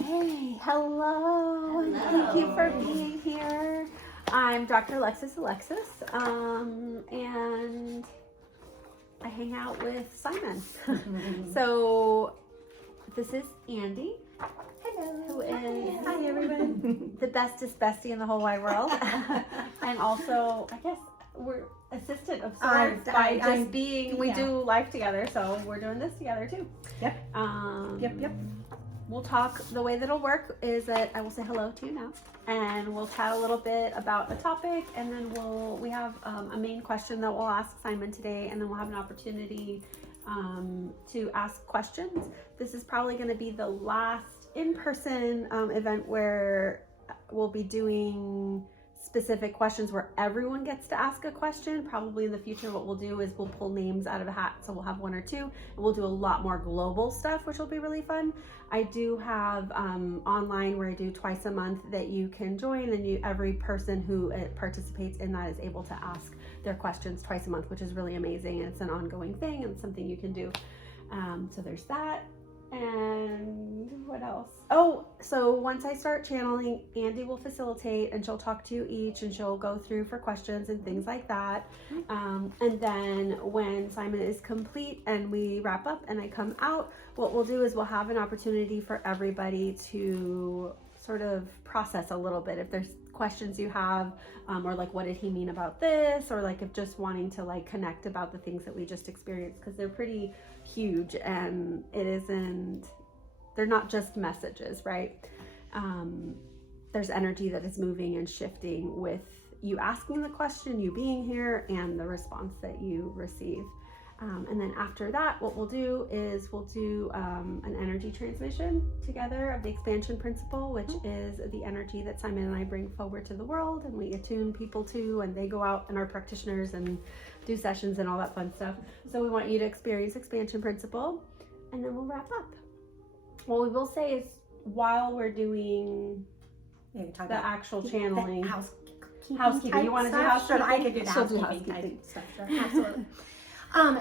Okay, hello. Thank you for being here. I'm Dr. Alexis, and I hang out with Simon. So this is Andy. Hello. Who is Hi everyone. the bestest bestie in the whole wide world. And also, I guess we're assistant of sorts by just being, we do life together, so we're doing this together too. Yep. Yep. We'll talk, the way that'll work is that I will say hello to you now, and we'll chat a little bit about a topic, and then we have a main question that we'll ask Simon today, and then we'll have an opportunity to ask questions. This is probably going to be the last in-person event where we'll be doing specific questions where everyone gets to ask a question. Probably in the future what we'll do is we'll pull names out of a hat, so we'll have one or two, and we'll do a lot more global stuff, which will be really fun. I do have online where I do twice a month that you can join, and every person who participates in that is able to ask their questions twice a month, which is really amazing, and it's an ongoing thing and something you can do. So there's that. And what else? Oh, so once I start channeling, Andy will facilitate, and she'll talk to you each, and she'll go through for questions and things like that. And then when Simon is complete and we wrap up and I come out, what we'll do is we'll have an opportunity for everybody to sort of process a little bit. If there's questions you have, or like, what did he mean about this? Or like, if just wanting to like connect about the things that we just experienced, because they're pretty huge, and they're not just messages, right? There's energy that is moving and shifting with you asking the question, you being here, and the response that you receive. And then after that, what we'll do is we'll do an energy transmission together of the expansion principle, which is the energy that Simon and I bring forward to the world, and we attune people to, and they go out and are practitioners and do sessions and all that fun stuff. So we want you to experience expansion principle, and then we'll wrap up. What we will say is, while we're doing the actual channeling, housekeeping. You want to do housekeeping? I could do the housekeeping stuff. Sure. Absolutely.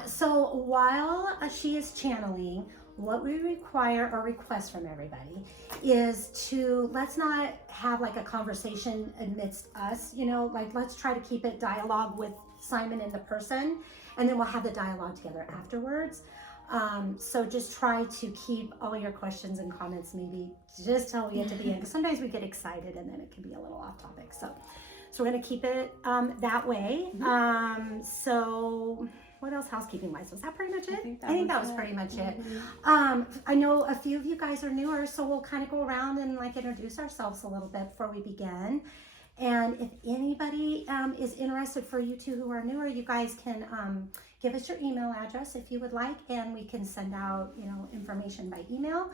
So while she is channeling, what we require or request from everybody is to, let's not have like a conversation amidst us, like let's try to keep it dialogue with Simon and the person, and then we'll have the dialogue together afterwards. So just try to keep all your questions and comments maybe just till we get to the end, because sometimes we get excited and then it can be a little off topic. So we're going to keep it that way. So what else housekeeping wise? Was that pretty much it? I think that was pretty much it. I know a few of you guys are newer, so we'll kind of go around and like introduce ourselves a little bit before we begin. And if anybody is interested, for you two who are newer, you guys can give us your email address if you would like, and we can send out information by email.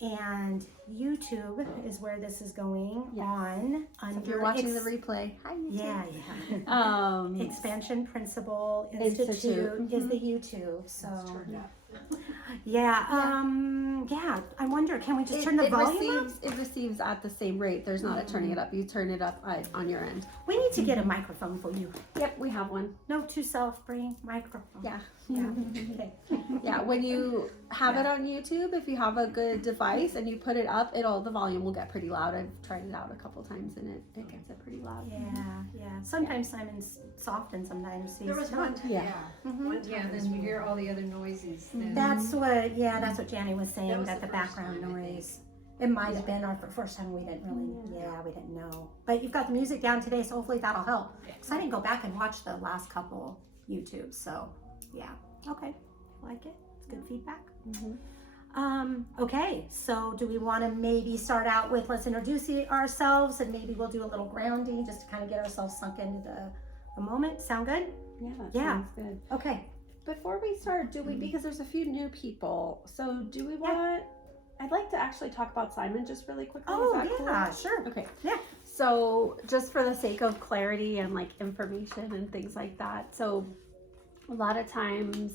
And YouTube is where this is going on. So if you're watching the replay, hi YouTube. Yeah. Expansion Principle Institute is the YouTube. So I wonder, can we just turn the volume up? It receives at the same rate. There's not a turning it up. You turn it up on your end. We need to get a microphone for you. Yep, we have one. No to self-bring microphone. Yeah. Okay. Yeah, when you have it on YouTube, if you have a good device and you put it up, the volume will get pretty loud. I've tried it out a couple times and it gets it pretty loud. Yeah. Sometimes Simon's soft and sometimes he's there was one time, one time then you hear all the other noises. That's what Janny was saying, that the background noise. It might have been our first time. We didn't we didn't know. But you've got the music down today, so hopefully that'll help. Because I didn't go back and watch the last couple YouTubes, so yeah. Okay, like it. It's good feedback. Okay, so do we want to maybe start out with, let's introduce ourselves, and maybe we'll do a little grounding just to kind of get ourselves sunk into the moment. Sound good? Yeah, sounds good. Okay. Before we start, because there's a few new people, so do we want, I'd like to actually talk about Simon just really quickly. Oh, is that cool? Sure. Okay. Yeah. So just for the sake of clarity and like information and things like that. So a lot of times,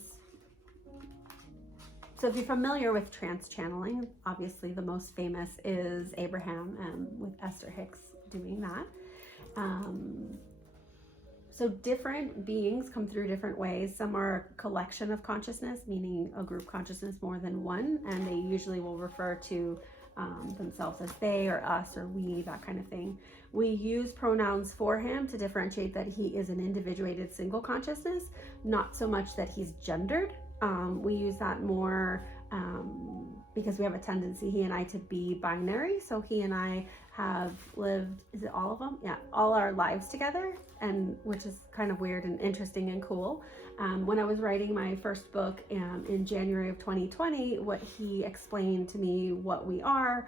so if you're familiar with trance channeling, obviously the most famous is Abraham, with Esther Hicks doing that. So different beings come through different ways. Some are a collection of consciousness, meaning a group consciousness more than one, and they usually will refer to themselves as they or us or we, that kind of thing. We use pronouns for him to differentiate that he is an individuated single consciousness, not so much that he's gendered. We use that more because we have a tendency, he and I, to be binary. So he and I have lived, is it all of them? Yeah, all our lives together, and which is kind of weird and interesting and cool. When I was writing my first book in January of 2020, what he explained to me what we are,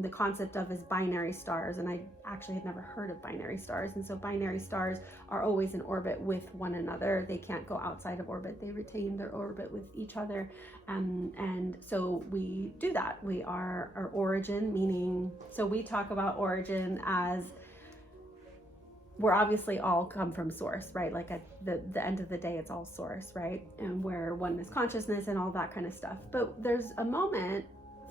the concept of is binary stars, and I actually had never heard of binary stars. And so binary stars are always in orbit with one another. They can't go outside of orbit. They retain their orbit with each other. And so we do that. We are our origin, meaning, so we talk about origin as we're obviously all come from source, right? Like at the end of the day, it's all source, right? And where oneness consciousness and all that kind of stuff. But there's a moment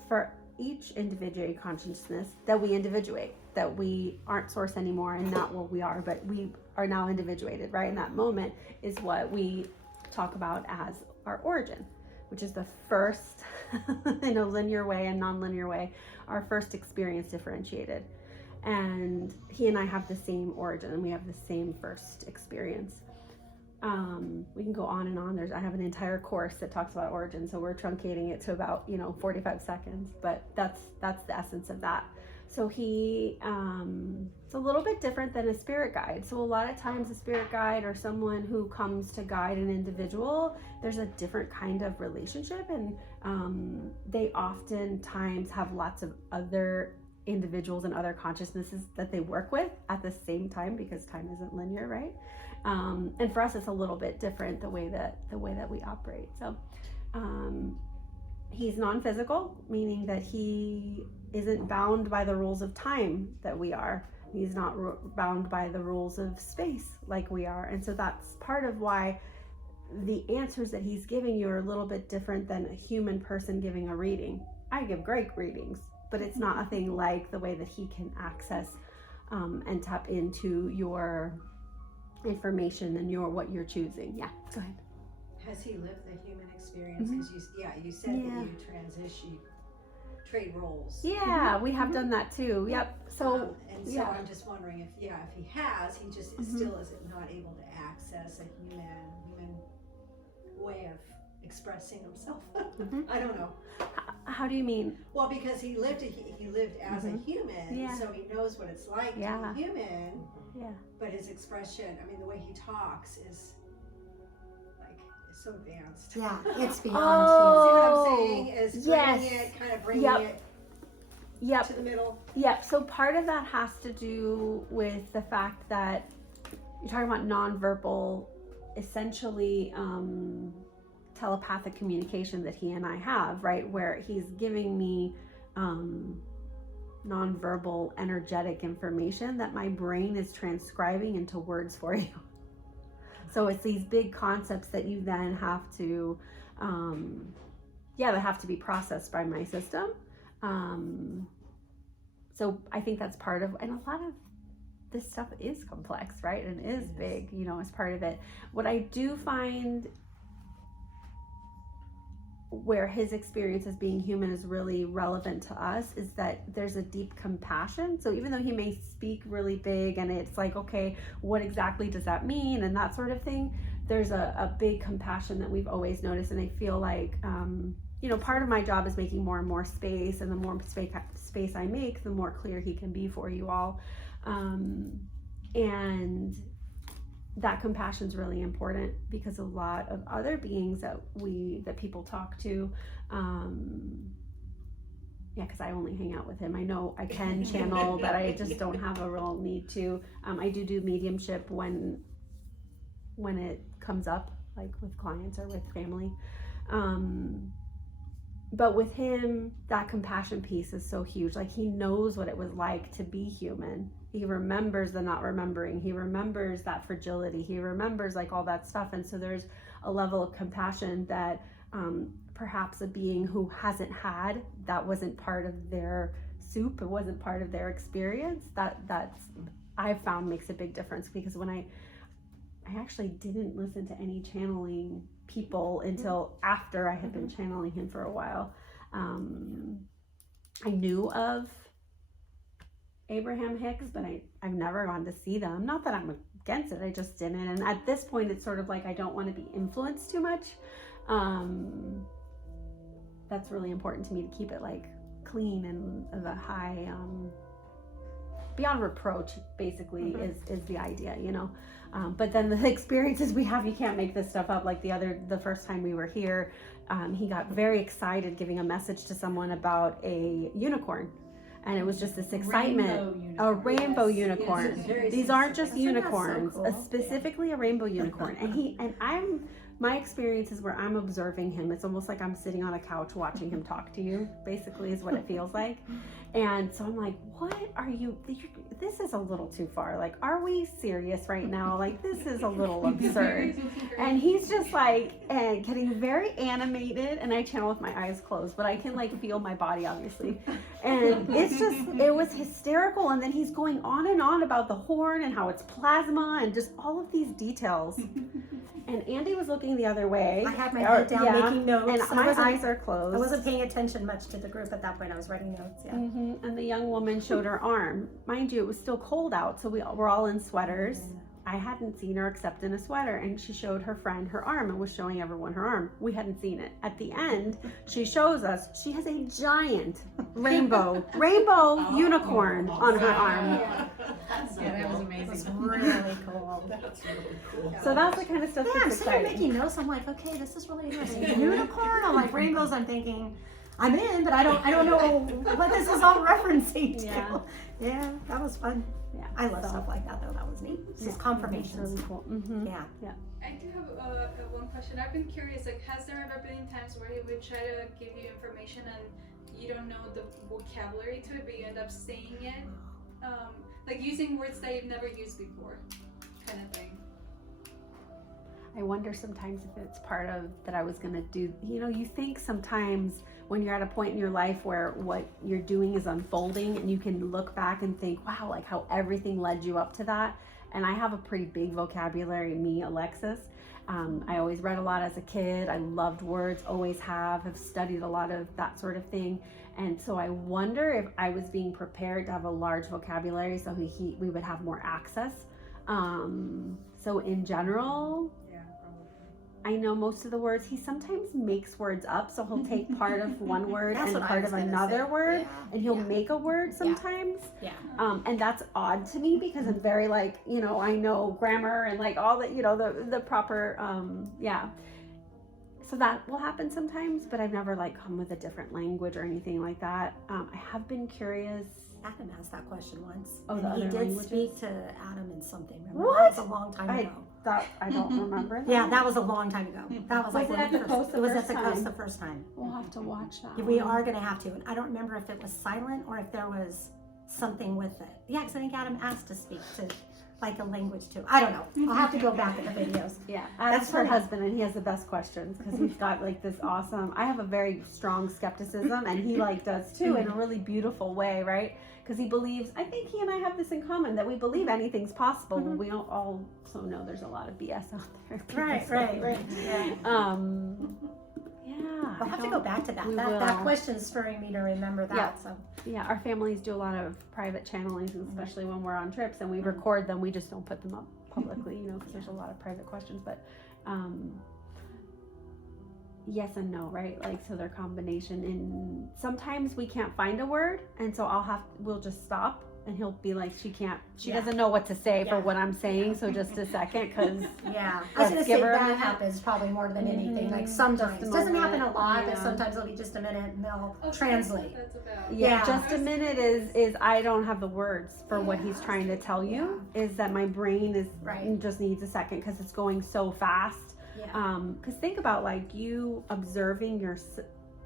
for each individuated consciousness that we individuate, that we aren't source anymore and not what we are, but we are now individuated, right? And that moment is what we talk about as our origin, which is the first, in a linear way and non-linear way, our first experience differentiated. And he and I have the same origin, and we have the same first experience. We can go on and on. I have an entire course that talks about origin, so we're truncating it to about 45 seconds, but that's the essence of that. So he it's a little bit different than a spirit guide. So a lot of times a spirit guide or someone who comes to guide an individual, there's a different kind of relationship, and they oftentimes have lots of other individuals and other consciousnesses that they work with at the same time, because time isn't linear, right? And for us, it's a little bit different the way that we operate. So he's non-physical, meaning that he isn't bound by the rules of time that we are. He's not bound by the rules of space like we are. And so that's part of why the answers that he's giving you are a little bit different than a human person giving a reading. I give great readings, but it's not a thing like the way that he can access and tap into your information and what you're choosing. Yeah, go ahead. Has he lived the human experience? Because you said that you transition, trade roles. Yeah, we have done that too. Yep. So I'm just wondering if he has, he just still is not able to access a human way of expressing himself. I don't know. How do you mean? Well, because he lived as a human, so he knows what it's like to be human. Yeah. But his expression, I mean, the way he talks is so advanced. Yeah, it's beyond. See what I'm saying? Is bringing it to the middle. Yep. So part of that has to do with the fact that you're talking about nonverbal, essentially telepathic communication that he and I have, right? Where he's giving me nonverbal, energetic information that my brain is transcribing into words for you. So it's these big concepts that you then have to, that have to be processed by my system. So I think that's part of, and a lot of this stuff is complex, right? And is big, as part of it. What I do find where his experience as being human is really relevant to us is that there's a deep compassion. So even though he may speak really big and it's like, okay, what exactly does that mean? And that sort of thing, there's a big compassion that we've always noticed. And I feel like, part of my job is making more and more space, and the more space I make, the more clear he can be for you all. And that compassion is really important, because a lot of other beings that people talk to, because I only hang out with him. I know I can channel, but I just don't have a real need to. I do mediumship when it comes up, like with clients or with family. But with him, that compassion piece is so huge. Like, he knows what it was like to be human. He remembers the not remembering. He remembers that fragility. He remembers like all that stuff. And so there's a level of compassion that perhaps a being who hasn't had, that wasn't part of their soup, it wasn't part of their experience, that's I've found makes a big difference. Because when I actually didn't listen to any channeling people until after I had been channeling him for a while. I knew of Abraham Hicks, but I've never gone to see them. Not that I'm against it, I just didn't. And at this point, it's sort of like I don't want to be influenced too much. That's really important to me, to keep it like clean and of a high, beyond reproach, basically, is the idea, you know. But then the experiences we have, you can't make this stuff up. Like the first time we were here, he got very excited giving a message to someone about a unicorn. And it was just this excitement, a rainbow unicorn. Yes, These aren't just Isn't that so unicorns, cool? specifically a rainbow unicorn. My experience is where I'm observing him. It's almost like I'm sitting on a couch watching him talk to you, basically, is what it feels like. And so I'm like, what are you, this is a little too far. Like, are we serious right now? Like, this is a little absurd. And he's just like, and getting very animated, and I channel with my eyes closed, but I can like feel my body, obviously. And it's just, it was hysterical. And then he's going on and on about the horn and how it's plasma and just all of these details. And Andy was looking the other way. I had my head down making notes. And my eyes are closed. I wasn't paying attention much to the group at that point. I was writing notes. Yeah. And the young woman showed her arm. Mind you, it was still cold out, so we were all in sweaters. I hadn't seen her except in a sweater, and she showed her friend her arm and was showing everyone her arm. We hadn't seen it. At the end, she shows us she has a giant rainbow unicorn on her arm. That was amazing. It was really cool. That's really cool. So that's the kind of stuff Yeah, I'm that's sitting there exciting. making notes. I'm like, okay, this is really interesting. Unicorn. I'm like, rainbows. I'm thinking, I'm in, but I don't know what this is all referencing to. Yeah. Yeah, that was fun. Yeah, I love stuff like that though. That was neat. Just confirmations. Really cool. Yeah. I do have one question. I've been curious, like, has there ever been times where he would try to give you information and you don't know the vocabulary to it, but you end up saying it? Like using words that you've never used before, kind of thing. I wonder sometimes if it's part of that I was going to do. You know, you think sometimes when you're at a point in your life where what you're doing is unfolding and you can look back and think, wow, like how everything led you up to that. And I have a pretty big vocabulary, me, Alexis. I always read a lot as a kid. I loved words, always have studied a lot of that sort of thing. And so I wonder if I was being prepared to have a large vocabulary so we would have more access. So in general, I know most of the words. He sometimes makes words up, so he'll take part of one word That's and what I part was of gonna another say. word, Yeah. and he'll Yeah. make a word sometimes. Yeah. And that's odd to me because I'm very like, you know, I know grammar and like all the, you know, the proper, So that will happen sometimes, but I've never like come with a different language or anything like that. I have been curious. Adam asked that question once. Oh, and the he other did languages? speak to Adam in something. Remember? What? That was a long time ago. I don't remember that. Yeah, that was a long time ago. That was like Was it one at of the first- coast the It was first at the time? coast the first time. We'll have to watch that. We one. are going to have to. And I don't remember if it was silent or if there was something with it. Yeah, because I think Adam asked to speak to like a language too. I don't know. I'll have to go back in the videos. Yeah, That's that's her funny. husband, and he has the best questions because he's got like this awesome. I have a very strong skepticism, and he like does too in a really beautiful way, right? Because he believes. I think he and I have this in common that we believe anything's possible. But we don't also know there's a lot of BS out there. Right. Yeah. Yeah. I'll have to go back to that. We That will. question's spurring me to remember that. Yeah. So Yeah, our families do a lot of private channelings, especially when we're on trips, and we record them. We just don't put them up publicly, you know, because there's a lot of private questions. But yes and no, right? Like, so they're combination. And sometimes we can't find a word, and so we'll just stop, and he'll be like, she Yeah. doesn't know what to say for Yeah. what I'm saying. So just a second, because yeah, I was Let's going to give say her a that minute. happens probably more than anything. Like Just sometimes a it doesn't happen a moment. lot, but Yeah. sometimes it'll be just a minute and they'll Oh, so translate. That's what that's about. yeah, Yeah. just a minute is I don't have the words for what he's trying to tell you. Is that my brain is Right. just needs a second because it's going so fast. Yeah. Because think about like you observing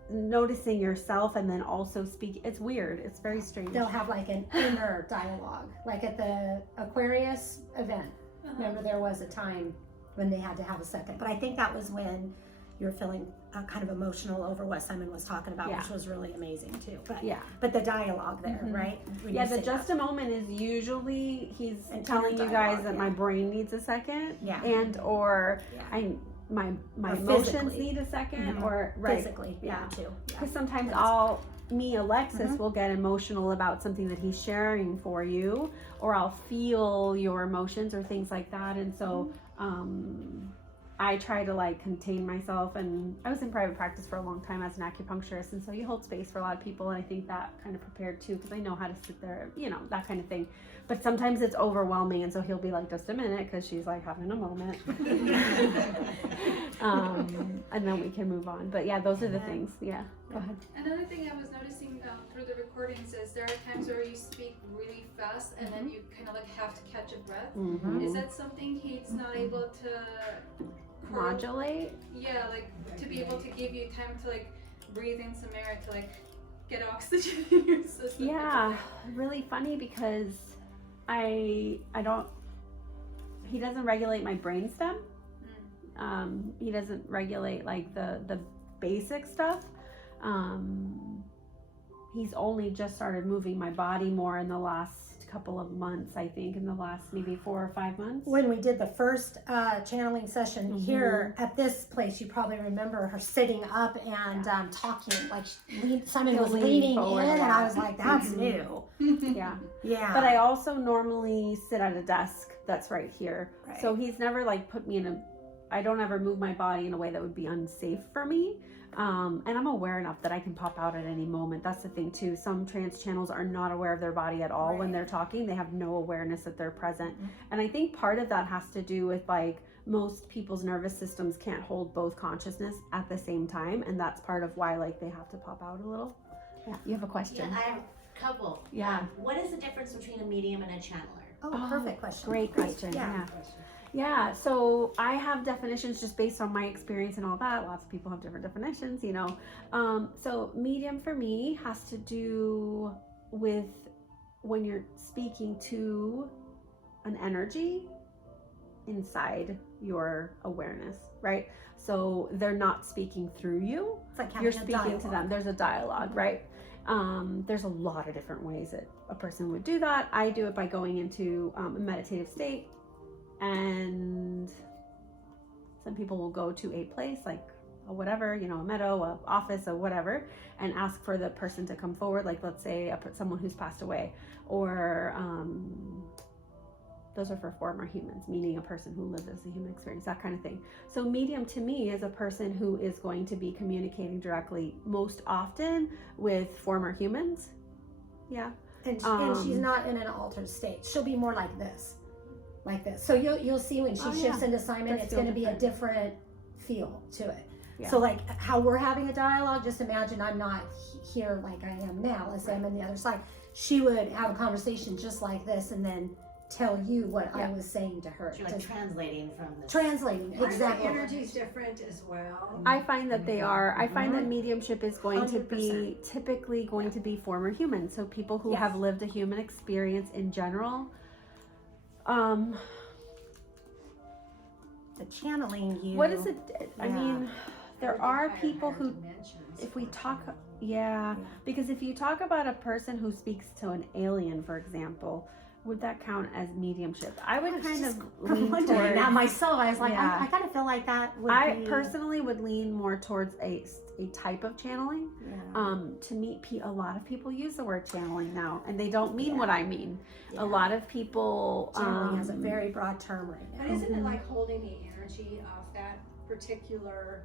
noticing yourself and then also speak. It's weird. It's very strange. They'll have like an inner dialogue, like at the Aquarius event. Remember, there was a time when they had to have a second, but I think that was when you're feeling kind of emotional over what Simon was talking about, Yeah. which was really amazing too. But Yeah. But the dialogue there, Mhm. right? When Yeah, you the say just a moment is usually he's An telling inner you guys dialogue, that yeah. my brain needs a second, Yeah. and or Yeah. my Or emotions physically. need a 2nd Mhm. or that. Physically, yeah, too. Yeah. Because sometimes Yes. I'll me, Alexis, will get emotional about something that he's sharing for you, or I'll feel your emotions or things like that. And so I try to like contain myself, and I was in private practice for a long time as an acupuncturist, and so you hold space for a lot of people, and I think that kind of prepared too, because I know how to sit there, you know, that kind of thing. But sometimes it's overwhelming, and so he'll be like, just a minute, because she's like having a moment. And then we can move on. But yeah, those are the things. Yeah, go ahead. Another thing I was noticing through the recordings is there are times where you speak really fast and then you kind of like have to catch a breath. Is that something he's not able to Modulate? Yeah, like to be able to give you time to like breathe in some air to like get oxygen in your system. Yeah, really funny because I don't, he doesn't regulate my brainstem. He doesn't regulate like the basic stuff. He's only just started moving my body more in the last couple of months, I think, in the last maybe 4 or 5 months. When we did the first channeling session here at this place, you probably remember her sitting up and talking, like Simon was leaning in, and I was like, that's new. Yeah. But I also normally sit at a desk that's right here. Right. So he's never like put me in a, I don't ever move my body in a way that would be unsafe for me. And I'm aware enough that I can pop out at any moment. That's the thing too. Some trance channels are not aware of their body at all when they're talking. They have no awareness that they're present. And I think part of that has to do with like most people's nervous systems can't hold both consciousness at the same time. And that's part of why like they have to pop out a little. Yeah, you have a question. Yeah, I have a couple. Yeah. What is the difference between a medium and a channeler? Oh, perfect question. Great question. Yeah, so I have definitions just based on my experience and all that. Lots of people have different definitions, you know. So medium for me has to do with when you're speaking to an energy inside your awareness, right? So they're not speaking through you. It's like You're speaking to them. There's a dialogue, right? There's a lot of different ways that a person would do that. I do it by going into a meditative state. And some people will go to a place like a whatever, you know, a meadow, a office, or whatever, and ask for the person to come forward. Like, let's say someone who's passed away, or those are for former humans, meaning a person who lived as a human experience, that kind of thing. So medium to me is a person who is going to be communicating directly most often with former humans. Yeah. And she's not in an altered state. She'll be more like this. Like this. So you'll see when she shifts into Simon, it's going to be a different feel to it. Yeah. So like how we're having a dialogue, just imagine I'm not here like I am now. Let's say I'm on the other side. She would have a conversation just like this and then tell you what I was saying to her. You're like translating from the... Translating, exactly. The energy is different as well. I find that they are. I find that mediumship is going 100%. To be typically going to be former humans. So people who have lived a human experience in general. The channeling you. What is it? I mean, there are people who, if we talk, because if you talk about a person who speaks to an alien, for example, would that count as mediumship? I would kind of lean towards that myself. I was like, I kind of feel like that would I personally would lean more towards a type of channeling. To meet a lot of people use the word channeling now, and they don't mean what I mean. A lot of people channeling has a very broad term right now. But isn't it like holding the energy of that particular,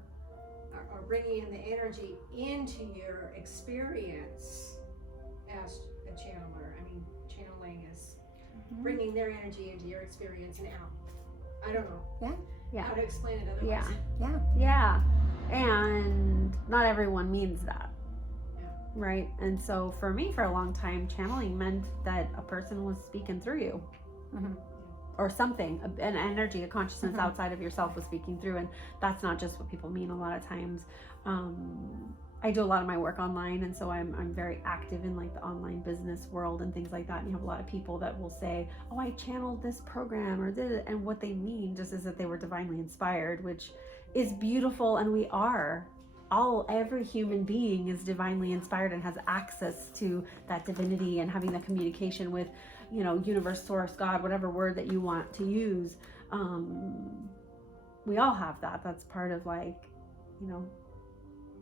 or bringing in the energy into your experience as a channeler? I mean, channeling is bringing their energy into your experience and out. I don't know. How to explain it otherwise. Yeah. And not everyone means that. Right? And so for me, for a long time, channeling meant that a person was speaking through you. Or something, an energy, a consciousness outside of yourself was speaking through. And that's not just what people mean a lot of times. I do a lot of my work online, and so I'm very active in like the online business world and things like that. And you have a lot of people that will say, "Oh, I channeled this program or did it," and what they mean just is that they were divinely inspired, which is beautiful, and we are. Every human being is divinely inspired and has access to that divinity and having that communication with, you know, universe, source, God, whatever word that you want to use. We all have that. That's part of like, you know,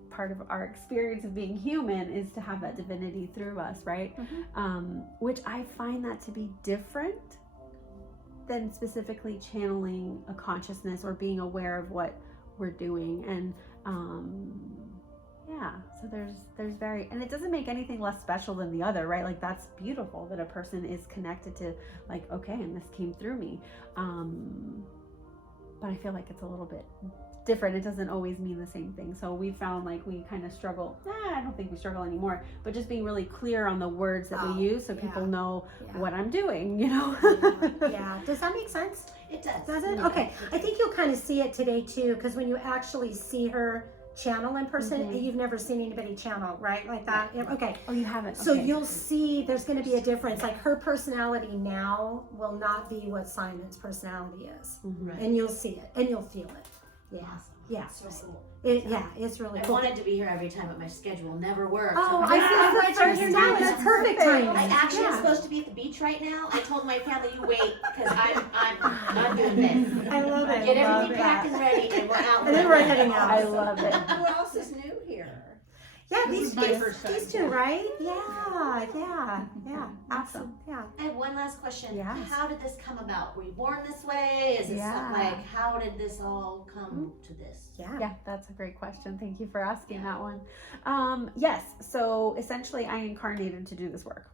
part of our experience of being human is to have that divinity through us, right? Which I find that to be different than specifically channeling a consciousness or being aware of what we're doing. And so there's and it doesn't make anything less special than the other, right? Like, that's beautiful that a person is connected to, like, okay, and this came through me. But I feel like it's a little bit different. It doesn't always mean the same thing. So we found like we kind of struggle. I don't think we struggle anymore, but just being really clear on the words that we use so people know what I'm doing, you know? Yeah. Does that make sense? It does. Does it? Yeah. Okay. I think you'll kind of see it today too, because when you actually see her channel in person, you've never seen anybody channel, right? Like that. Okay. Oh, you haven't? So Okay. you'll see there's going to be a difference. Like, her personality now will not be what Simon's personality is. Right. And you'll see it and you'll feel it. Yeah. Awesome. Yeah. So cool. It's really I cool. wanted to be here every time, but my schedule never works. Oh, I'm I like, feel "Ah, like you're here now. That's perfect timing. I actually am Yeah. supposed to be at the beach right now. I told my family, you wait, because I'm doing this. I love it. Get Love everything that. packed and ready, and we're out. And then we're heading out. I love it. Who else is new here? Yeah, This these is my first time. these two, right? Yeah, absolutely. Yeah. I have one last question. Yes. How did this come about? Were you born this way? Is it Yeah. like, how did this all come to this? Yeah, that's a great question. Thank you for asking that one. Yes, so essentially I incarnated to do this work.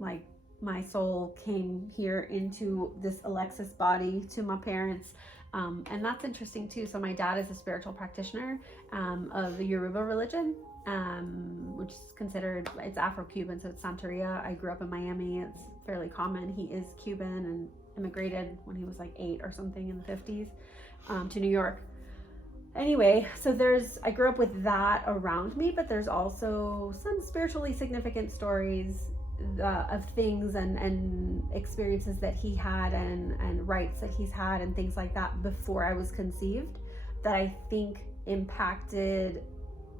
Like, my soul came here into this Alexis body to my parents. And that's interesting too. So my dad is a spiritual practitioner of the Yoruba religion, which is considered, it's Afro-Cuban, so it's Santeria. I grew up in Miami. It's fairly common. He is Cuban and immigrated when he was like 8 or something in the 50s to New York. Anyway, so I grew up with that around me, but there's also some spiritually significant stories of things and experiences that he had and rights that he's had and things like that before I was conceived that I think impacted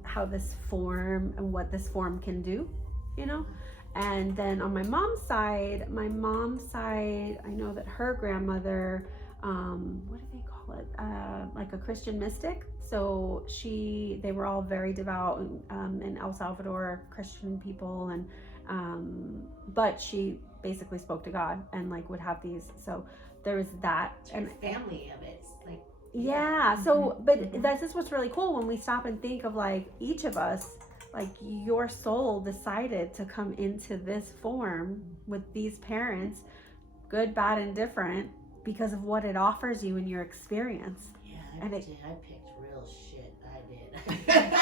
how this form and what this form can do, you know? And then on my mom's side, I know that her grandmother, what do they call it? Like a Christian mystic. So they were all very devout in El Salvador, Christian people, and but she basically spoke to God and like would have these. So there was that. And family of it. It's like, yeah. So, but this is what's really cool when we stop and think of like each of us, like your soul decided to come into this form with these parents, good, bad, and different, because of what it offers you in your experience. Yeah, And I it- did. I picked real shit. I did.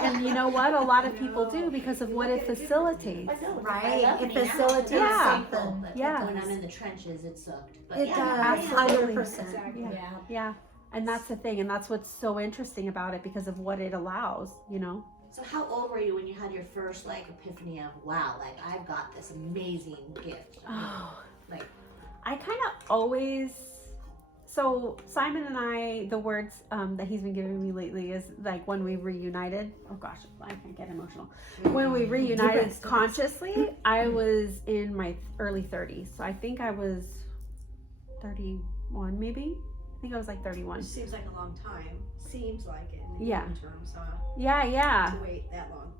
And you know what? A lot of people do because of what it facilitates. I know, Right, I love it me now. facilitates Yeah. something. But Yeah. when I'm in the trenches, it sucked. But It yeah, does, absolutely. 100%. Exactly. Yeah. Yeah. And that's the thing. And that's what's so interesting about it because of what it allows, you know? So how old were you when you had your first like epiphany of, wow, like I've got this amazing gift? Oh, Like, I kind of always, so Simon and I, the words that he's been giving me lately is like when we reunited. Oh gosh, I can get emotional. When we reunited consciously, I was in my early 30s. So I think I was 31 maybe. I think I was like 31. Which seems like a long time. Seems like it in the Yeah. human terms, huh? Yeah. To wait that long.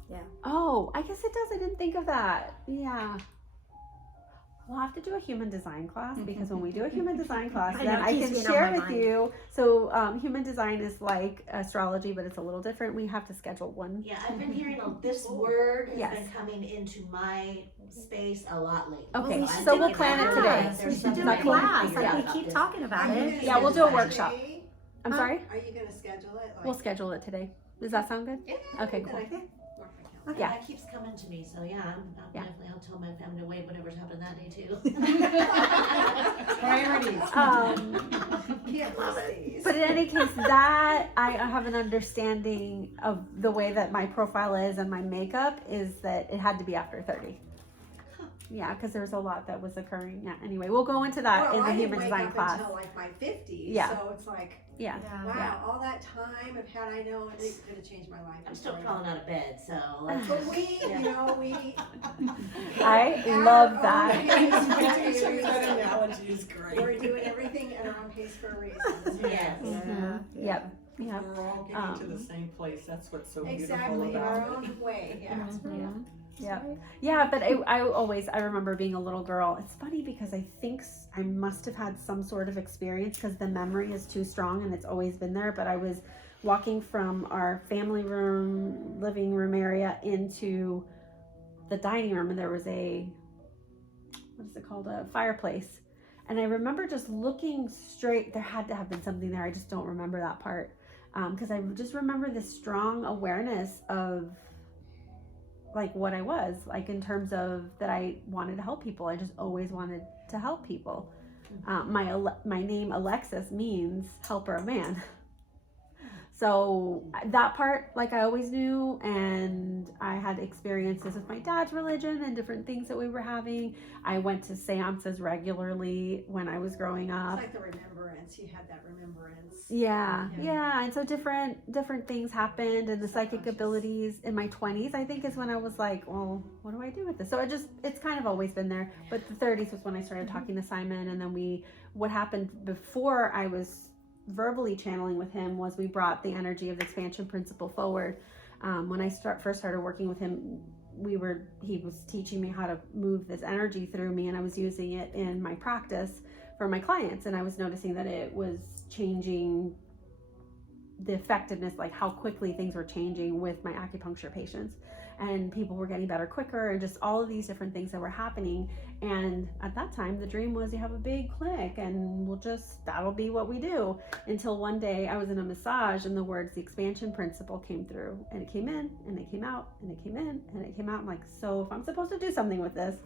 Oh, I guess it does. I didn't think of that. Yeah. We'll have to do a human design class because when we do a human design class, I then know, I keeps can being on share my with mind. you. So human design is like astrology, but it's a little different. We have to schedule one. yeah, I've been hearing this word has Yes. been coming into my space a lot lately. Okay, I'm so thinking we'll plan it about today. There's We should something do a I need to class. figure Like out we about keep this. talking about it. Yeah, we'll do a Are you workshop. gonna I'm sorry? Are you gonna schedule it? Like, We'll schedule it today. Does that sound good? Yeah. Okay, cool. Then I can mark my calendar. Yeah. That keeps coming to me, so yeah, I'm Yeah. definitely, I'll tell my family to wait whatever's happening that day too. Priorities. Can't lose these. But in any case, that I have an understanding of the way that my profile is and my makeup is that it had to be after 30. Yeah, because there's a lot that was occurring. Yeah. Anyway, we'll go into that in the I didn't human wake design up class. until like my 50s. Yeah. So it's like, Yeah. wow, Yeah. all that time of had I known, it could have changed my life. I'm still before. crawling out of bed, so let's But we, you know, we. I at love our that. own pace, That analogy is great. we're doing everything at our own pace for a reason. Yes. Mhm. Yep. Yeah. We're all getting to the same place. That's what's so Exactly, beautiful our about it. own way, yeah. Yeah, but I remember being a little girl. It's funny because I think I must have had some sort of experience because the memory is too strong and it's always been there. But I was walking from our family room, living room area into the dining room, and there was a fireplace. And I remember just looking straight. There had to have been something there. I just don't remember that part. Because I just remember this strong awareness of like what I was like in terms of that I wanted to help people. I just always wanted to help people. My name Alexis means helper of man. So that part, like I always knew, and I had experiences with my dad's religion and different things that we were having. I went to seances regularly when I was growing up. It's like the remembrance, you had that remembrance. Yeah. And so different things happened, and the psychic abilities in my 20s, I think, is when I was like, well, what do I do with this? So it's kind of always been there. But the 30s was when I started talking to Simon, and then what happened before I was verbally channeling with him was we brought the energy of the expansion principle forward. When I first started working with him, he was teaching me how to move this energy through me, and I was using it in my practice for my clients, and I was noticing that it was changing the effectiveness, like how quickly things were changing with my acupuncture patients, and people were getting better quicker, and just all of these different things that were happening. And at that time, the dream was you have a big clinic and that'll be what we do. Until one day I was in a massage and the words, the expansion principle, came through, and it came in and it came out and it came in and it came out. I'm like, so if I'm supposed to do something with this,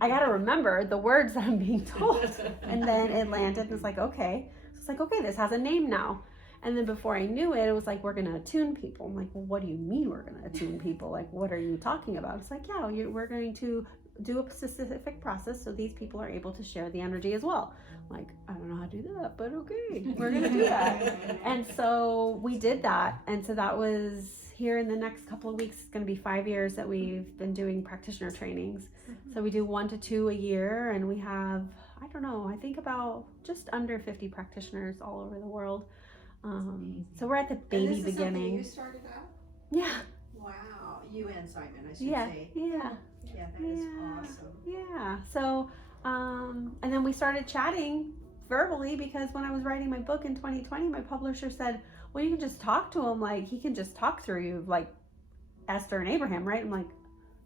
I got to remember the words that I'm being told. And then it landed and it's like, okay. So it's like, okay, this has a name now. And then before I knew it, it was like, we're going to attune people. I'm like, well, what do you mean we're going to attune people? Like, what are you talking about? It's like, yeah, we're going to do a specific process so these people are able to share the energy as well. I'm like, I don't know how to do that, but okay, we're going to do that. And so we did that. And so that was here in the next couple of weeks. It's going to be 5 years that we've been doing practitioner trainings. So we do 1 to 2 a year, and we have, I don't know, I think about just under 50 practitioners all over the world. So we're at the baby and this beginning. Is something you started out? Yeah. Wow. You and Simon, I should say. Yeah. Yeah, that is awesome. Yeah. So, and then we started chatting verbally because when I was writing my book in 2020, my publisher said, well, you can just talk to him. Like, he can just talk through you, like Esther and Abraham, right? I'm like,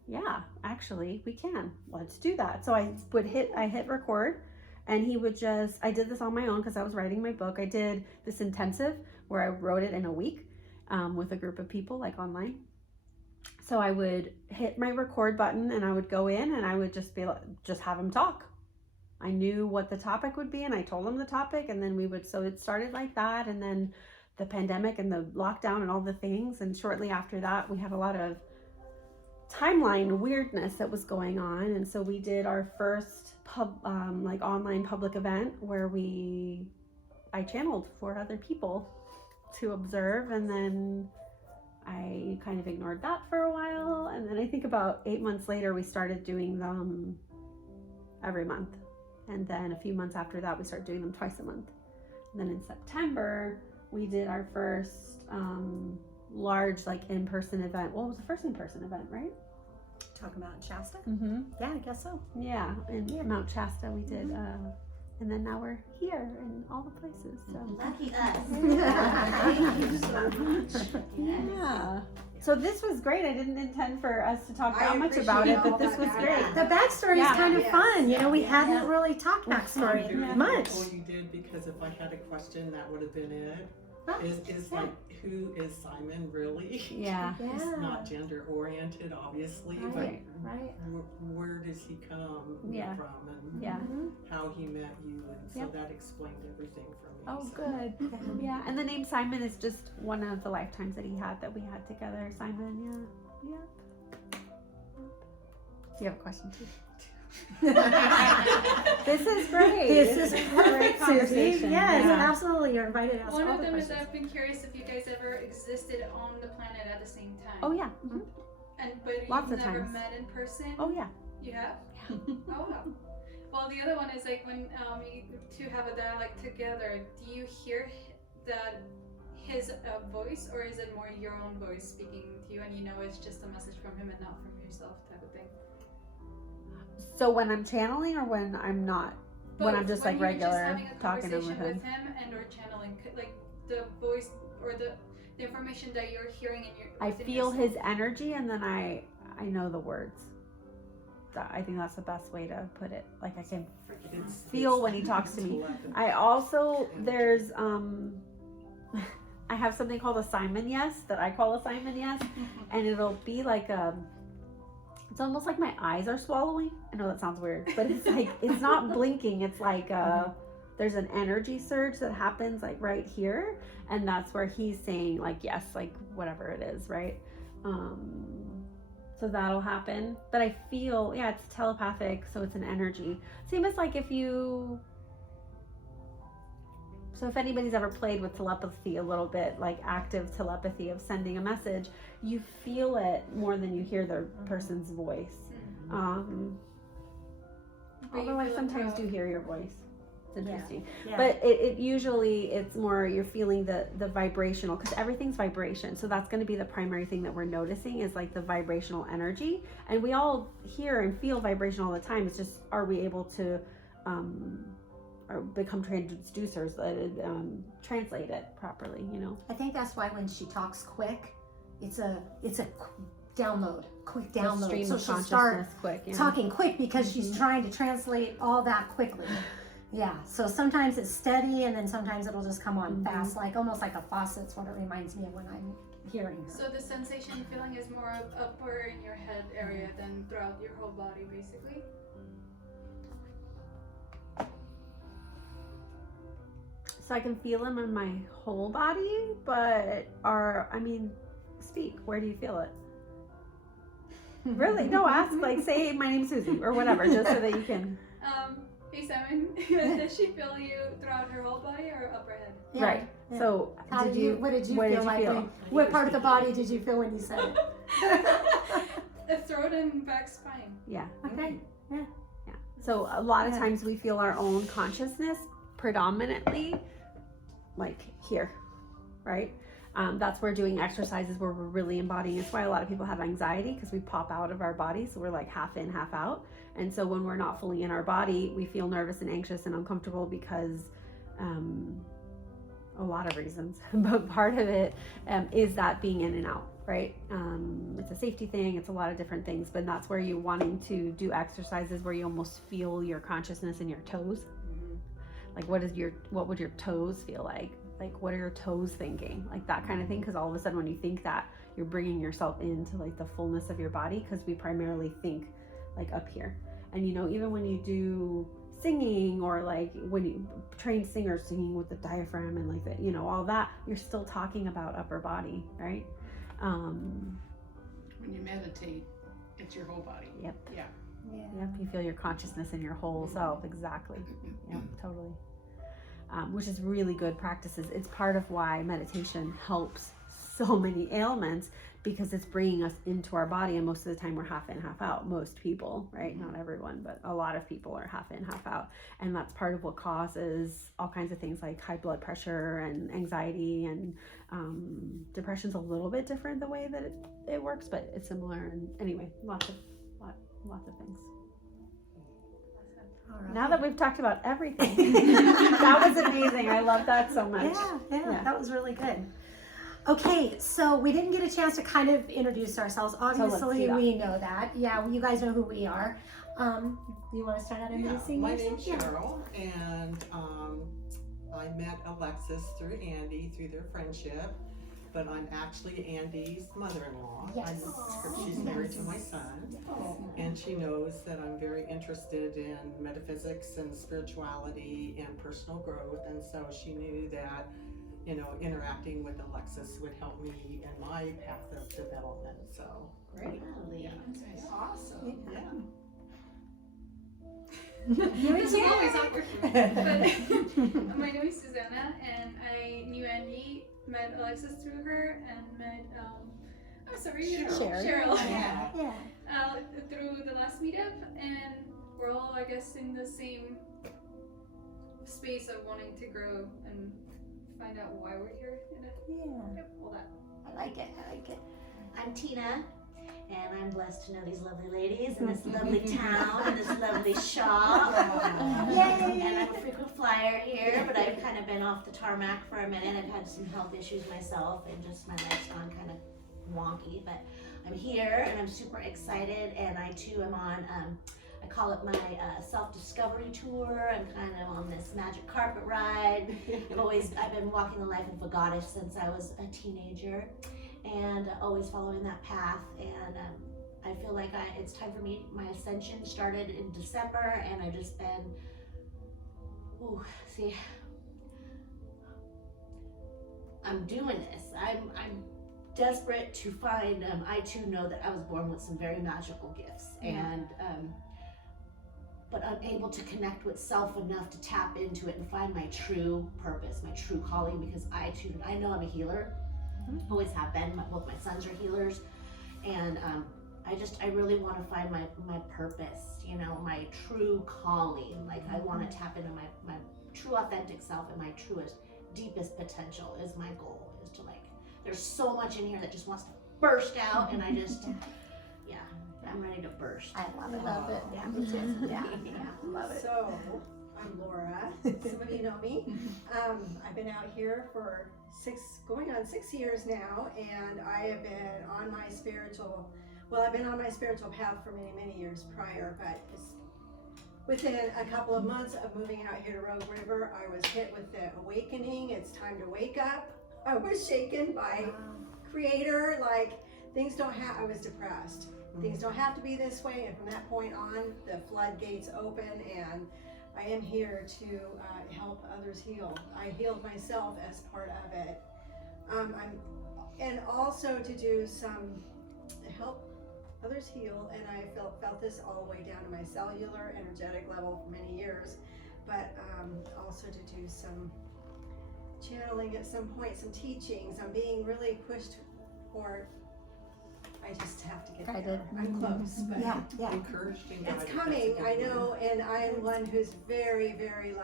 yeah, actually we can. Let's do that. So I hit record. And he would I did this on my own because I was writing my book. I did this intensive where I wrote it in a week with a group of people, like online. So I would hit my record button and I would go in and I would just have him talk. I knew what the topic would be and I told him the topic, and then so it started like that. And then the pandemic and the lockdown and all the things. And shortly after that, we had a lot of timeline weirdness that was going on. And so we did our first online public event where I channeled 4 other people to observe, and then I kind of ignored that for a while, and then I think about 8 months later we started doing them every month, and then a few months after that we started doing them twice a month. And then in September we did our first large in-person event. Well, it was the first in-person event, right? Talking about Shasta? Mm-hmm. Yeah, I guess so. Yeah, in Mount Shasta we did, and then now we're here in all the places. So Lucky us. Thank you so much. yeah. So this was great. I didn't intend for us to talk that much appreciate about it, all but this that was great. background. The backstory Yeah. is kind of Yes. fun. We hadn't Yeah. really talked backstory Very much. cool you did, because if I had a question, that would have been it. Huh? Is like, who is Simon really? Yeah. He's Yeah. not gender oriented, obviously, Right. but Right. where does he come Yeah. from, and Yeah. how he met you, and so Yep. that explained everything for me. Oh, so. good. Yeah, and the name Simon is just one of the lifetimes that we had together. Simon, yeah. Do you have a question too? This is great. This is great perfect, Susie. conversation. Yes, Yeah. absolutely. You're invited to ask One all of the them is questions. I've been curious if you guys ever existed on the planet at the same time. Oh yeah. But Lots you've of never times. met in person? Oh yeah. You have? Oh wow. Well, the other one is like when you two have a dialogue together, do you hear that his voice, or is it more your own voice speaking to you and you know it's just a message from him and not from yourself type of thing? So when I'm channeling or when I'm not? When I'm just like you're regular just having a talking conversation with him. with him and or channeling, like the voice or the information that you're hearing in your I within feel yourself. his energy and then I know the words. I think that's the best way to put it. Like I can feel when he talks to me. I also, there's, I have something called a Simon Yes that I call a Simon Yes. And it'll be like it's almost like my eyes are swallowing. I know that sounds weird, but it's like, it's not blinking. It's like, there's an energy surge that happens like right here. And that's where he's saying like, yes, like whatever it is. Right. So that'll happen. But I feel, yeah, it's telepathic. So it's an energy. Same as like if anybody's ever played with telepathy a little bit, like active telepathy of sending a message, you feel it more than you hear the person's voice. Although I sometimes do hear your voice. It's interesting. Yeah. But it usually, it's more you're feeling the vibrational, because everything's vibration. So that's going to be the primary thing that we're noticing is like the vibrational energy. And we all hear and feel vibration all the time. It's just, are we able to or become transducers that translate it properly, you know? I think that's why when she talks quick, it's a quick download. Stream So of she'll consciousness start quick, yeah. talking quick because she's trying to translate all that quickly. Yeah, so sometimes it's steady and then sometimes it'll just come on fast, like almost like a faucet's what it reminds me of when I'm hearing her. So the sensation feeling is more upper in your head area than throughout your whole body, basically. So I can feel them in my whole body, but speak. Where do you feel it? Really? No, ask, like, say, my name's Susie, or whatever, just so that you can. Hey Simon, does she feel you throughout her whole body or upper head? Yeah, Right. yeah. So, What did you what feel did you like? feel? What part of the body did you feel when you said it? The throat and back spine. Yeah. Okay. Yeah. So a lot of Yeah. times we feel our own consciousness predominantly like here, right? That's where doing exercises where we're really embodying. It's why a lot of people have anxiety, because we pop out of our body. So we're like half in, half out. And so when we're not fully in our body, we feel nervous and anxious and uncomfortable because a lot of reasons. But part of it is that being in and out, right? It's a safety thing. It's a lot of different things. But that's where you're wanting to do exercises where you almost feel your consciousness in your toes. Like what would your toes feel like? Like what are your toes thinking? Like that kind of thing. Because all of a sudden when you think that, you're bringing yourself into like the fullness of your body, because we primarily think like up here. And you know, even when you do singing, or like when you train singers singing with the diaphragm and like that, you know, all that, you're still talking about upper body, right? When you meditate, it's your whole body. Yep. Yeah. Yep, you feel your consciousness in your whole self. Exactly. Yep, totally. Which is really good practices. It's part of why meditation helps so many ailments, because it's bringing us into our body. And most of the time we're half in, half out. Most people, right? Not everyone, but a lot of people are half in, half out. And that's part of what causes all kinds of things like high blood pressure and anxiety, and depression's a little bit different the way that it works, but it's similar. And anyway, lots of things. All Now that we've talked about everything, that was amazing. I love that so much. Yeah, that was really good. Okay, so we didn't get a chance to kind of introduce ourselves. Obviously, we know that. Yeah, you guys know who we are. You want to start out introducing my yourself? name's Cheryl, and I met Alexis through Andy, through their friendship. But I'm actually Andy's mother-in-law. Yes. She's married to my son, and she knows that I'm very interested in metaphysics and spirituality and personal growth, and so she knew that, you know, interacting with Alexis would help me in my path of development. So Great. yeah. Awesome. Yeah. It's always awkward for me. But my name is Susanna, and I knew Andy, met Alexis through her, and met Cheryl. Yeah. Through the last meetup, and we're all, I guess, in the same space of wanting to grow and find out why we're here in it. Yeah. Yep, all that. I like it. I like it. I'm Tina, and I'm blessed to know these lovely ladies in this lovely town and this lovely shop. Yay! And I'm a frequent flyer here, but I've kind of been off the tarmac for a minute. I've had some health issues myself, and just my life's gone kind of wonky. But I'm here, and I'm super excited. And I too am on. I call it my self-discovery tour. I'm kind of on this magic carpet ride. I've been walking the life of a goddess since I was a teenager, and always following that path. And I feel like it's time for me. My ascension started in December, and I've just been, I'm doing this. I'm desperate to find. I too know that I was born with some very magical gifts, and but unable to connect with self enough to tap into it and find my true purpose, my true calling, because I know I'm a healer, always have been. Both my sons are healers, and I really want to find my purpose, my true calling. Like I want to tap into my true authentic self, and my truest, deepest potential is my goal, is to there's so much in here that just wants to burst out, and I just, I'm ready to burst. I love it. Love it. Yeah, me too. Yeah, love it. So, I'm Laura. Some of you know me. I've been out here for going on 6 years now, and I have been on my spiritual path for many, many years prior, but within a couple of months of moving out here to Rogue River, I was hit with the awakening. It's time to wake up. I was shaken by Creator, I was depressed. Things don't have to be this way, and from that point on, the floodgates open, and I am here to help others heal. I healed myself as part of it, and also to do some help others heal. And I felt this all the way down to my cellular, energetic level for many years, but also to do some channeling at some point, some teachings. I'm being really pushed for. I just have to get there. I'm close, but Yeah. Encouraged and guided. it's coming. I know, and I am one who's very, very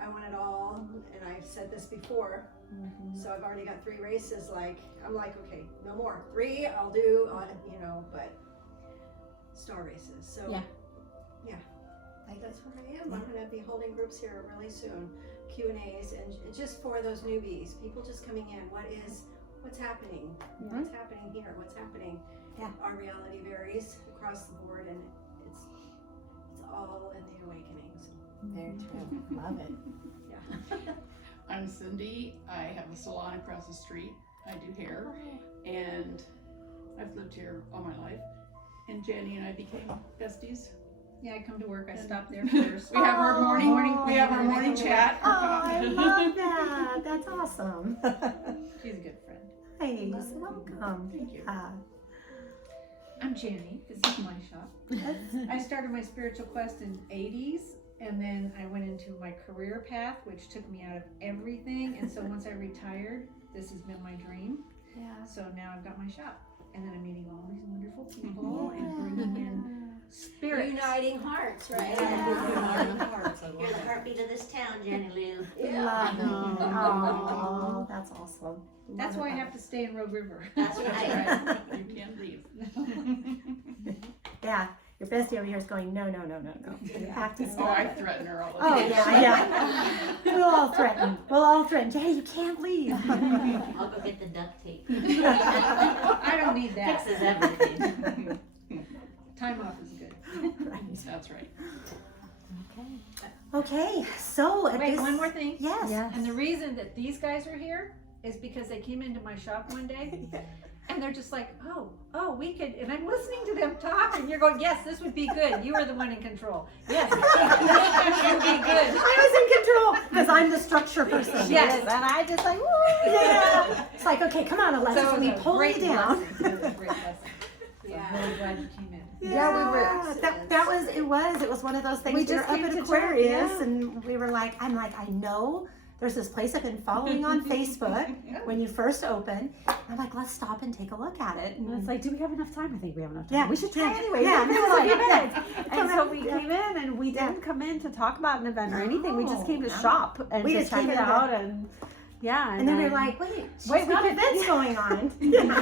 I want it all, and I've said this before. So I've already got 3 races. I'm okay, no more. 3 I'll do, but star races. So yeah, that's where I am. I'm gonna be holding groups here really soon, Q&As, and just for those newbies, people just coming in. What's happening? What's happening here? What's happening? Yeah. Our reality varies across the board, and it's all in the awakening. So, Very true. Love it. yeah. I'm Cindy. I have a salon across the street. I do hair, and I've lived here all my life. And Jenny and I became besties. Yeah, I come to work. I stop there first. We have our morning chat. Oh, I love that. That's awesome. She's a good friend. Nice. Welcome. Thank you. I'm Janny. This is my shop. I started my spiritual quest in the 80s, and then I went into my career path, which took me out of everything. And so once I retired, this has been my dream. Yeah. So now I've got my shop, and then I'm meeting all these wonderful people and bringing in spirits. Uniting hearts, right? You're the heartbeat of this town, Jenny Lou. Love it. Oh, that's awesome. That's why I have to stay in Rogue River. That's right. You can't leave. Yeah, your bestie over here is going, no. You have to Oh, stop. I threaten her all the Oh, time. yeah. We'll all threaten. Jay, you can't leave. I'll go get the duct tape. I don't need that. Fixes everything. Time off is good. That's right. Okay, so at Wait, this... one more thing. Yes. And the reason that these guys are here is because they came into my shop one day and they're just like, oh, we could, and I'm listening to them talk and you're going, yes, this would be good. You are the one in control. Yes, this would be good. I was in control because I'm the structure person. Yes. And I just like, woo, yeah. It's like, okay, come on, Alexis, So let me it was a pull you great down. blessing. It was a great blessing. So I'm really glad you came in. Yeah, we were. It was one of those things. We We were just up came at to Aquarius, chat, yeah. and we were like, I know there's this place I've been following on Facebook when you first opened. I'm like, let's stop and take a look at it. And it's like, do we have enough time? I think we have enough time. Yeah. We should try Yeah. anyway. Yeah. It was a few minutes. Come And so on. we Yeah. came in, and we didn't come in to talk about an event or anything. We just came to No. shop and We to just check came it in to- out and Yeah. And then we're like, wait, she's Wait, we got could- events going on.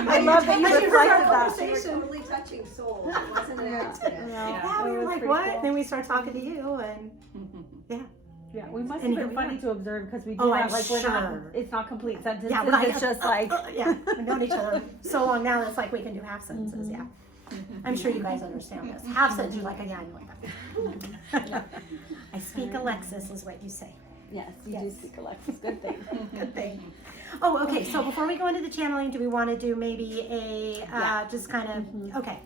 I love that you As reflected heard our that. We were conversation. totally touching souls. It wasn't an accident. Yeah, we it were was like, pretty what? cool. Then we start talking to you, and Yeah, we must And have here been we funny are. to observe because we do Oh, that. I'm Like we're not. sure. It's not complete sentences. yeah, we're like, it's just like. yeah, we've known each other so long now. It's like we can do half sentences. Mhm. Yeah, I'm sure you guys understand this. Half sentences, you're like, yeah, I know that. I speak Alexis, is what you say. Yes, you do Yes. speak Alexis. Good thing. Good thing. Oh, okay. So before we go into the channeling, do we want to do maybe a just kind of okay?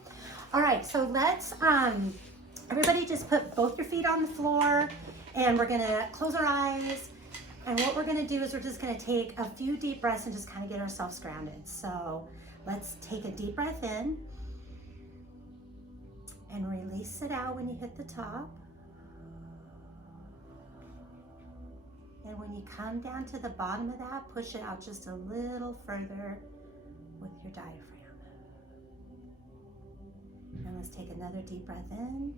All right. So let's everybody just put both your feet on the floor, and we're gonna close our eyes. And what we're gonna do is we're just gonna take a few deep breaths and just kind of get ourselves grounded. So let's take a deep breath in and release it out when you hit the top. And when you come down to the bottom of that, push it out just a little further with your diaphragm. And let's take another deep breath in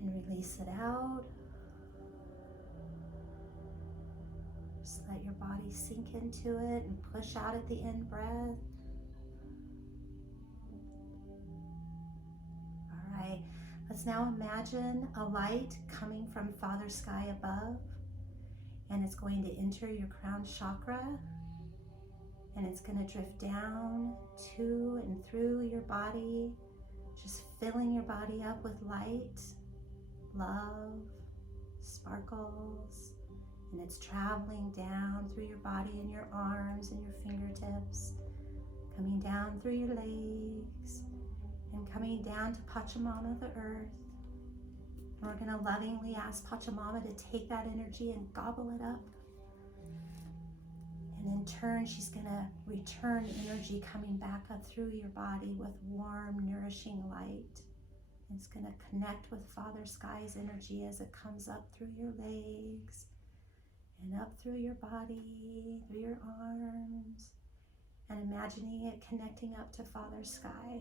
and release it out. Just let your body sink into it and push out at the in breath. All right. Let's now imagine a light coming from Father Sky above, and it's going to enter your crown chakra, and it's going to drift down to and through your body, just filling your body up with light, love, sparkles, and it's traveling down through your body and your arms and your fingertips, coming down through your legs, and coming down to Pachamama, the earth. And we're going to lovingly ask Pachamama to take that energy and gobble it up. And in turn, she's going to return energy coming back up through your body with warm, nourishing light. And it's going to connect with Father Sky's energy as it comes up through your legs and up through your body, through your arms, and imagining it connecting up to Father Sky.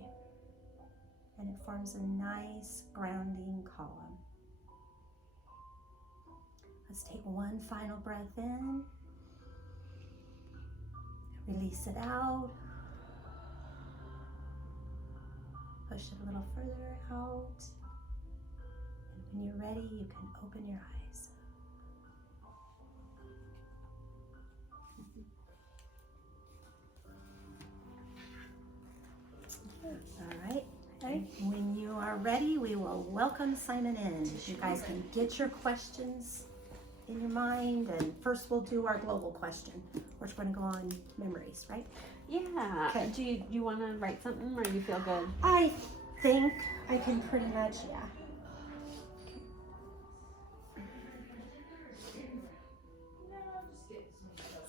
And it forms a nice grounding column. Let's take one final breath in. Release it out. Push it a little further out. And when you're ready, you can open your eyes. All right. When you are ready, we will welcome Simon in. You guys can get your questions in your mind, and first we'll do our global question, which we're going to go on memories, right? Yeah. Okay. Do you want to write something, or you feel good? I think I can pretty much, yeah.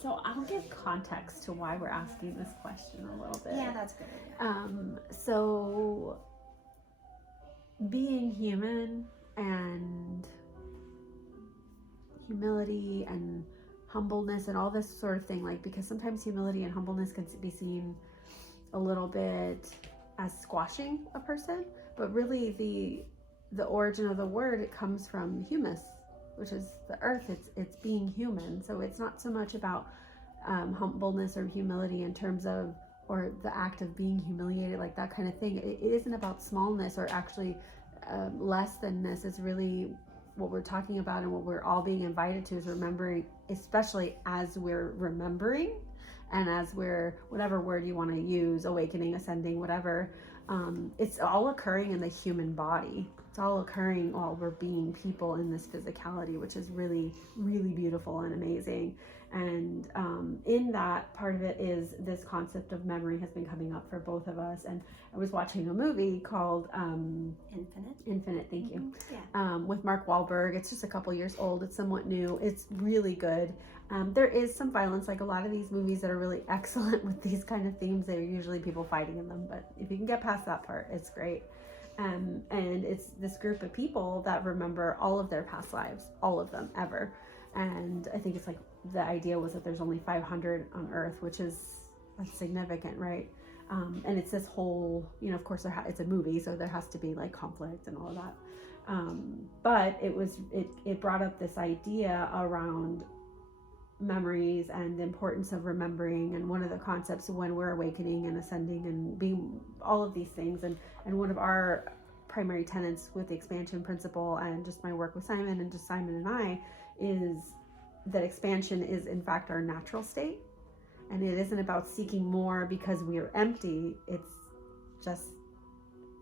So I'll give context to why we're asking this question a little bit. Yeah, that's good. So being human and humility and humbleness and all this sort of thing, like, because sometimes humility and humbleness can be seen a little bit as squashing a person, but really the origin of the word, it comes from humus, which is the earth. It's being human. So it's not so much about humbleness or humility in terms of, or the act of being humiliated, like that kind of thing. It isn't about smallness or actually less thanness. It's really what we're talking about, and what we're all being invited to is remembering, especially as we're remembering and as we're, whatever word you want to use, awakening, ascending, whatever, it's all occurring in the human body. It's all occurring while we're being people in this physicality, which is really, really beautiful and amazing. And in that, part of it is this concept of memory has been coming up for both of us. And I was watching a movie called Infinite, thank you, with Mark Wahlberg. It's just a couple years old. It's somewhat new. It's really good. There is some violence, like a lot of these movies that are really excellent with these kind of themes. They're usually people fighting in them, but if you can get past that part, it's great. And it's this group of people that remember all of their past lives, all of them ever. And I think it's like the idea was that there's only 500 on Earth, which is that's significant, right? And it's this whole, you know, of course it's a movie, so there has to be like conflict and all of that. But it brought up this idea around memories and the importance of remembering, and one of the concepts when we're awakening and ascending and being all of these things, and one of our primary tenets with the expansion principle and just my work with Simon and just Simon and I is that expansion is in fact our natural state, and it isn't about seeking more because we are empty. It's just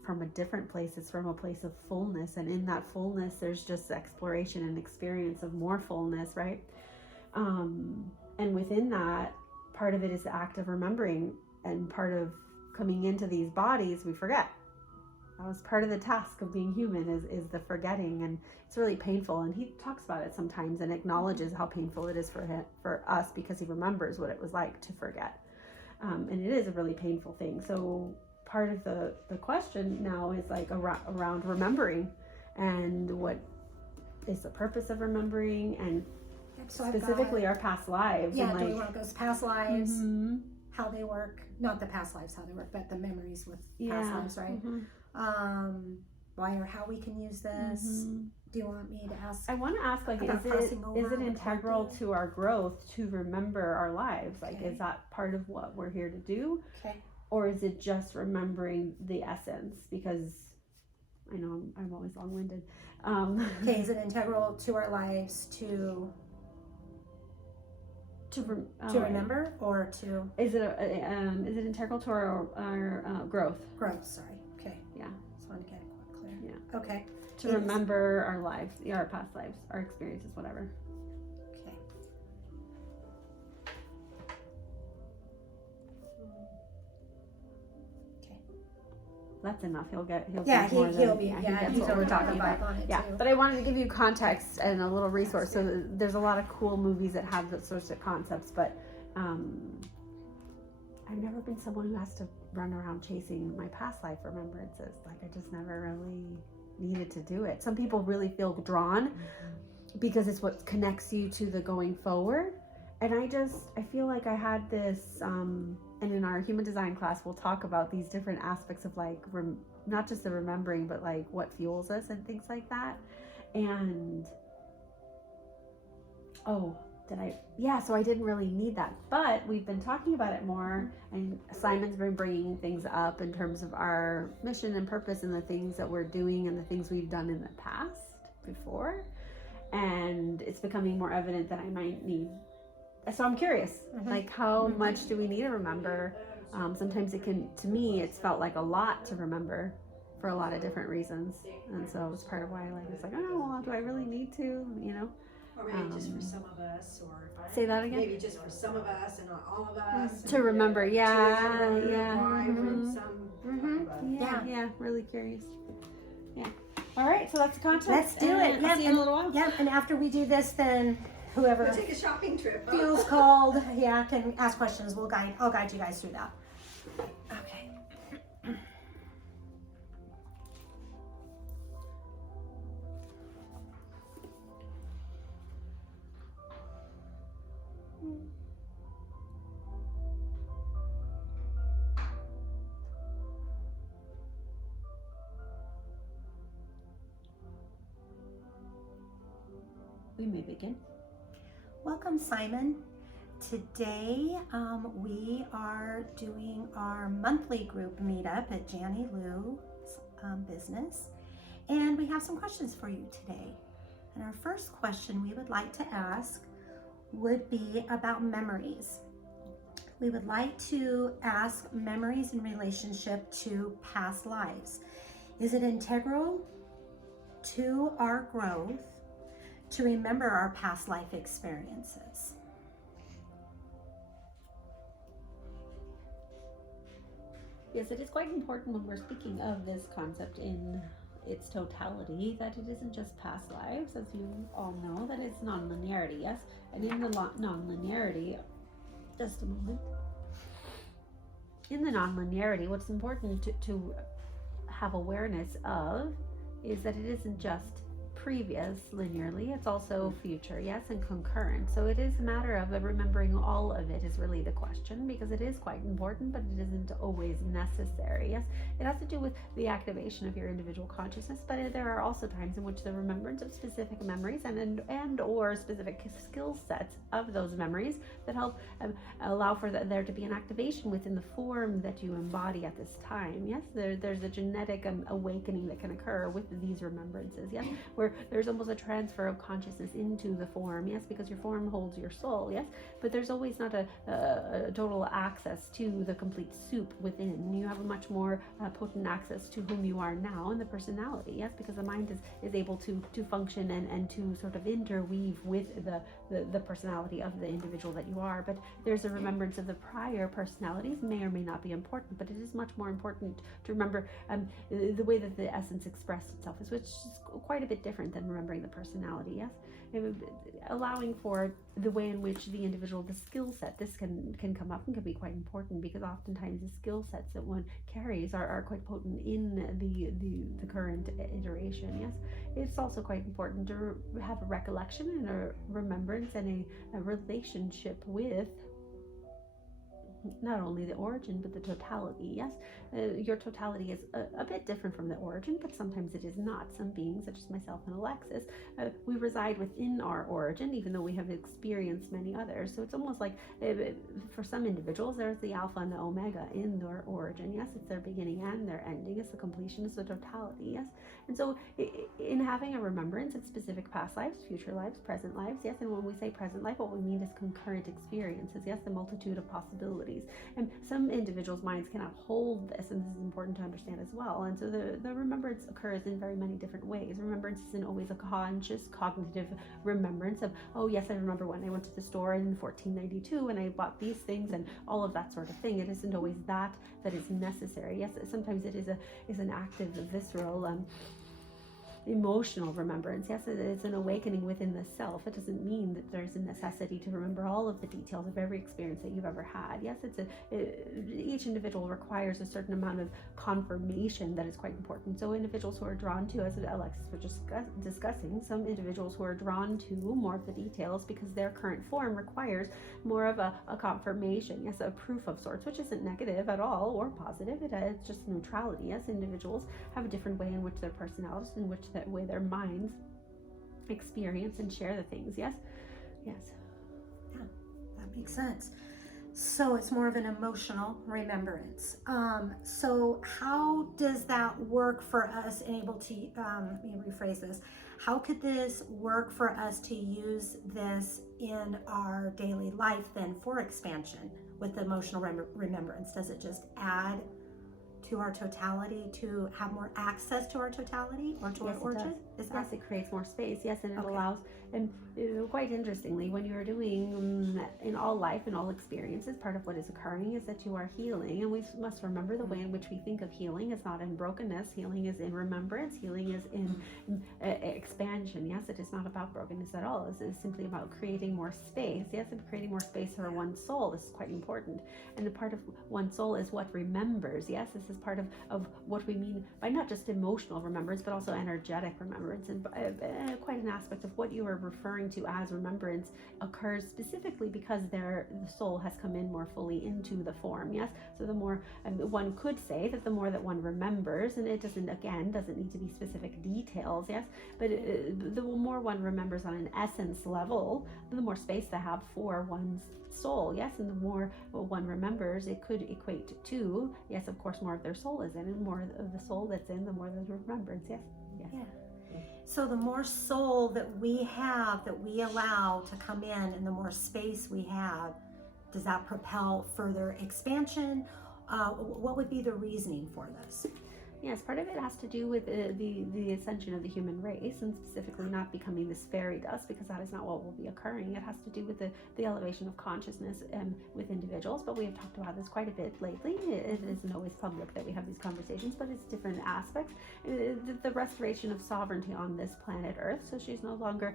from a different place. It's from a place of fullness, and in that fullness there's just exploration and experience of more fullness, right? And within that, part of it is the act of remembering, and part of coming into these bodies, we forget. That was part of the task of being human, is the forgetting, and it's really painful. And he talks about it sometimes and acknowledges how painful it is for us, because he remembers what it was like to forget. And it is a really painful thing. So part of the question now is like around remembering, and what is the purpose of remembering, and So specifically our past lives. Yeah, and do we like, want to go to past lives, mhm. how they work? Not the past lives, how they work, but the memories with past Yeah. lives, right? Mhm. Why or how we can use this. Mhm. Do you want me to ask? I want to ask, like, About is crossing over it with integral something? to our growth to remember our lives? Like, Okay. is that part of what we're here to do? Okay. Or is it just remembering the essence? Because I know I'm always long-winded. Okay, is it integral to our lives to remember, or to Is it integral to our growth? growth? Sorry. Okay. Yeah. Just want to get it quite clear. Yeah. Okay. To It's- remember our lives, our past lives, our experiences, whatever. Okay. That's enough. He'll Yeah, think more he'll than, be. he Yeah, gets he's what we're talking about. vibe on it Yeah, too. but I wanted to give you context and a little resource. So there's a lot of cool movies that have those sorts of concepts, but I've never been someone who has to run around chasing my past life remembrances. Like, I just never really needed to do it. Some people really feel drawn because it's what connects you to the going forward. And I feel like I had this, and in our human design class, we'll talk about these different aspects of like, not just the remembering, but like what fuels us and things like that. And, so I didn't really need that, but we've been talking about it more, and Simon's been bringing things up in terms of our mission and purpose and the things that we're doing and the things we've done in the past before. And it's becoming more evident that I might need. So I'm curious, like, how much do we need to remember? Sometimes to me, it's felt like a lot to remember for a lot of different reasons. And so it's part of why it's like, oh, well, do I really need to, Or maybe just for some of us, or Say that again? maybe just for some of us and not all of us. To remember, yeah, To remember yeah. why for Mhm. some. Yeah, really curious. Yeah. All right, so that's the context. Let's do it. I'll Yep, see you in a little while. Yeah, and after we do this, then whoever We'll take a shopping trip. Huh? feels called, can ask questions. I'll guide you guys through that. Okay. We may begin. Welcome, Simon. Today we are doing our monthly group meetup at Janny Lou's business, and we have some questions for you today. And our first question we would like to ask would be about memories. We would like to ask memories in relationship to past lives. Is it integral to our growth to remember our past life experiences? Yes, it is quite important when we're speaking of this concept in its totality that it isn't just past lives, as you all know, that it's non-linearity, yes? And in the non-linearity, just a moment. In the non-linearity, what's important to have awareness of is that it isn't just previous linearly, it's also future, yes, and concurrent. So it is a matter of remembering all of it is really the question, because it is quite important, but it isn't always necessary. Yes, it has to do with the activation of your individual consciousness, but there are also times in which the remembrance of specific memories and or specific skill sets of those memories that help allow for there to be an activation within the form that you embody at this time. Yes, there's a genetic awakening that can occur with these remembrances. Yes, where there's almost a transfer of consciousness into the form. Yes, because your form holds your soul. Yes, but there's always not a total access to the complete soup within. You have a much more potent access to whom you are now and the personality. Yes, because the mind is able to function and to sort of interweave with the personality of the individual that you are. But there's a remembrance of the prior personalities, may or may not be important, but it is much more important to remember the way that the essence expressed itself, which is quite a bit different than remembering the personality. Yes, allowing for the way in which the individual, the skill set, this can come up and can be quite important, because oftentimes the skill sets that one carries are quite potent in the current iteration. Yes, it's also quite important to have a recollection and a remembrance and a relationship with not only the origin but the totality. Yes, your totality is a bit different from the origin, but sometimes it is not. Some beings, such as myself and Alexis, we reside within our origin, even though we have experienced many others. So it's almost like for some individuals there's the alpha and the omega in their origin. Yes, it's their beginning and their ending. It's the completion, it's the totality. Yes, and so in having a remembrance of specific past lives, future lives, present lives. Yes, and when we say present life, what we mean is concurrent experiences. Yes, the multitude of possibilities. And some individuals' minds cannot hold this, and this is important to understand as well. And so the remembrance occurs in very many different ways. Remembrance isn't always a conscious, cognitive remembrance of, oh yes, I remember when I went to the store in 1492 and I bought these things and all of that sort of thing. It isn't always that is necessary. Yes, sometimes it is an active, visceral, emotional remembrance. Yes, it is an awakening within the self. It doesn't mean that there's a necessity to remember all of the details of every experience that you've ever had. Yes, each individual requires a certain amount of confirmation that is quite important. So individuals who are drawn to, as Alexis was just discussing, some individuals who are drawn to more of the details because their current form requires more of a confirmation. Yes, a proof of sorts, which isn't negative at all or positive. It's just neutrality. Yes, individuals have a different way in which their personalities, in which that way their minds experience and share the things. Yes, yeah, that makes sense. So it's more of an emotional remembrance. So how does that work for us? Able to let me rephrase this. How could this work for us to use this in our daily life then for expansion with emotional remembrance? Does it just add to our totality, to have more access to our totality or to our origin? Yes, it creates more space. Yes, and it allows, and quite interestingly, when you are doing in all life and all experiences, part of what is occurring is that you are healing, and we must remember the way in which we think of healing is not in brokenness. Healing is in remembrance. Healing is in expansion. Yes, it is not about brokenness at all. It is simply about creating more space. Yes, and creating more space for one's soul. This is quite important, and the part of one's soul is what remembers. Yes, this is part of what we mean by not just emotional remembrance, but also energetic remembrance. And quite an aspect of what you are referring to as remembrance occurs specifically because the soul has come in more fully into the form. Yes, so the more one could say that the more that one remembers, and it doesn't need to be specific details. Yes, but the more one remembers on an essence level, the more space they have for one's soul. Yes, and the more one remembers, it could equate to, yes, of course, more of their soul is in, and more of the soul that's in, the more the remembrance. Yes. Yeah. So the more soul that we have, that we allow to come in, and the more space we have, does that propel further expansion? What would be the reasoning for this? Yes, part of it has to do with the ascension of the human race, and specifically not becoming this fairy dust, because that is not what will be occurring. It has to do with the elevation of consciousness with individuals, but we have talked about this quite a bit lately. It isn't always public that we have these conversations, but it's different aspects. The restoration of sovereignty on this planet Earth, so she's no longer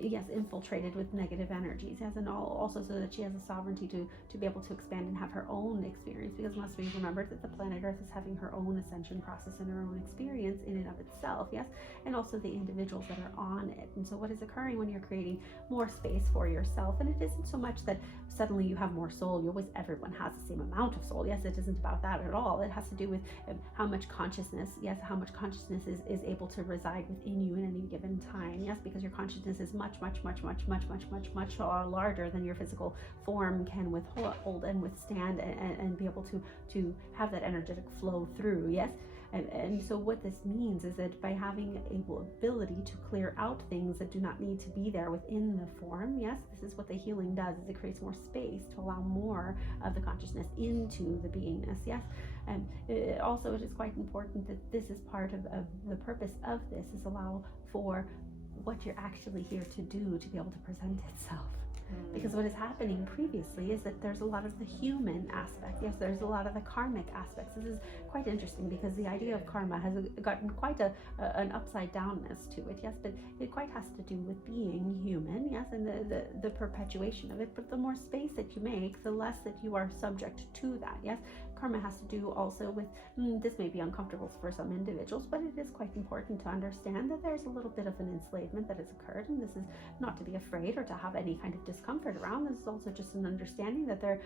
yes, infiltrated with negative energies, yes, and also so that she has the sovereignty to be able to expand and have her own experience, because it must be remembered that the planet Earth is having her own ascension process and her own experience in and of itself, yes, and also the individuals that are on it. And so what is occurring when you're creating more space for yourself, and it isn't so much that suddenly you have more soul, everyone has the same amount of soul, yes, it isn't about that at all. It has to do with how much consciousness, yes, how much consciousness is able to reside within you in any given time, yes, because your consciousness is much larger than your physical form can withhold and withstand and be able to have that energetic flow through, yes. And so what this means is that by having ability to clear out things that do not need to be there within the form, yes, this is what the healing does, is it creates more space to allow more of the consciousness into the beingness, yes. And it is quite important that this is part of the purpose of this, is allow for what you're actually here to do to be able to present itself. Because what is happening previously is that there's a lot of the human aspect. Yes, there's a lot of the karmic aspects. This is quite interesting because the idea of karma has gotten quite an upside downness to it. Yes, but it quite has to do with being human. Yes, and the perpetuation of it. But the more space that you make, the less that you are subject to that. Yes, karma has to do also with, this may be uncomfortable for some individuals, but it is quite important to understand that there's a little bit of an enslavement that has occurred, and this is not to be afraid or to have any kind of discomfort around. This is also just an understanding that they're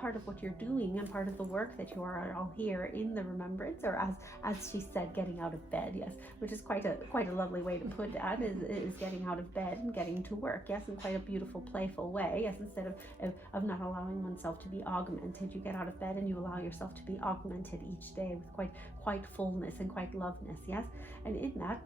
part of what you're doing and part of the work that you are all here in the remembrance, or as she said, getting out of bed, yes, which is quite a lovely way to put that, is getting out of bed and getting to work, yes, in quite a beautiful, playful way, yes, instead of not allowing oneself to be augmented. You get out of bed and you allow yourself to be augmented each day with quite fullness and quite loveness, yes, and in that,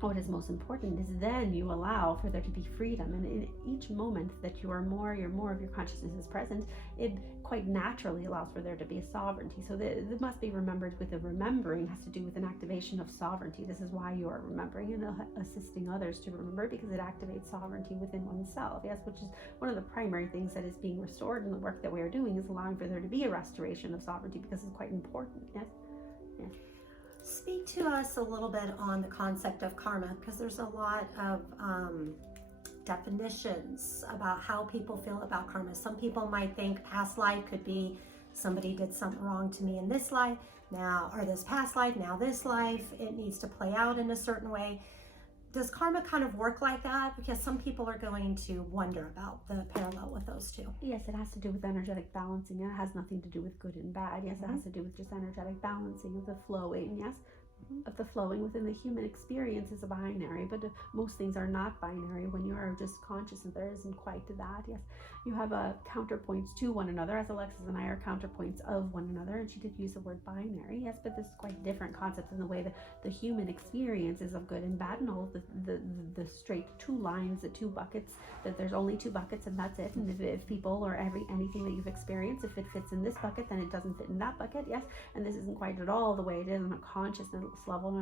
what is most important is then you allow for there to be freedom, and in each moment that more of your consciousness is present, it quite naturally allows for there to be a sovereignty. So that must be remembered with the remembering has to do with an activation of sovereignty. This is why you are remembering and assisting others to remember, because it activates sovereignty within oneself, yes, which is one of the primary things that is being restored in the work that we are doing, is allowing for there to be a restoration of sovereignty, because it's quite important, yes. Yes. Speak to us a little bit on the concept of karma, because there's a lot of definitions about how people feel about karma. Some people might think past life could be somebody did something wrong to me in this life now, or this past life, now this life, it needs to play out in a certain way. Does karma kind of work like that? Because some people are going to wonder about the parallel with those two. Yes, it has to do with energetic balancing. It has nothing to do with good and bad. Yes, it has to do with just energetic balancing of the flowing. Yes, of the flowing within the human experience is a binary, but most things are not binary when you are just conscious, and there isn't quite that. Yes, you have counterpoints to one another, as Alexis and I are counterpoints of one another, and she did use the word binary. Yes, but this is quite a different concept in the way that the human experience is of good and bad, and all of the straight two lines, the two buckets, that there's only two buckets and that's it. And if people or anything that you've experienced, if it fits in this bucket, then it doesn't fit in that bucket. Yes, and this isn't quite at all the way it is on a consciousness level,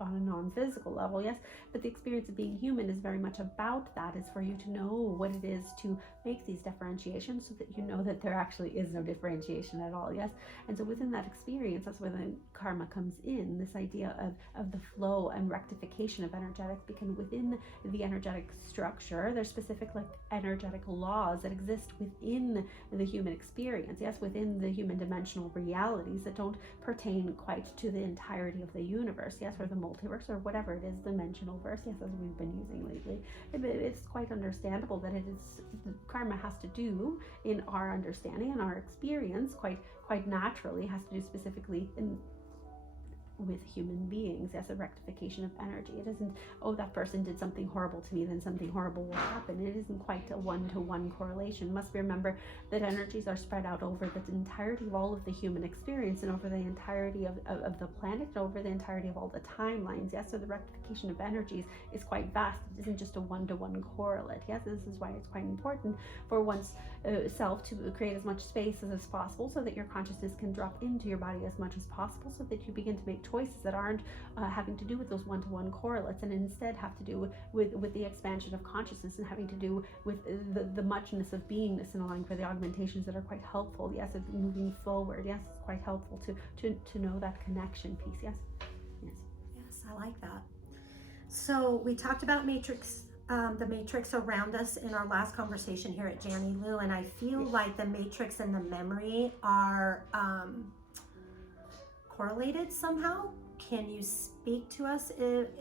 on a non-physical level, yes, but the experience of being human is very much about that, is for you to know what it is to make these differentiations, so that you know that there actually is no differentiation at all, yes. And so within that experience, that's where the karma comes in, this idea of the flow and rectification of energetics, because within the energetic structure, there's specific energetic laws that exist within the human experience, yes, within the human dimensional realities that don't pertain quite to the entirety of the universe, yes, or the multiverse, or whatever it is, dimensional verse, yes, as we've been using lately. It's quite understandable that karma has to do, in our understanding and our experience, quite naturally has to do specifically with human beings, yes, a rectification of energy. It isn't, oh, that person did something horrible to me, then something horrible will happen. It isn't quite a one-to-one correlation. Must remember that energies are spread out over the entirety of all of the human experience, and over the entirety of the planet, and over the entirety of all the timelines, yes. So the rectification of energies is quite vast. It isn't just a one-to-one correlate, yes. This is why it's quite important for one's self to create as much space as possible, so that your consciousness can drop into your body as much as possible, so that you begin to make choices that aren't having to do with those one-to-one correlates, and instead have to do with the expansion of consciousness, and having to do with the muchness of beingness, and allowing for the augmentations that are quite helpful, yes, of moving forward. Yes, it's quite helpful to know that connection piece. Yes, I like that. So we talked about matrix the matrix around us in our last conversation here at Janny Lou, and I feel like the matrix and the memory are correlated somehow. Can you speak to us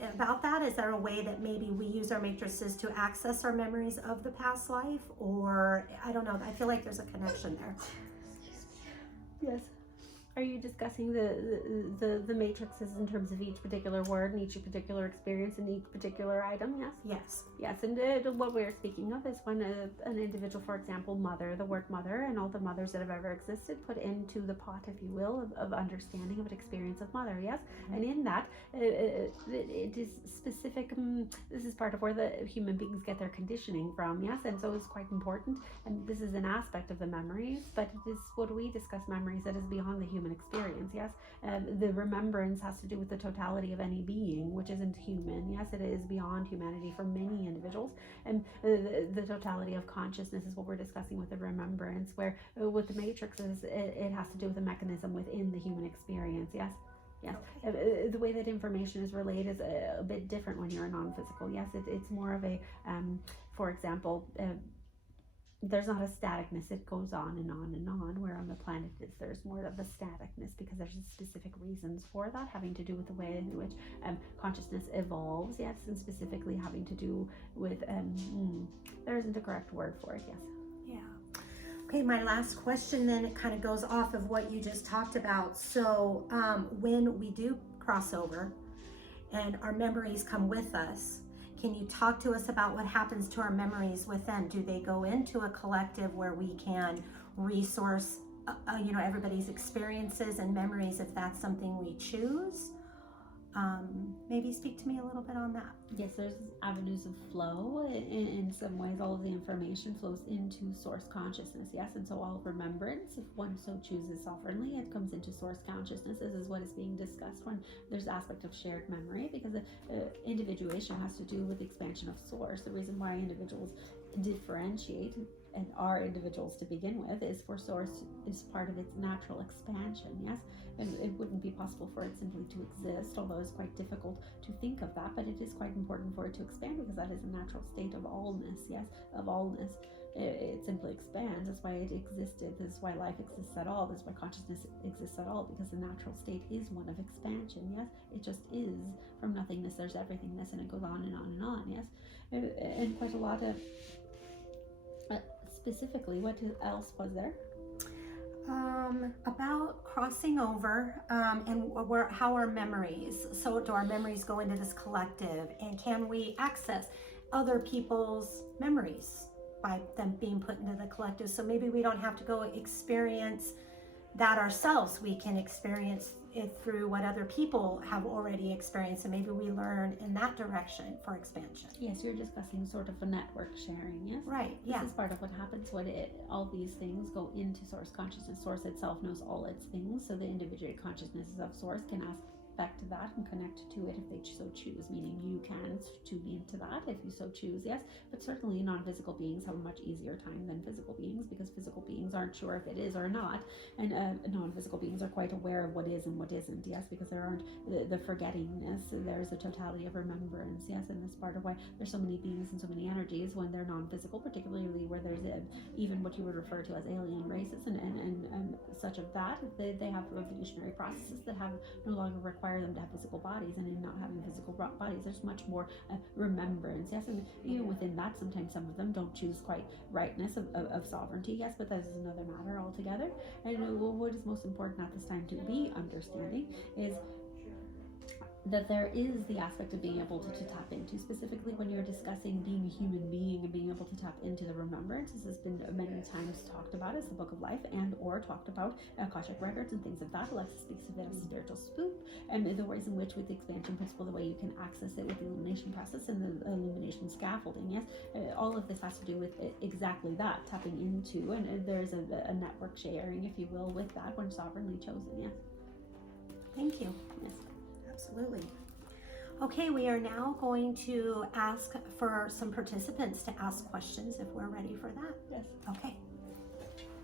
about that? Is there a way that maybe we use our matrices to access our memories of the past life? Or, I don't know, I feel like there's a connection there. Yes. Are you discussing the matrices in terms of each particular word and each particular experience and each particular item? Yes. Yes. Yes, and what we're speaking of is when an individual, for example, mother, the word mother, and all the mothers that have ever existed, put into the pot, if you will, of understanding of an experience of mother. Yes, and in that, it is specific. This is part of where the human beings get their conditioning from. Yes, and so it's quite important. And this is an aspect of the memories, but it is what we discuss memories that is beyond the human experience. Yes, the remembrance has to do with the totality of any being, which isn't human. Yes, it is beyond humanity for many individuals, and the totality of consciousness is what we're discussing with the remembrance, where with the matrices it has to do with a mechanism within the human experience. Yes. Yes, the way that information is relayed is a bit different when you're a non-physical. Yes, it's more of a, for example, there's not a staticness. It goes on and on and on. Where on the planet there's more of a staticness because there's specific reasons for that, having to do with the way in which consciousness evolves. Yes, and specifically having to do with there isn't a correct word for it. Yes. Yeah. Okay, my last question then, it kind of goes off of what you just talked about. So when we do cross over and our memories come with us, can you talk to us about what happens to our memories with them? Do they go into a collective where we can resource, everybody's experiences and memories if that's something we choose? Maybe speak to me a little bit on that. Yes, there's avenues of flow. In some ways, all of the information flows into source consciousness. Yes, and so all remembrance, if one so chooses sovereignly, it comes into source consciousness. This is what is being discussed when there's aspect of shared memory, because individuation has to do with expansion of source. The reason why individuals differentiate and are individuals to begin with is for source is part of its natural expansion. Yes, and it wouldn't be possible for it simply to exist, although it's quite difficult to think of that, but it is quite important for it to expand because that is a natural state of allness. Yes, of allness. It simply expands. That's why it existed. This is why life exists at all. This is why consciousness exists at all, because the natural state is one of expansion. Yes, it just is. From nothingness there's everythingness, and it goes on and on and on. Yes, and quite a lot of specifically, what else was there? About crossing over and how our memories, so do our memories go into this collective, and can we access other people's memories by them being put into the collective? So maybe we don't have to go experience that ourselves. We can experience it through what other people have already experienced, and maybe we learn in that direction for expansion. Yes, you're discussing sort of a network sharing. Yes, right. Yeah, this is part of what happens when all these things go into source consciousness. Source itself knows all its things, so the individual consciousnesses of source can ask back to that and connect to it if they so choose, meaning you can tune into that if you so choose. Yes, but certainly non-physical beings have a much easier time than physical beings, because physical beings aren't sure if it is or not, and non-physical beings are quite aware of what is and what isn't. Yes, because there aren't the forgettingness, there's a totality of remembrance. Yes, and that's part of why there's so many beings and so many energies when they're non-physical, particularly where there's even what you would refer to as alien races and such of that. They have evolutionary processes that have no longer require them to have physical bodies, and in not having physical bodies there's much more remembrance. Yes, and even within that sometimes some of them don't choose quite rightness of sovereignty. Yes, but that is another matter altogether. And what is most important at this time to be understanding is that there is the aspect of being able to tap into, specifically when you're discussing being a human being and being able to tap into the remembrance. This has been many times talked about as the Book of Life, and or talked about Akashic records and things like that. Alexis speaks of it as a spiritual spook, and the ways in which with the expansion principle, the way you can access it with the illumination process and the illumination scaffolding. Yes, all of this has to do with exactly that, tapping into, and there's a network sharing, if you will, with that when sovereignly chosen. Yes. Thank you. Yes. Absolutely. Okay, we are now going to ask for some participants to ask questions if we're ready for that. Yes. Okay.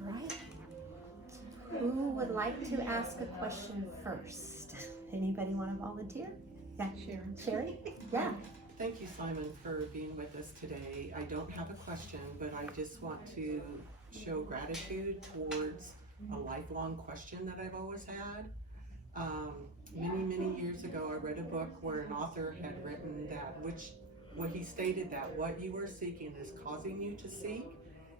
All right. Who would like to ask a question first? Anybody want to volunteer? Yeah. Sharon. Sherry? Yeah. Thank you, Simon, for being with us today. I don't have a question, but I just want to show gratitude towards a lifelong question that I've always had. Many years ago, I read a book where an author had written that what he stated that what you are seeking is causing you to seek.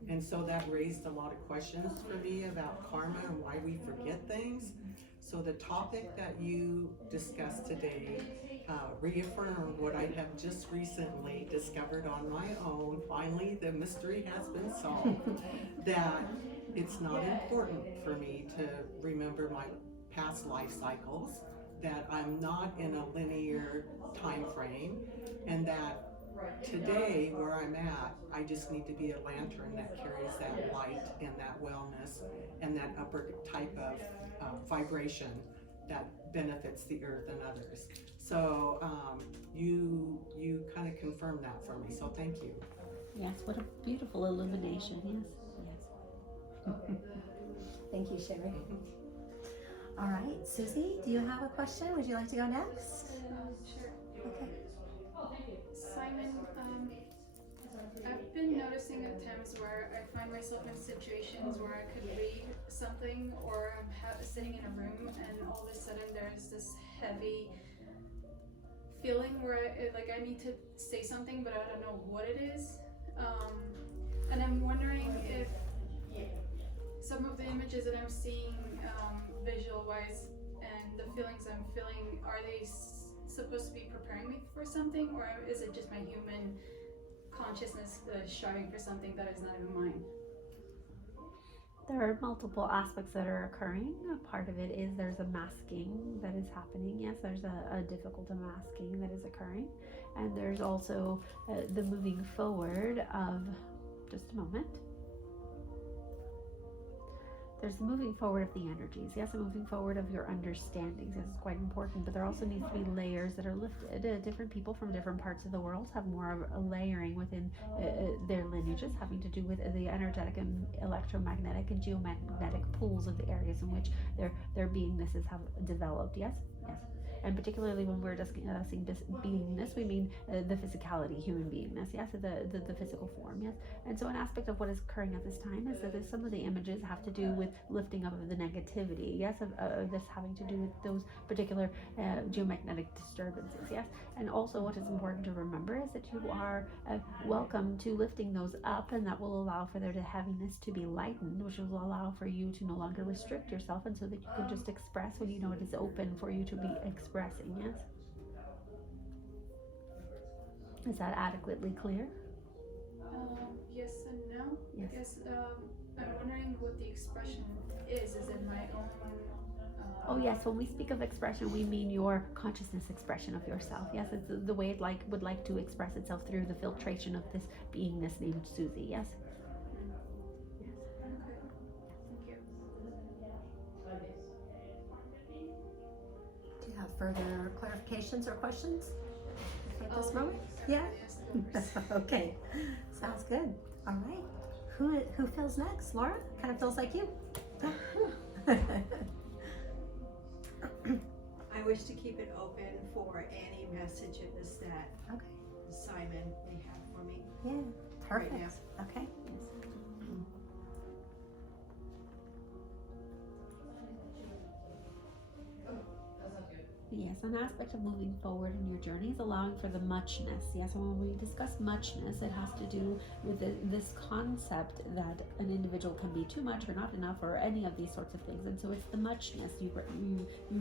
And so that raised a lot of questions for me about karma and why we forget things. So the topic that you discussed today reaffirmed what I have just recently discovered on my own. Finally, the mystery has been solved, that it's not important for me to remember my past life cycles, that I'm not in a linear time frame, and that today, where I'm at, I just need to be a lantern that carries that light and that wellness and that upper type of vibration that benefits the earth and others. So you kind of confirmed that for me, so thank you. Yes, what a beautiful illumination. Yes. Thank you, Sherry. All right, Susie, do you have a question? Would you like to go next? Sure. Okay. Simon, I've been noticing at times where I find myself in situations where I could read something, or I'm sitting in a room and all of a sudden there's this heavy feeling where I need to say something, but I don't know what it is. And I'm wondering if some of the images that I'm seeing visual-wise and the feelings I'm feeling, are they supposed to be preparing me for something, or is it just my human consciousness striving for something that is not even mine? There are multiple aspects that are occurring. A part of it is there's a masking that is happening. Yes, there's a difficult masking that is occurring. And there's also the moving forward of, just a moment. There's the moving forward of the energies. Yes, the moving forward of your understandings. This is quite important, but there also needs to be layers that are lifted. Different people from different parts of the world have more of a layering within their lineages, having to do with the energetic and electromagnetic and geomagnetic pools of the areas in which their beingnesses have developed. Yes, yes. And particularly when we're discussing beingness, we mean the physicality, human beingness, yes, the physical form, yes. And so an aspect of what is occurring at this time is that some of the images have to do with lifting up of the negativity, yes, of this having to do with those particular geomagnetic disturbances, yes. And also what is important to remember is that you are welcome to lifting those up, and that will allow for their heaviness to be lightened, which will allow for you to no longer restrict yourself, and so that you can just express when you know it is open for you to be expressing, yes? Is that adequately clear? Yes and no. Yes. I guess I'm wondering what the expression is. Is it my own? Oh yes, when we speak of expression, we mean your consciousness expression of yourself. Yes, it's the way it would like to express itself through the filtration of this beingness named Susie. Yes. Yes. Okay. Thank you. Do you have further clarifications or questions at this Oh, moment? Yeah? yes, of course. Okay, sounds good. All right. Who feels next? Laura? Kind of feels like you. I wish to keep it open for any messages that Okay. Simon may have for me. Yeah, perfect. Right Okay. Yes, an aspect of moving forward in your journey is allowing for the muchness. Yes, and when we discuss muchness, it has to do with this concept that an individual can be too much or not enough, or any of these sorts of things. And so it's the muchness you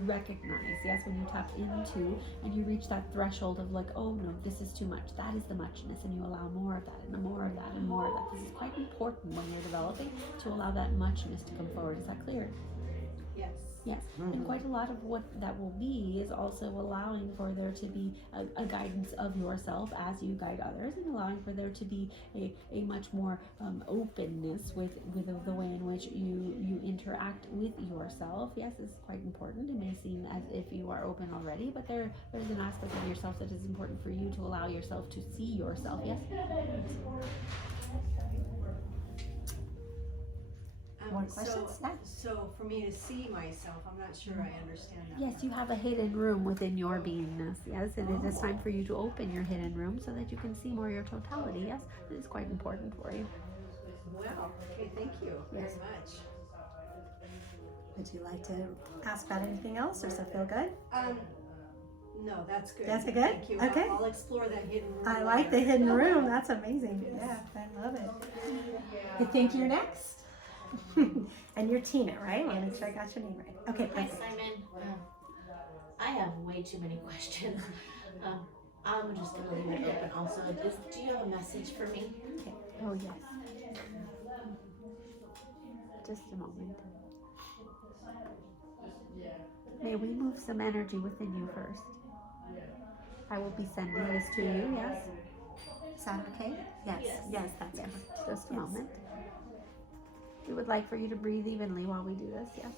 recognize. Yes, when you tap into and you reach that threshold of like, oh no, this is too much. That is the muchness, and you allow more of that and more of that and more of that. This is quite important when you're developing, to allow that muchness to come forward. Is that clear? Yes. Yes, and quite a lot of what that will be is also allowing for there to be a guidance of yourself as you guide others, and allowing for there to be a much more openness with the way in which you interact with yourself. Yes, this is quite important. It may seem as if you are open already, but there's an aspect of yourself that is important for you to allow yourself to see yourself. Yes. More questions? Yeah. So for me to see myself, I'm not sure I understand that. Yes, you have a hidden room within your beingness, yes, and it is time for you to open your hidden room so that you can see more of your totality, yes. It is quite important for you. Wow. Okay, thank you Yes. very much. Would you like to ask about anything else, or does it feel good? No, that's good. That's good? Thank you. Okay. I'll explore that hidden room. I like the later. hidden room. That's amazing. Yeah, I love it. I think you're next. And you're Tina, right? I want to make sure I got your name right. Okay, Hi, perfect. Simon. I have way too many questions. I'm just gonna leave it open. Also, do you have a message for me? Okay. Oh, yes. Just a moment. May we move some energy within you first? I will be sending this to you, yes? Is that okay? Yes. Yes, that's Yes, perfect. just a Yes. moment. We would like for you to breathe evenly while we do this, yes?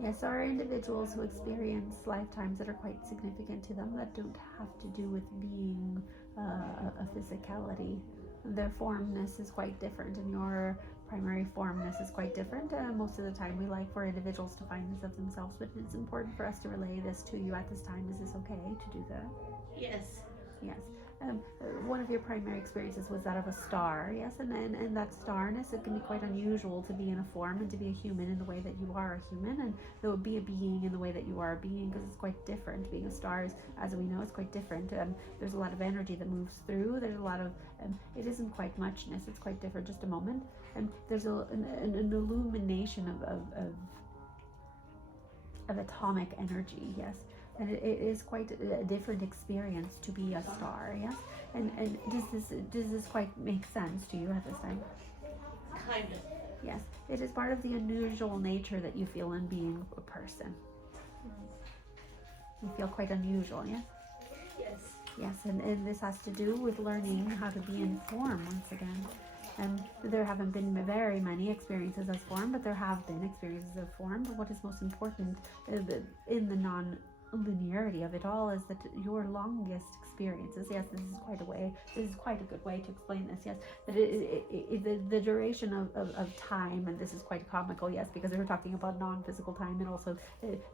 Yes, there are individuals who experience lifetimes that are quite significant to them that don't have to do with being a physicality. Their formness is quite different, and your primary formness is quite different. Most of the time, we like for individuals to find this of themselves, but it's important for us to relay this to you at this time. Is this okay to do that? Yes. Yes. One of your primary experiences was that of a star, yes, and that starness, it can be quite unusual to be in a form and to be a human in the way that you are a human, and there would be a being in the way that you are a being, because it's quite different. Being a star is, as we know, it's quite different. There's a lot of energy that moves through. There's a lot of, it isn't quite muchness. It's quite different. Just a moment. And there's an illumination of atomic energy, yes. And it is quite a different experience to be a star, yes? And does this quite make sense to you at this time? Kind of. Yes, it is part of the unusual nature that you feel in being a person. You feel quite unusual, yes? Yes. Yes, and this has to do with learning how to be in form once again. And there haven't been very many experiences as form, but there have been experiences of form. But what is most important in the non-linearity of it all is that your longest experiences, yes, this is quite a good way to explain this, yes, that the duration of time, and this is quite comical, yes, because we're talking about non-physical time, and also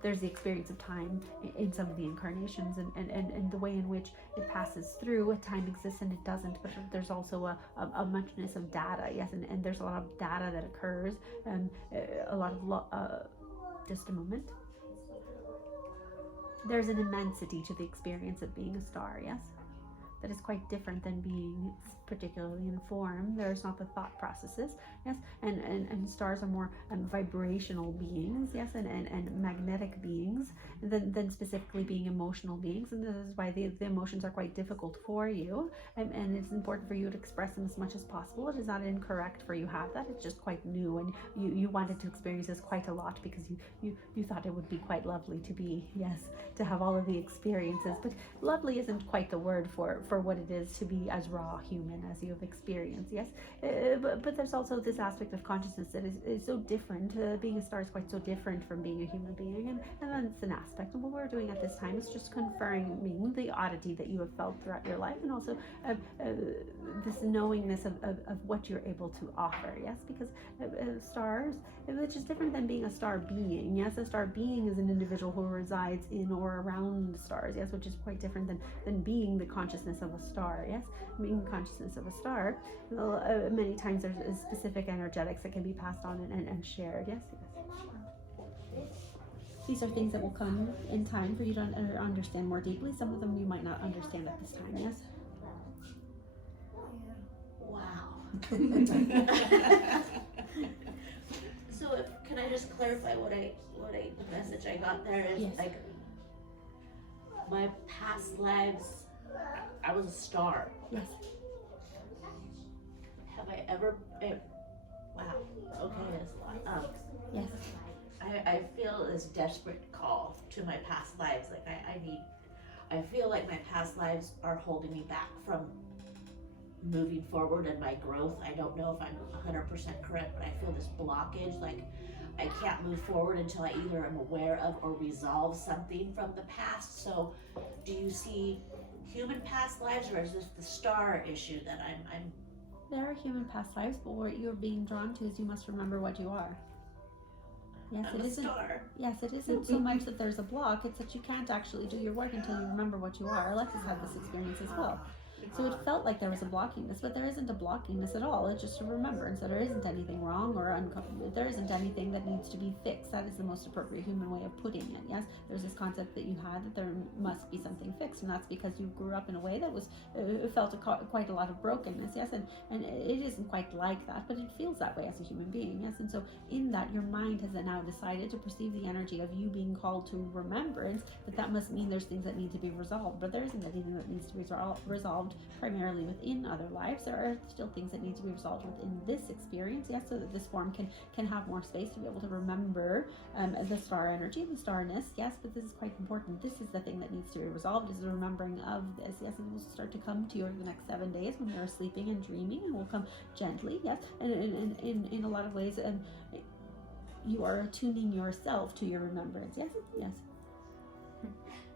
there's the experience of time in some of the incarnations, and the way in which it passes through. Time exists and it doesn't, but there's also a muchness of data, yes, and there's a lot of data that occurs, and a lot of just a moment. There's an immensity to the experience of being a star, yes? That is quite different than being particularly in form. There's not the thought processes, yes? And stars are more vibrational beings, yes? And magnetic beings than specifically being emotional beings. And this is why the emotions are quite difficult for you. And it's important for you to express them as much as possible. It is not incorrect for you to have that. It's just quite new. And you wanted to experience this quite a lot because you thought it would be quite lovely to be, yes, to have all of the experiences. But lovely isn't quite the word for what it is to be as raw human as you have experienced, yes? But there's also this aspect of consciousness that is so different. Being a star is quite so different from being a human being, and that's an aspect. And what we're doing at this time is just conferring the oddity that you have felt throughout your life, and also this knowingness of what you're able to offer, yes? Because stars, which is different than being a star being, yes? A star being is an individual who resides in or around the stars, yes? Which is quite different than being the consciousness of a star, yes? Being the consciousness of a star, many times there's a specific energetics that can be passed on and shared, yes? These are things that will come in time for you to understand more deeply. Some of them you might not understand at this time, yes? Wow. So can I just clarify the message I got there is, Yes. like, my past lives, I was a star. Yes. Have I ever, wow, okay, that's a lot. Yes. I feel this desperate call to my past lives. Like I feel like my past lives are holding me back from moving forward in my growth. I don't know if I'm 100% correct, but I feel this blockage, like I can't move forward until I either am aware of or resolve something from the past. So do you see human past lives, or is this the star issue that I'm There are human past lives, but what you're being drawn to is you must remember what you are. Yes, I'm it a isn't. star? Yes, it isn't so much that there's a block; it's that you can't actually do your work until you remember what you are. Alexis had this experience as well. So it felt like there was a blockingness, but there isn't a blockingness at all. It's just a remembrance that there isn't anything wrong or there isn't anything that needs to be fixed. That is the most appropriate human way of putting it. Yes, there's this concept that you had that there must be something fixed, and that's because you grew up in a way that was felt quite a lot of brokenness. Yes, and it isn't quite like that, but it feels that way as a human being. Yes, and so in that, your mind has now decided to perceive the energy of you being called to remembrance. That must mean there's things that need to be resolved, but there isn't anything that needs to be resolved primarily within other lives. There are still things that need to be resolved within this experience, yes, so that this form can have more space to be able to remember the star energy and the starness, yes, but this is quite important. This is the thing that needs to be resolved, is the remembering of this, yes, and it will start to come to you over the next 7 days when you're sleeping and dreaming, and will come gently, yes, and in a lot of ways, you are attuning yourself to your remembrance, yes, yes.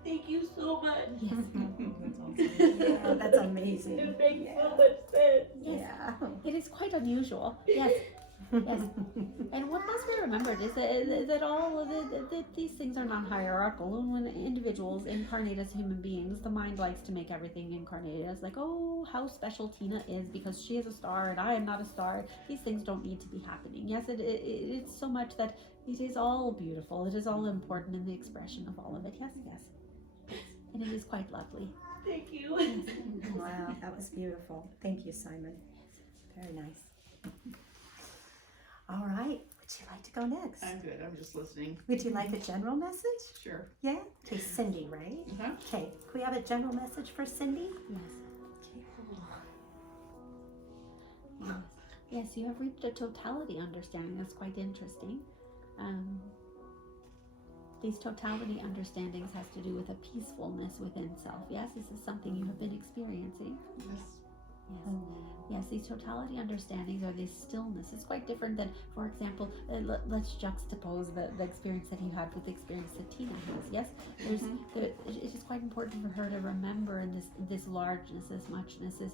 Thank you so much. Yes. Yeah, that's amazing. It makes so much sense. Yes. Yeah. It is quite unusual. Yes. Yes. And what must be remembered is that all of that these things are non-hierarchical. And when individuals incarnate as human beings, the mind likes to make everything incarnated as like, oh, how special Tina is because she is a star and I am not a star. These things don't need to be happening. Yes, it's so much that it is all beautiful. It is all important in the expression of all of it. Yes, yes. And it is quite lovely. Thank you. Wow, that was beautiful. Thank you, Simon. Very nice. All right, would you like to go next? I'm good. I'm just listening. Would you like a general message? Sure. Yeah? Okay, Cindy, right? Uh-huh. Okay, can we have a general message for Cindy? Yes. Okay, hold on. Yes. Yes, you have reached a totality understanding. That's quite interesting. These totality understandings has to do with a peacefulness within self. Yes, this is something you have been experiencing. Yes. Yes. Yes, these totality understandings or this stillness is quite different than, for example, let's juxtapose the experience that you had with the experience that Tina has. Yes, it is quite important for her to remember in this largeness, this muchness, this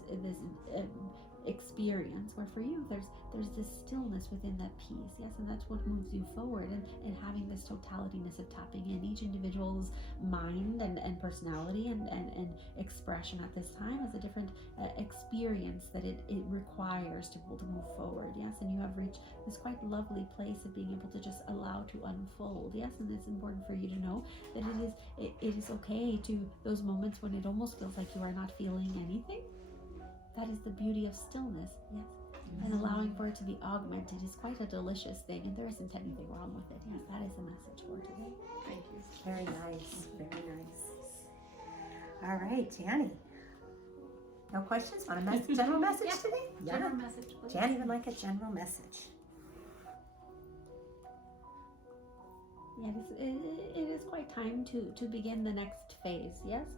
experience, where for you there's this stillness within that peace, yes, and that's what moves you forward, and having this totalityness of tapping in each individual's mind and personality and expression at this time is a different experience that it requires to be able to move forward, yes, and you have reached this quite lovely place of being able to just allow to unfold, yes, and it's important for you to know that it is okay to those moments when it almost feels like you are not feeling anything. That is the beauty of stillness, yes. And allowing for it to be augmented is quite a delicious thing, and there isn't anything wrong with it. Yes, that is the message for today. Thank you. Very nice, very nice. All right, Janny. No questions? Want a general message Yeah. today? General message, please. Janny would like a general message. Yes, it is quite time to begin the next phase, yes?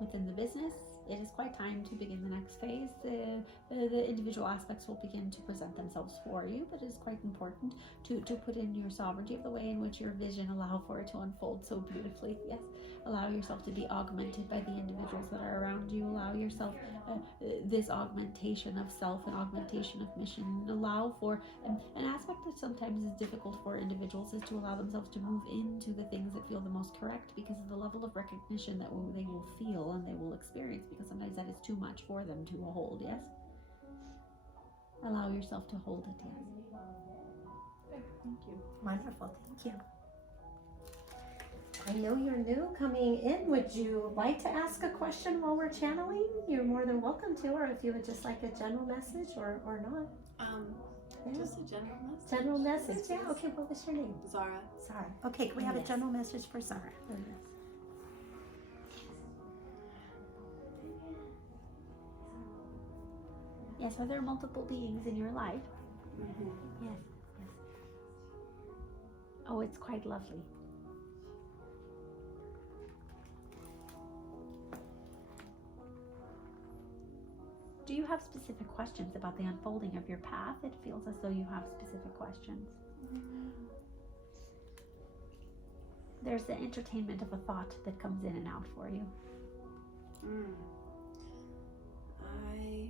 Within the business, it is quite time to begin the next phase. The individual aspects will begin to present themselves for you, but it is quite important to put in your sovereignty of the way in which your vision allow for it to unfold so beautifully. Yes, allow yourself to be augmented by the individuals that are around you. Allow yourself this augmentation of self and augmentation of mission. Allow for an aspect that sometimes is difficult for individuals is to allow themselves to move into the things that feel the most correct because of the level of recognition that they will feel and they will experience, because sometimes that is too much for them to hold, yes? Allow yourself to hold it, yes. Thank you. Wonderful, thank you. I know you're new coming in. Would you like to ask a question while we're channeling? You're more than welcome to, or if you would just like a general message or not. Yeah. Just a general message. General message, yeah, okay, what was your name? Zara. Zara. Okay, can we have a Yes. general message for Zara? Yes, are there multiple beings in your life? Mm-hmm. Yes, yes. Oh, it's quite lovely. Do you have specific questions about the unfolding of your path? It feels as though you have specific questions. There's the entertainment of a thought that comes in and out for you. I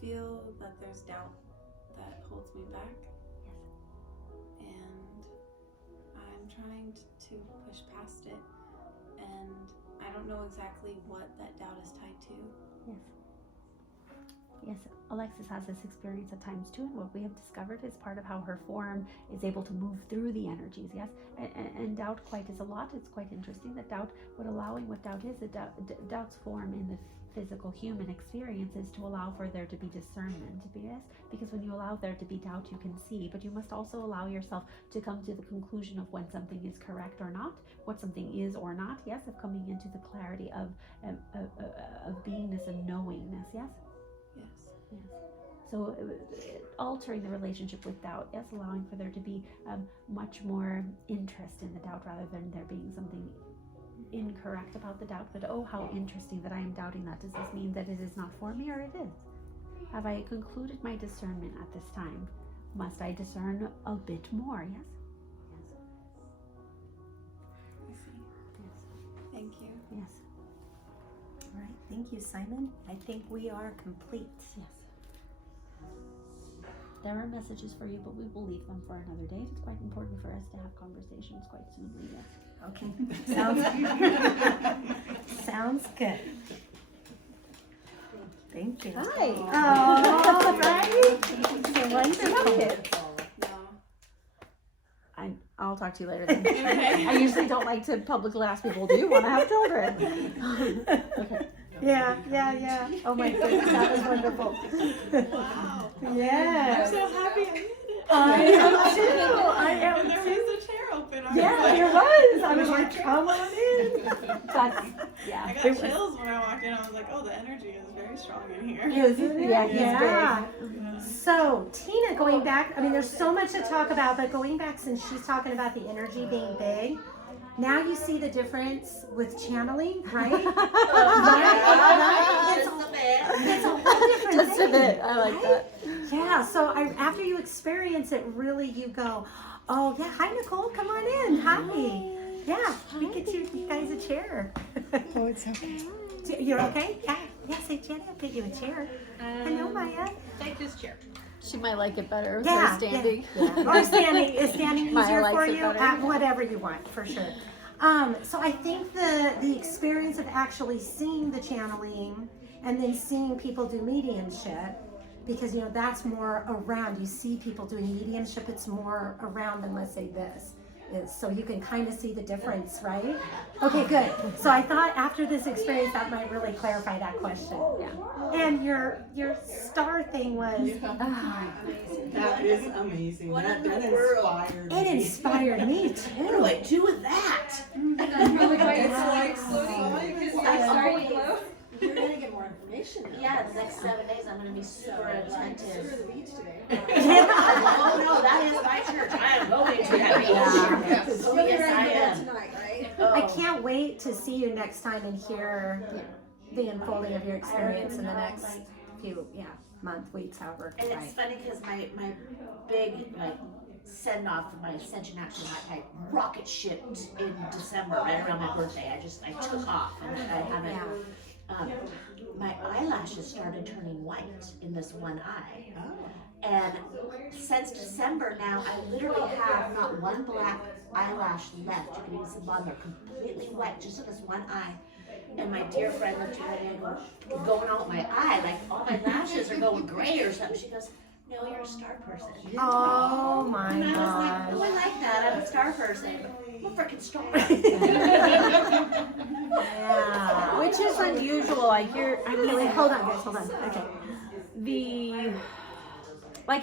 feel that there's doubt that holds me back. And I'm trying to push past it. And I don't know exactly what that doubt is tied to. Yes. Yes, Alexis has this experience at times too, and what we have discovered is part of how her form is able to move through the energies, yes? And doubt quite is a lot. It's quite interesting that doubt, what doubt is, doubt's form in the physical human experience is to allow for there to be discernment, yes? Because when you allow there to be doubt, you can see, but you must also allow yourself to come to the conclusion of when something is correct or not, what something is or not, yes? Of coming into the clarity of beingness and knowingness, yes? Yes. Yes. So altering the relationship with doubt, yes, allowing for there to be much more interest in the doubt rather than there being something incorrect about the doubt. But oh, how interesting that I am doubting that. Does this mean that it is not for me, or it is? Have I concluded my discernment at this time? Must I discern a bit more? Yes. I see. Yes. Thank you. Yes. All right, thank you, Simon. I think we are complete. Yes. There are messages for you, but we will leave them for another day. It's quite important for us to have conversations quite soon. Yes. Okay, sounds good. Thank you. Hi. Oh, right? So wonderful. I'll talk to you later then. I usually don't like to publicly ask people, do you want to have children? Okay. Yeah. Oh my goodness, that was wonderful. Wow. Yeah. I'm so happy. I am too. I am And there too. was a chair open. I was Yeah, like, there was. I was like, come on in. That's, yeah. I got It was- chills when I walked in. I was like, oh, the energy is very strong in here. Isn't it? Yeah, he's Yeah. Yeah. So, Tina, going back, I mean, there's so much to talk about, but going back, since she's talking about the energy being big, now you see the difference with channeling, right? Right? It's a whole different Just a thing. bit. I like that. Yeah, so after you experience it, really you go, oh, yeah, hi, Nicole, come on in. Hi. Yeah, we get you guys a chair. Oh, it's okay. You're okay? Yeah, say, Jenny, I'll get you a chair. Hello, Maya. Take this chair. She might like it better with Yeah, her standing. Yeah. Or standing, is standing Maya easier likes for it you? better. Whatever you want, for sure. So I think the experience of actually seeing the channeling and then seeing people do mediumship, because that's more around. You see people doing mediumship, it's more around than, let's say, this is. So you can kind of see the difference, right? Okay, good. So I thought after this experience that might really clarify that question. Yeah. And your star thing was That is amazing. What That in the inspired it me. inspired me What too. do I do with that? That's probably why it's It's like like exploding because I you're starting low. You're gonna get more information though. Yeah, the next 7 days I'm gonna be super attentive. the beach today. Oh no, that is my church. I am going to that beach. Oh yes, I am. Tonight, right? I can't wait to see you next time and hear the unfolding of your experience in the next few month, weeks, however. And it's Right. funny because my big send off for my Ascension Action I rocket shipped in December right around my birthday. I took off and I haven't. My eyelashes started turning white in this one eye. And since December now, I literally have not one black eyelash left. You can even see the bottom, they're completely white, just in this one eye. And my dear friend looked at me and goes, "What's going on with my eye? Like all my lashes are going gray or something." She goes, "No, you're a star person." Oh my And I was gosh. like, "Oh, I like that. I'm a star person. I'm a freaking star." Yeah. Which is unusual. Like Wait, hold on, guys, hold on. Okay.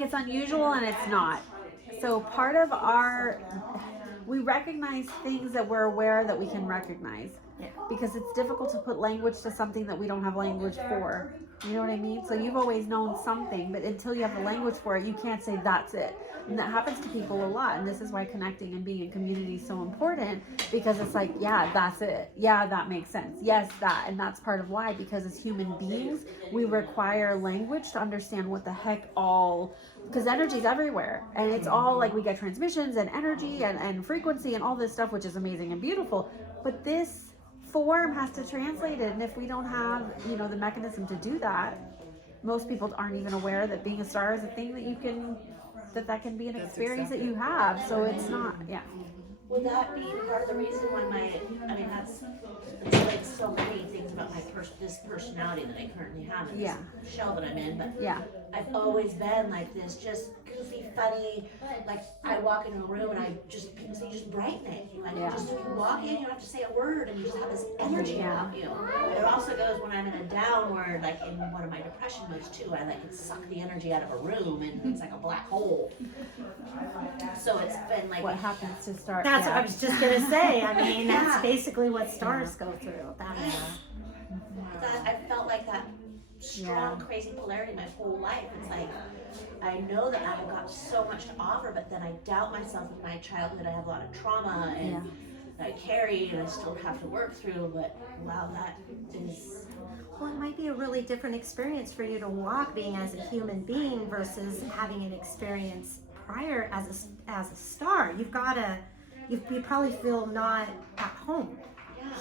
It's unusual and it's not. So part of we recognize things that we're aware that we can recognize. Yeah. Because it's difficult to put language to something that we don't have language for. You know what I mean? So you've always known something, but until you have the language for it, you can't say that's it. And that happens to people a lot. And this is why connecting and being in community is so important, because it's like, yeah, that's it. Yeah, that makes sense. Yes, that. And that's part of why, because as human beings, we require language to understand what the heck all, because energy is everywhere. And it's all like we get transmissions and energy and frequency and all this stuff, which is amazing and beautiful. But this form has to translate it, and if we don't have, you know, the mechanism to do that, most people aren't even aware that being a star is a thing that you can, that can be an experience that you have. So it's not, yeah. Would that be part of the reason why that's like so many things about my this personality that I currently have in this shell that I'm in, but Yeah. I've always been like this, just goofy, funny. Like I walk into a room and people say, you just brighten it. You walk in, you don't have to say a word, and you just have this energy about you. And it also goes when I'm in a downward, like in one of my depression modes too. I can suck the energy out of a room, and it's like a black hole. So it's been like What happens to start? That's what I was just gonna say. I mean, that's basically what stars go through. I felt like that strong, crazy polarity my whole life. It's like I know that I've got so much to offer, but then I doubt myself in my childhood. I have a lot of trauma and that I carry, and I still have to work through. But wow, that is. Well, it might be a really different experience for you to walk being as a human being versus having an experience prior as a star. You probably feel not at home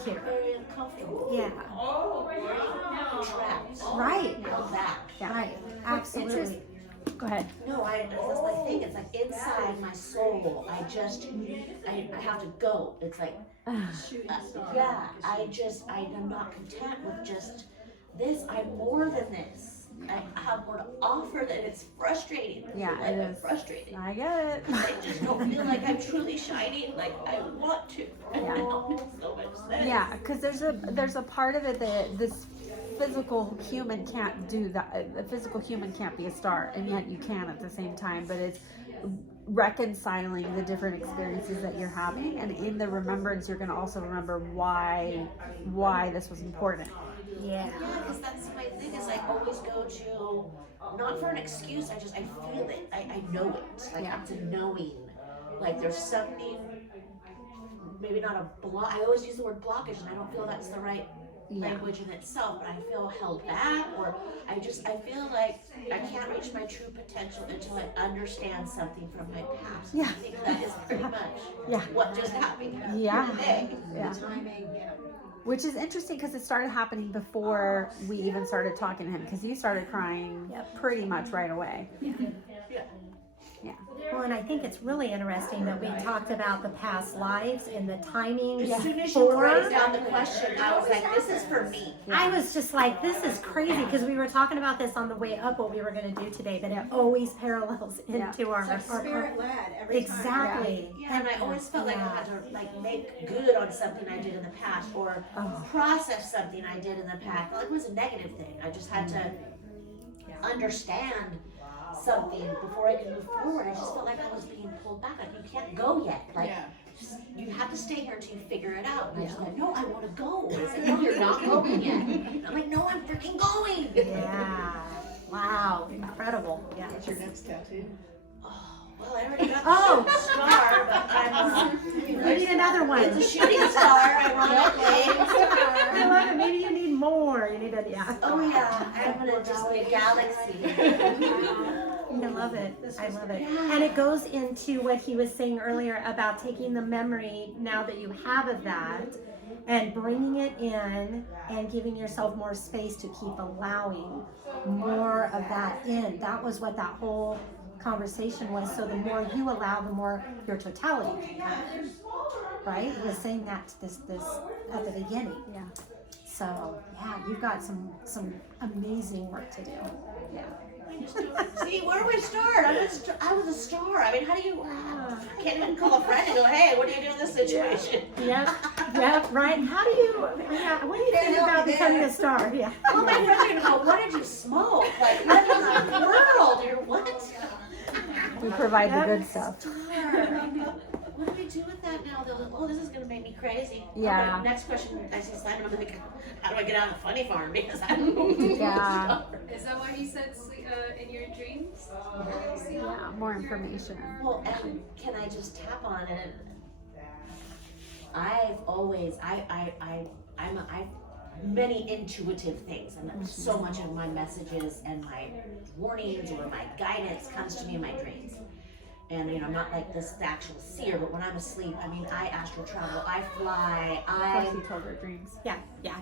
here. Very uncomfortable. Yeah. Trapped. Right. Back. Yeah. Right. Absolutely. Go ahead. No, that's my thing. It's like inside my soul, I have to go. It's like, I'm not content with just this. I'm more than this. I have more to offer, that it's frustrating. Yeah, like, it I'm is. frustrated. I get it. I just don't feel like I'm truly shining like I want to. And that makes so much sense. Yeah, because there's a part of it that this physical human can't do that. A physical human can't be a star, and yet you can at the same time. But it's reconciling the different experiences that you're having, and in the remembrance, you're going to also remember why this was important. Yeah. Yeah, because that's my thing, is I always go to, not for an excuse, I feel it. I know it. Like, it's a knowing. Like, there's something, maybe not a block. I always use the word blockage, and I don't feel that's the right language in itself, but I feel held back, or I feel like I can't reach my true potential until I understand something from my past. Yeah. I think that is pretty much what just happened today. Yeah. The timing, Which is interesting, because it started happening before we even started talking to him, because you started crying pretty much right away. Yeah. Well, and I think it's really interesting that we talked about the past lives and the timing. As soon as you wrote down the question, I was like, this is for me. I was just like, this is crazy, because we were talking about this on the way up, what we were going to do today, but it always parallels into our spirit led every exactly. Yeah, and I always felt like I had to make good on something I did in the past, or process something I did in the past. Like, it was a negative thing. I just had to understand something before I could move forward. I just felt like I was being pulled back. Like, you can't go yet. Like, you have to stay here until you figure it out. And I was like, no, I want to go. And I said, no, you're not going yet. And I'm like, no, I'm freaking going. Yeah. Wow. Incredible. Yeah. What's your next tattoo? Well, I already got the star, but I'm We need another one. It's a shooting star, ironically. I love it. Maybe you need more. You need a Oh yeah, I'm gonna just be a galaxy. I love it. I love it. And it goes into what he was saying earlier about taking the memory now that you have of that and bringing it in and giving yourself more space to keep allowing more of that in. That was what that whole conversation was. So the more you allow, the more your totality can come. Right? He was saying that this at the beginning. Yeah. So yeah, you've got some amazing work to do. Yeah. See, where do we start? I was a star. I mean, how do you can't even call a friend and go, hey, what do you do in this situation? Yep, right. How do you, what do you think about becoming a star? Yeah. Well, my friends are gonna go, what did you smoke? Like, what in the world? Or what? We provide the good stuff. What do we do with that now? They'll go, oh, this is gonna make me crazy. Yeah. Okay, next question, I see Simon, I'm like, how do I get out of the funny farm? Because I don't know what to do with Yeah. stars. Is that why he said in your dreams? Yeah, more information. Well, and can I just tap on it? I've always, I've many intuitive things, and so much of my messages and my warnings or my guidance comes to me in my dreams. And you know, I'm not like this actual seer, but when I'm asleep, I mean, I astral travel, I fly, He told her dreams. Yeah,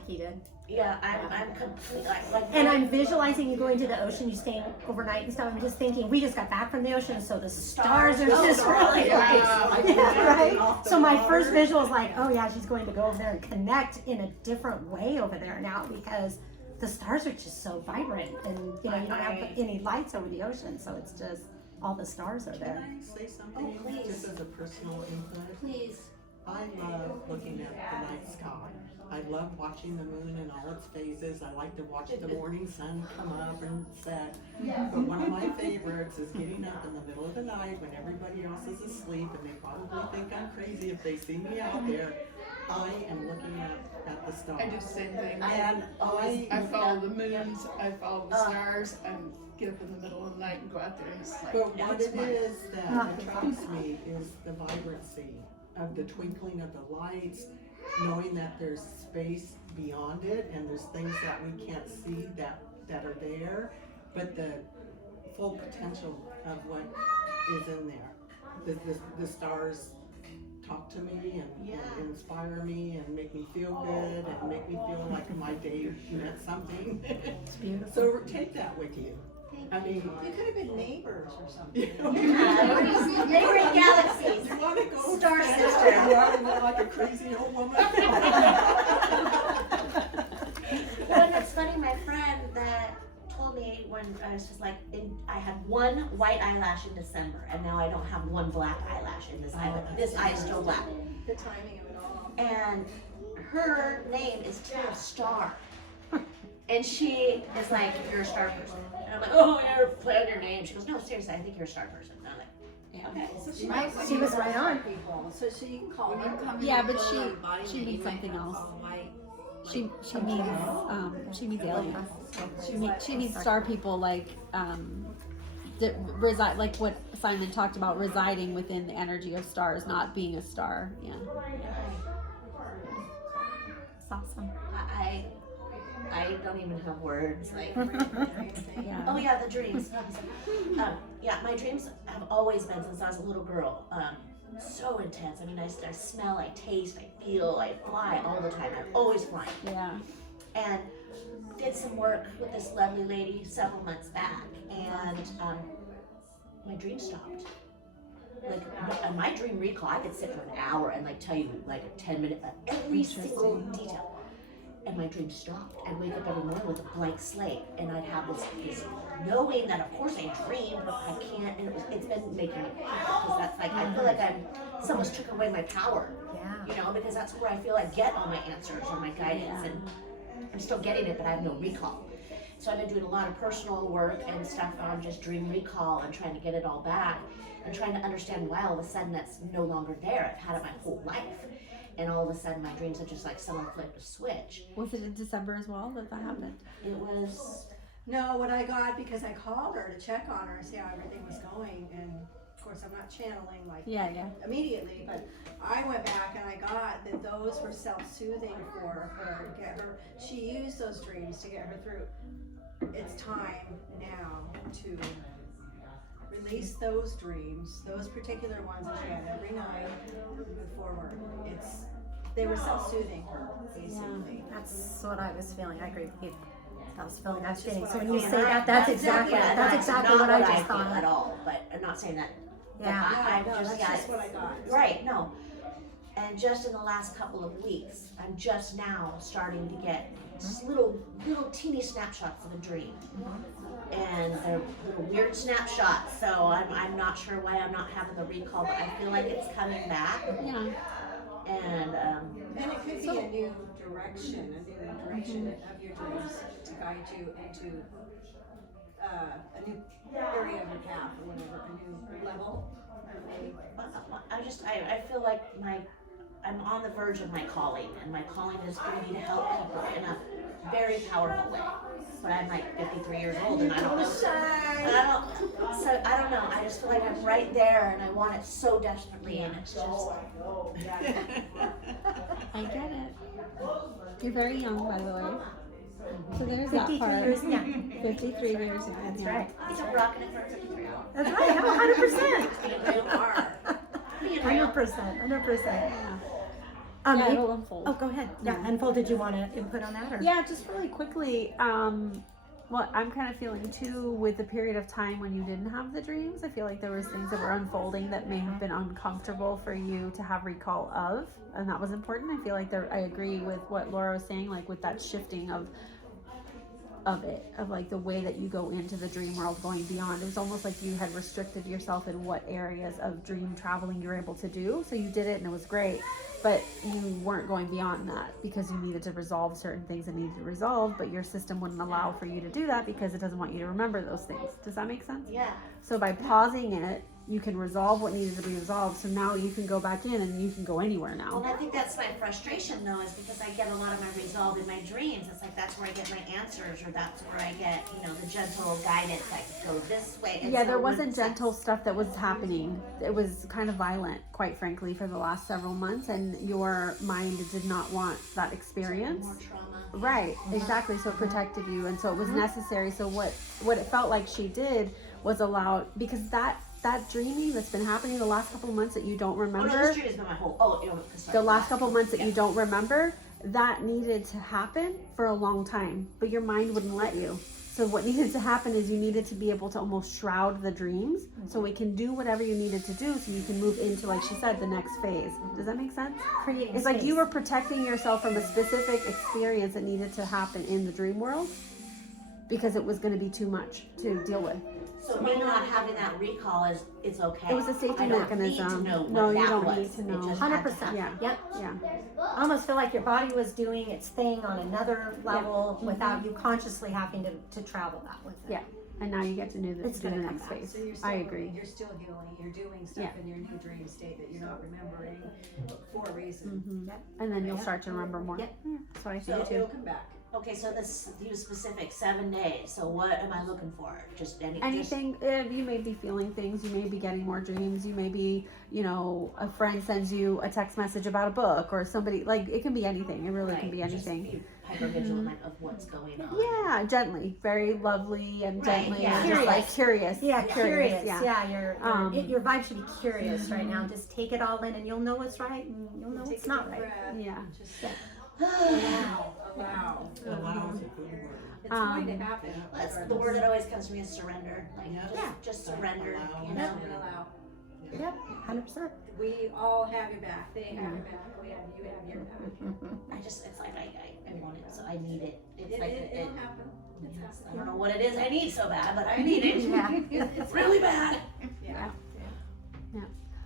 he did. I'm completely like. And I'm visualizing you going to the ocean, you staying overnight and stuff. I'm just thinking, we just got back from the ocean, so the stars are just really like, right? So my first visual is like, oh yeah, she's going to go over there and connect in a different way over there now, because the stars are just so vibrant, and you know, you don't have any lights over the ocean, so it's just all the stars are there. Can I say something? Oh, please. Just as a personal input. Please. I love looking at the night sky. I love watching the moon in all its phases. I like to watch the morning sun come up and set. But one of my favorites is getting up in the middle of the night when everybody else is asleep and they probably think I'm crazy if they see me out there. I am looking at the stars. I do the same thing. And I follow the moons, I follow the stars, and get up in the middle of the night and go out there and it's like, But what it's it mine. is that attracts me is the vibrancy of the twinkling of the lights, knowing that there's space beyond it and there's things that we can't see that are there, but the full potential of what is in there. The stars talk to me and inspire me and make me feel good and make me feel like my day meant something. It's beautiful. So take that with you. I mean, You could have been neighbors or something. Neighboring galaxies. you want to go Star stand sister. out in the yard and look like a crazy old woman? Well, and it's funny, my friend that told me when I was just like, I had one white eyelash in December, and now I don't have one black eyelash in this eye, but this eye is still black. The timing of it all. And her name is Tara Star. And she is like, you're a star person. And I'm like, oh, you're playing your name. She goes, no, seriously, I think you're a star person. And I'm like, yeah, okay. So She was right on. people, so she can call them. Yeah, but she means something else. She means aliens. She means star people like that reside, like what Simon talked about, residing within the energy of stars, not being a star. Yeah. It's awesome. I don't even have words. Like, Yeah. oh yeah, the dreams. Yeah, my dreams have always been since I was a little girl. So intense. I mean, I smell, I taste, I feel, I fly all the time. I'm always flying. Yeah. And did some work with this lovely lady several months back, and my dream stopped. Like my dream recall, I could sit for an hour and like tell you like a 10-minute every single detail. And my dream stopped. I'd wake up every morning with a blank slate, and I'd have this knowing that of course I dreamed, but I can't. And it's been making me because that's like I feel like someone's took away my power. Yeah. You know, because that's where I feel I get all my answers or my guidance, and I'm still getting it, but I have no recall. So I've been doing a lot of personal work and stuff on just dream recall and trying to get it all back and trying to understand why all of a sudden that's no longer there. I've had it my whole life. And all of a sudden my dreams are just like someone flipped a switch. Was it in December as well that happened? It was, No, what I got, because I called her to check on her and see how everything was going, and of course I'm not channeling like Yeah. immediately, but I went back and I got that those were self-soothing for her to get her, she used those dreams to get her through. It's time now to release those dreams, those particular ones that she had every night, move forward. They were self-soothing her, basically. That's what I was feeling. I agree with you. I was feeling I was getting. So when And you say that, that's exactly not what I just feel thought. at all. But I'm not saying that. Yeah. I No, just that's got just what I got. right. No, and just in the last couple of weeks, I'm just now starting to get just little teeny snapshots of a dream, and they're little weird snapshots. So I'm not sure why I'm not having the recall, but I feel like it's coming back. Yeah. And And it could be a new direction of your dreams to guide you into a new area of your path or whatever, a new level. I feel like I'm on the verge of my calling, and my calling is for me to help people in a very powerful way. But I'm like 53 years old, and I don't know. So I don't know. I just feel like I'm right there, and I want it so desperately, and it's just. I get it. You're very young, by the way. So there's 53 that part. years, yeah. 53 years young. That's yeah. right. I'm rocking it for 53 years old. That's right. No, 100%. You are. 100%. Yeah, April- it'll unfold. oh, go ahead. Yeah, unfold. Did you want to input on that? Or? Yeah, just really quickly, what I'm kind of feeling too with the period of time when you didn't have the dreams, I feel like there was things that were unfolding that may have been uncomfortable for you to have recall of, and that was important. I feel like I agree with what Laura was saying, like with that shifting of like the way that you go into the dream world, going beyond. It was almost like you had restricted yourself in what areas of dream traveling you were able to do. So you did it and it was great, but you weren't going beyond that because you needed to resolve certain things that needed to resolve, but your system wouldn't allow for you to do that because it doesn't want you to remember those things. Does that make sense? Yeah. So by pausing it, you can resolve what needed to be resolved. So now you can go back in and you can go anywhere Well, now. and I think that's my frustration though, is because I get a lot of my resolve in my dreams. It's like that's where I get my answers, or that's where I get, the gentle guidance. I go this way. And Yeah, so there when wasn't gentle stuff that was happening. It was kind of violent, quite frankly, for the last several months, and your mind did not want that experience. More trauma. Right, exactly. So it protected you, and so it was necessary. So what it felt like she did was allow, because that dreaming that's been happening the last couple of months that you don't Oh remember, no, this dream has been my whole. Sorry. the last couple of months that you don't remember, that needed to happen for a long time, but your mind wouldn't let you. So what needed to happen is you needed to be able to almost shroud the dreams so it can do whatever you needed to do so you can move into, like she said, the next phase. Does that make sense? Create It's like space. you were protecting yourself from a specific experience that needed to happen in the dream world because it was going to be too much to deal with. So me not having that recall it's okay. It was a safety I don't mechanism. Need to know what No, you that don't was. need to know. It just had to 100%. happen. Yeah. Yep. Yeah. I almost feel like your body was doing its thing on another level without you consciously having to travel that with it. Yeah. And now you get to do the It's gonna come next back. phase. So you're still I agree. You're still healing. You're doing stuff Yeah. in your new dream state that you're not remembering for a reason. Mm-hmm. Yep. And then you'll start to remember more. Yep. Yeah. So I So think it'll too. come back. Okay, so this he was specific 7 days. So what am I looking for? Just Anything, you may be feeling things, you may be getting more dreams, you may be, a friend sends you a text message about a book or somebody, like it can be anything. It really can be anything. Just be hyper vigilant of what's going on. Yeah, gently, very lovely and Right, gently, yeah. and just like curious. Yeah, curious. Yeah. Yeah, your vibe should be curious right now. Just take it all in, and you'll know what's right, and you'll know Take what's a not deep right. breath. Yeah. Just allow. Allow is a good word. It's going to happen. That's the word that always comes to me is surrender. Like Yeah. just surrender. Allow. You know. And allow. Yep, 100%. We all have your back. They have your back. You have your back. It's like I want it, so I need it. It's It'll like happen. It's yes, I happening. don't know what it is I need so bad, but I need it. Yeah. It's really bad. Yeah. Yeah.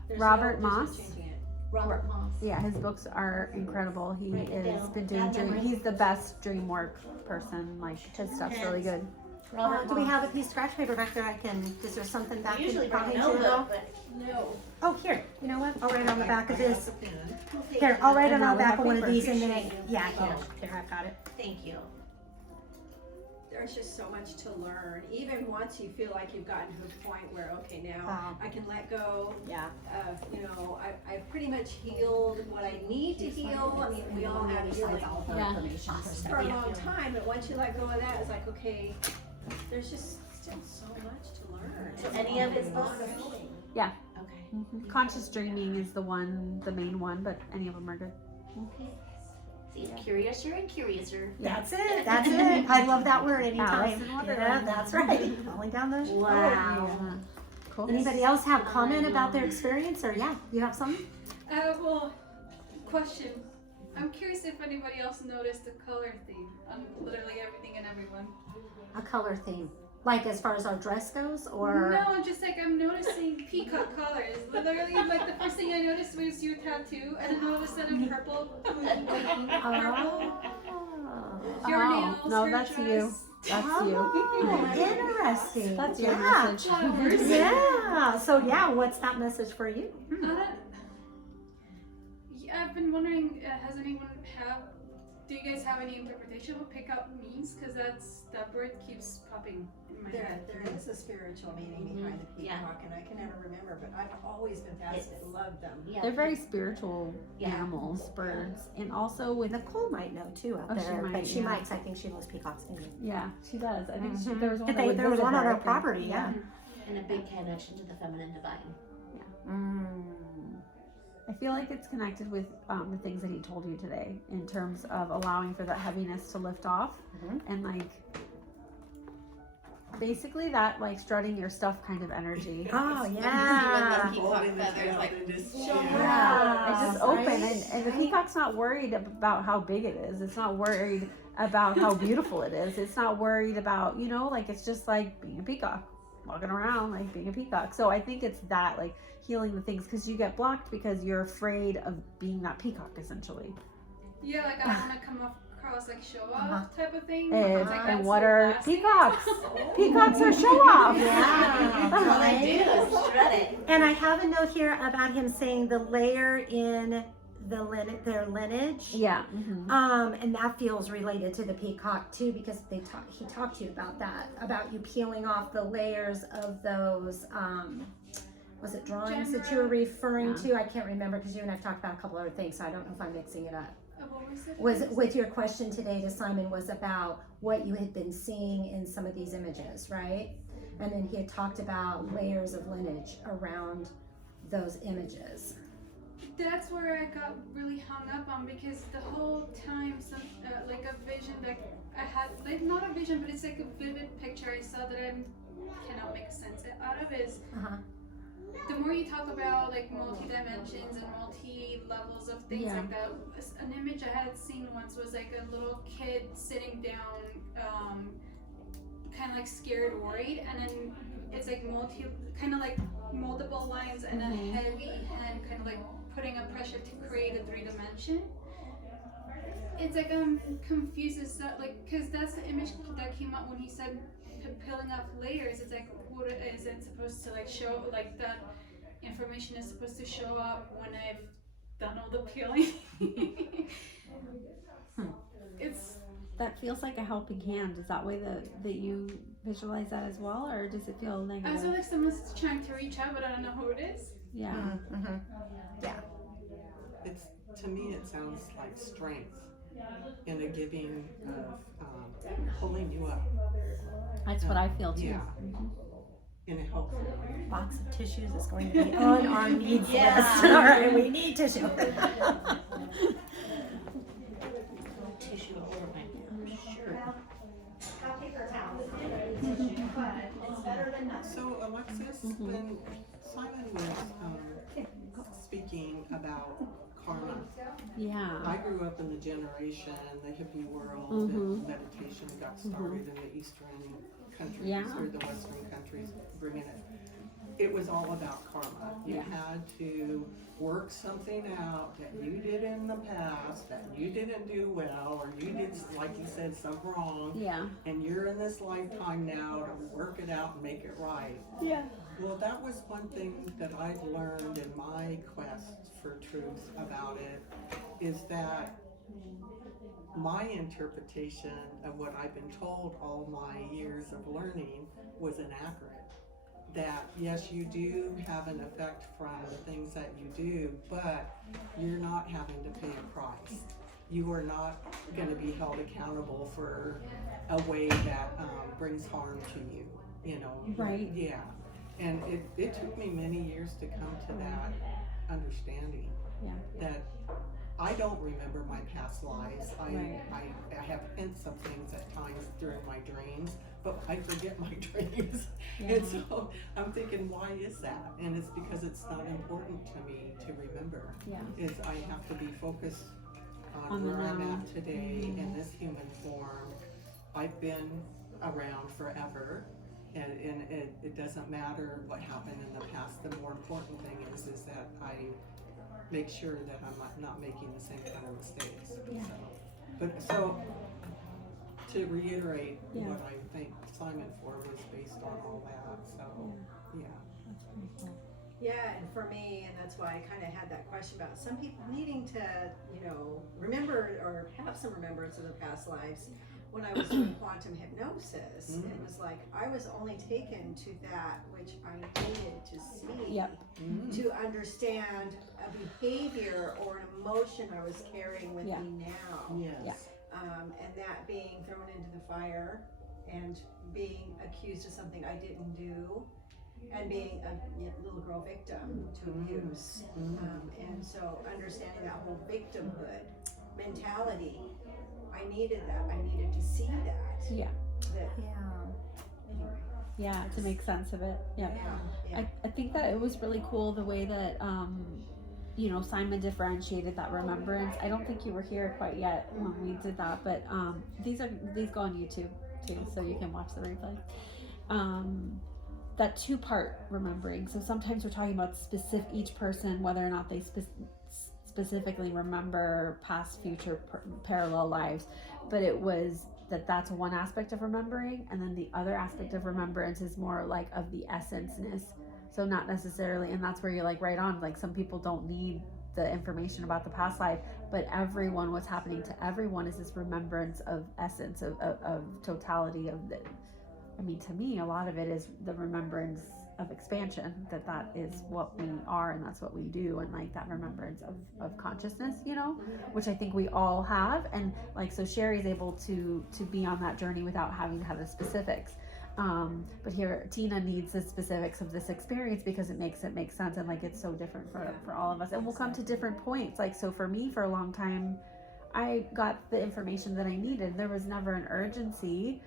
There's Robert no Moss. changing it. Robert Moss. Yeah, his books are incredible. He Write it has down. been doing Bad dream. memory. He's the best dream work person. Like his stuff's really good. Robert Do we Moss. have a piece of scratch paper back there? Is there something back I usually bring behind a you? notebook, but No. Oh, here. You know what? I'll write on the back of this. thank Here, you. I'll write And on now the we back have of one of paper. these, and then Appreciate yeah, it. here, I've got it. Thank you. There's just so much to learn. Even once you feel like you've gotten to a point where, okay, now Wow. I can let go Yeah. of, I've pretty much healed what I need to heal. I mean, we all have healing for a long time, but once you let go of that, it's like, okay, there's just still so much to learn. So any of his books? Ongoing. Yeah. Okay. Conscious dreaming is the main one, but any of them are good. Okay. See, curiouser and curiouser. That's it. That's it. I love that word anytime. Alice in Wonderland. Yeah, that's right. Falling down the. Wow. Yeah. Cool. Anybody else have comment about their experience, or yeah, you have something? Well, question. I'm curious if anybody else noticed the color theme on literally everything and everyone. A color theme, like as far as our dress goes, or No, I'm just like, I'm noticing peacock colors. Literally, like the first thing I noticed was your tattoo, and then all of a sudden purple. Purple. Your nails, no, her that's dress. you. That's Oh, you. interesting. That's your yeah. message. Yeah. So yeah, what's that message for you? Yeah, I've been wondering, do you guys have any interpretation of what pick up means? Because that word keeps popping in my head. There is a spiritual meaning behind the Yeah. peacock, and I can never remember, but I've always been fascinated, loved them. Yeah. They're very spiritual Yeah. animals, birds, and also with Nicole might know too out Oh, she there, might, but she yeah. might, 'cause I think she loves peacocks too. yeah, she does. I think Mhm. there was one. If that would there was visit one on her, I our think. property, yeah. And a big connection to the feminine divine. I feel like it's connected with the things that he told you today in terms of allowing for that heaviness to lift off Mhm. and like basically that like strutting your stuff kind of energy. Oh With yeah. the peacock Holding the feathers, tail like, and just Yeah, it's just open, Right? and the peacock's not worried about how big it is. It's not worried about how beautiful it is. It's not worried about, you know, like it's just like being a peacock, walking around like being a peacock. So I think it's that like healing the things because you get blocked because you're afraid of being that peacock essentially. Yeah, like I don't want to come across like show off Uh-huh. type of thing. And, It's like and that's what the are last thing. peacocks? Peacocks are show off. Yeah. All I do Right? is shred it. And I have a note here about him saying the layer in their lineage. Yeah. And that feels related to the peacock too, because he talked to you about that, about you peeling off the layers of those, was it drawings that you were referring to? I can't remember because you and I've talked about a couple other things, so I don't know if I'm mixing it up. What was it? Was with your question today to Simon was about what you had been seeing in some of these images, right? And then he had talked about layers of lineage around those images. That's where I got really hung up on because the whole time, like a vision that I had, like not a vision, but it's like a vivid picture I saw that I cannot make sense out of is the more you talk about like multi-dimensions and multi-levels of things like that, an image I had seen once was like a little kid sitting down, kind of like scared, worried, and then it's like kind of like multiple lines and a heavy hand kind of like putting a pressure to create a 3-dimension. It's like I'm confused as that, like, because that's the image that came out when he said peeling off layers. It's like, what is it supposed to like show? Like that information is supposed to show up when I've done all the peeling. It's That feels like a helping hand. Is that way that you visualize that as well, or does it feel I negative? feel like someone's trying to reach out, but I don't know who it is. Yeah. It's, to me, it sounds like strength and a giving of pulling you up. That's what I feel too. Yeah. In a helpful way. Box of tissues is going to be on our needs list. All right, we need tissue. Tissue over my shirt. So Alexis, when Simon was speaking about karma, Yeah. I grew up in the generation, the hippie world, Mhm. and meditation got started in the Eastern countries Yeah. or the Western countries, bringing it. It was all about karma. You Yeah. had to work something out that you did in the past, that you didn't do well, or you did, like you said, something wrong, Yeah. and you're in this lifetime now to work it out and make it right. Yeah. Well, that was one thing that I've learned in my quest for truth about it, is that my interpretation of what I've been told all my years of learning was inaccurate. That yes, you do have an effect from the things that you do, but you're not having to pay a price. You are not going to be held accountable for a way that brings harm to you, you know. Right. Yeah. And it took me many years to come to that understanding. Yeah. That I don't remember my past lives. Right. I have hints of things at times during my dreams, but I forget my dreams. Yeah. And so I'm thinking, why is that? And it's because it's not important to me to remember. Yeah. Is I have to be focused on On the where I'm now. at today in this human form. I've been around forever. And it doesn't matter what happened in the past. The more important thing is that I make sure that I'm not making the same kind of mistakes. Yeah. So to reiterate Yeah. what I think Simon for was based on all that. So yeah. That's pretty cool. Yeah, and for me, and that's why I kind of had that question about some people needing to, you know, remember or have some remembrance of their past lives. When I was doing quantum hypnosis, it was like I was only taken to that which I needed to see Yep. to understand a behavior or an emotion I was carrying with Yeah. me now. Yes. And that being thrown into the fire and being accused of something I didn't do and being a little girl victim to abuse. And so understanding that whole victimhood mentality, I needed that. I needed to see that. Yeah. Anyway. Yeah, to make sense of it. Yeah. Yeah. I think that it was really cool the way that you know, Simon differentiated that remembrance. I don't think you were here quite yet when we did that, but these go on YouTube too, so you can watch the replay. That two-part remembering. So sometimes we're talking about each person, whether or not they specifically remember past, future, parallel lives, but it was that's one aspect of remembering, and then the other aspect of remembrance is more like of the essence-ness. So not necessarily, and that's where you're like right on, like some people don't need the information about the past life, but everyone, what's happening to everyone is this remembrance of essence, of totality of the, I mean, to me, a lot of it is the remembrance of expansion, that is what we are and that's what we do, and like that remembrance of consciousness, you know, which I think we all have. And like, so Sherry's able to be on that journey without having to have the specifics. But here Tina needs the specifics of this experience because it makes sense, and like it's so different for all of us, and we'll come to different points. Like, so for me, for a long time, I got the information that I needed. There was never an urgency,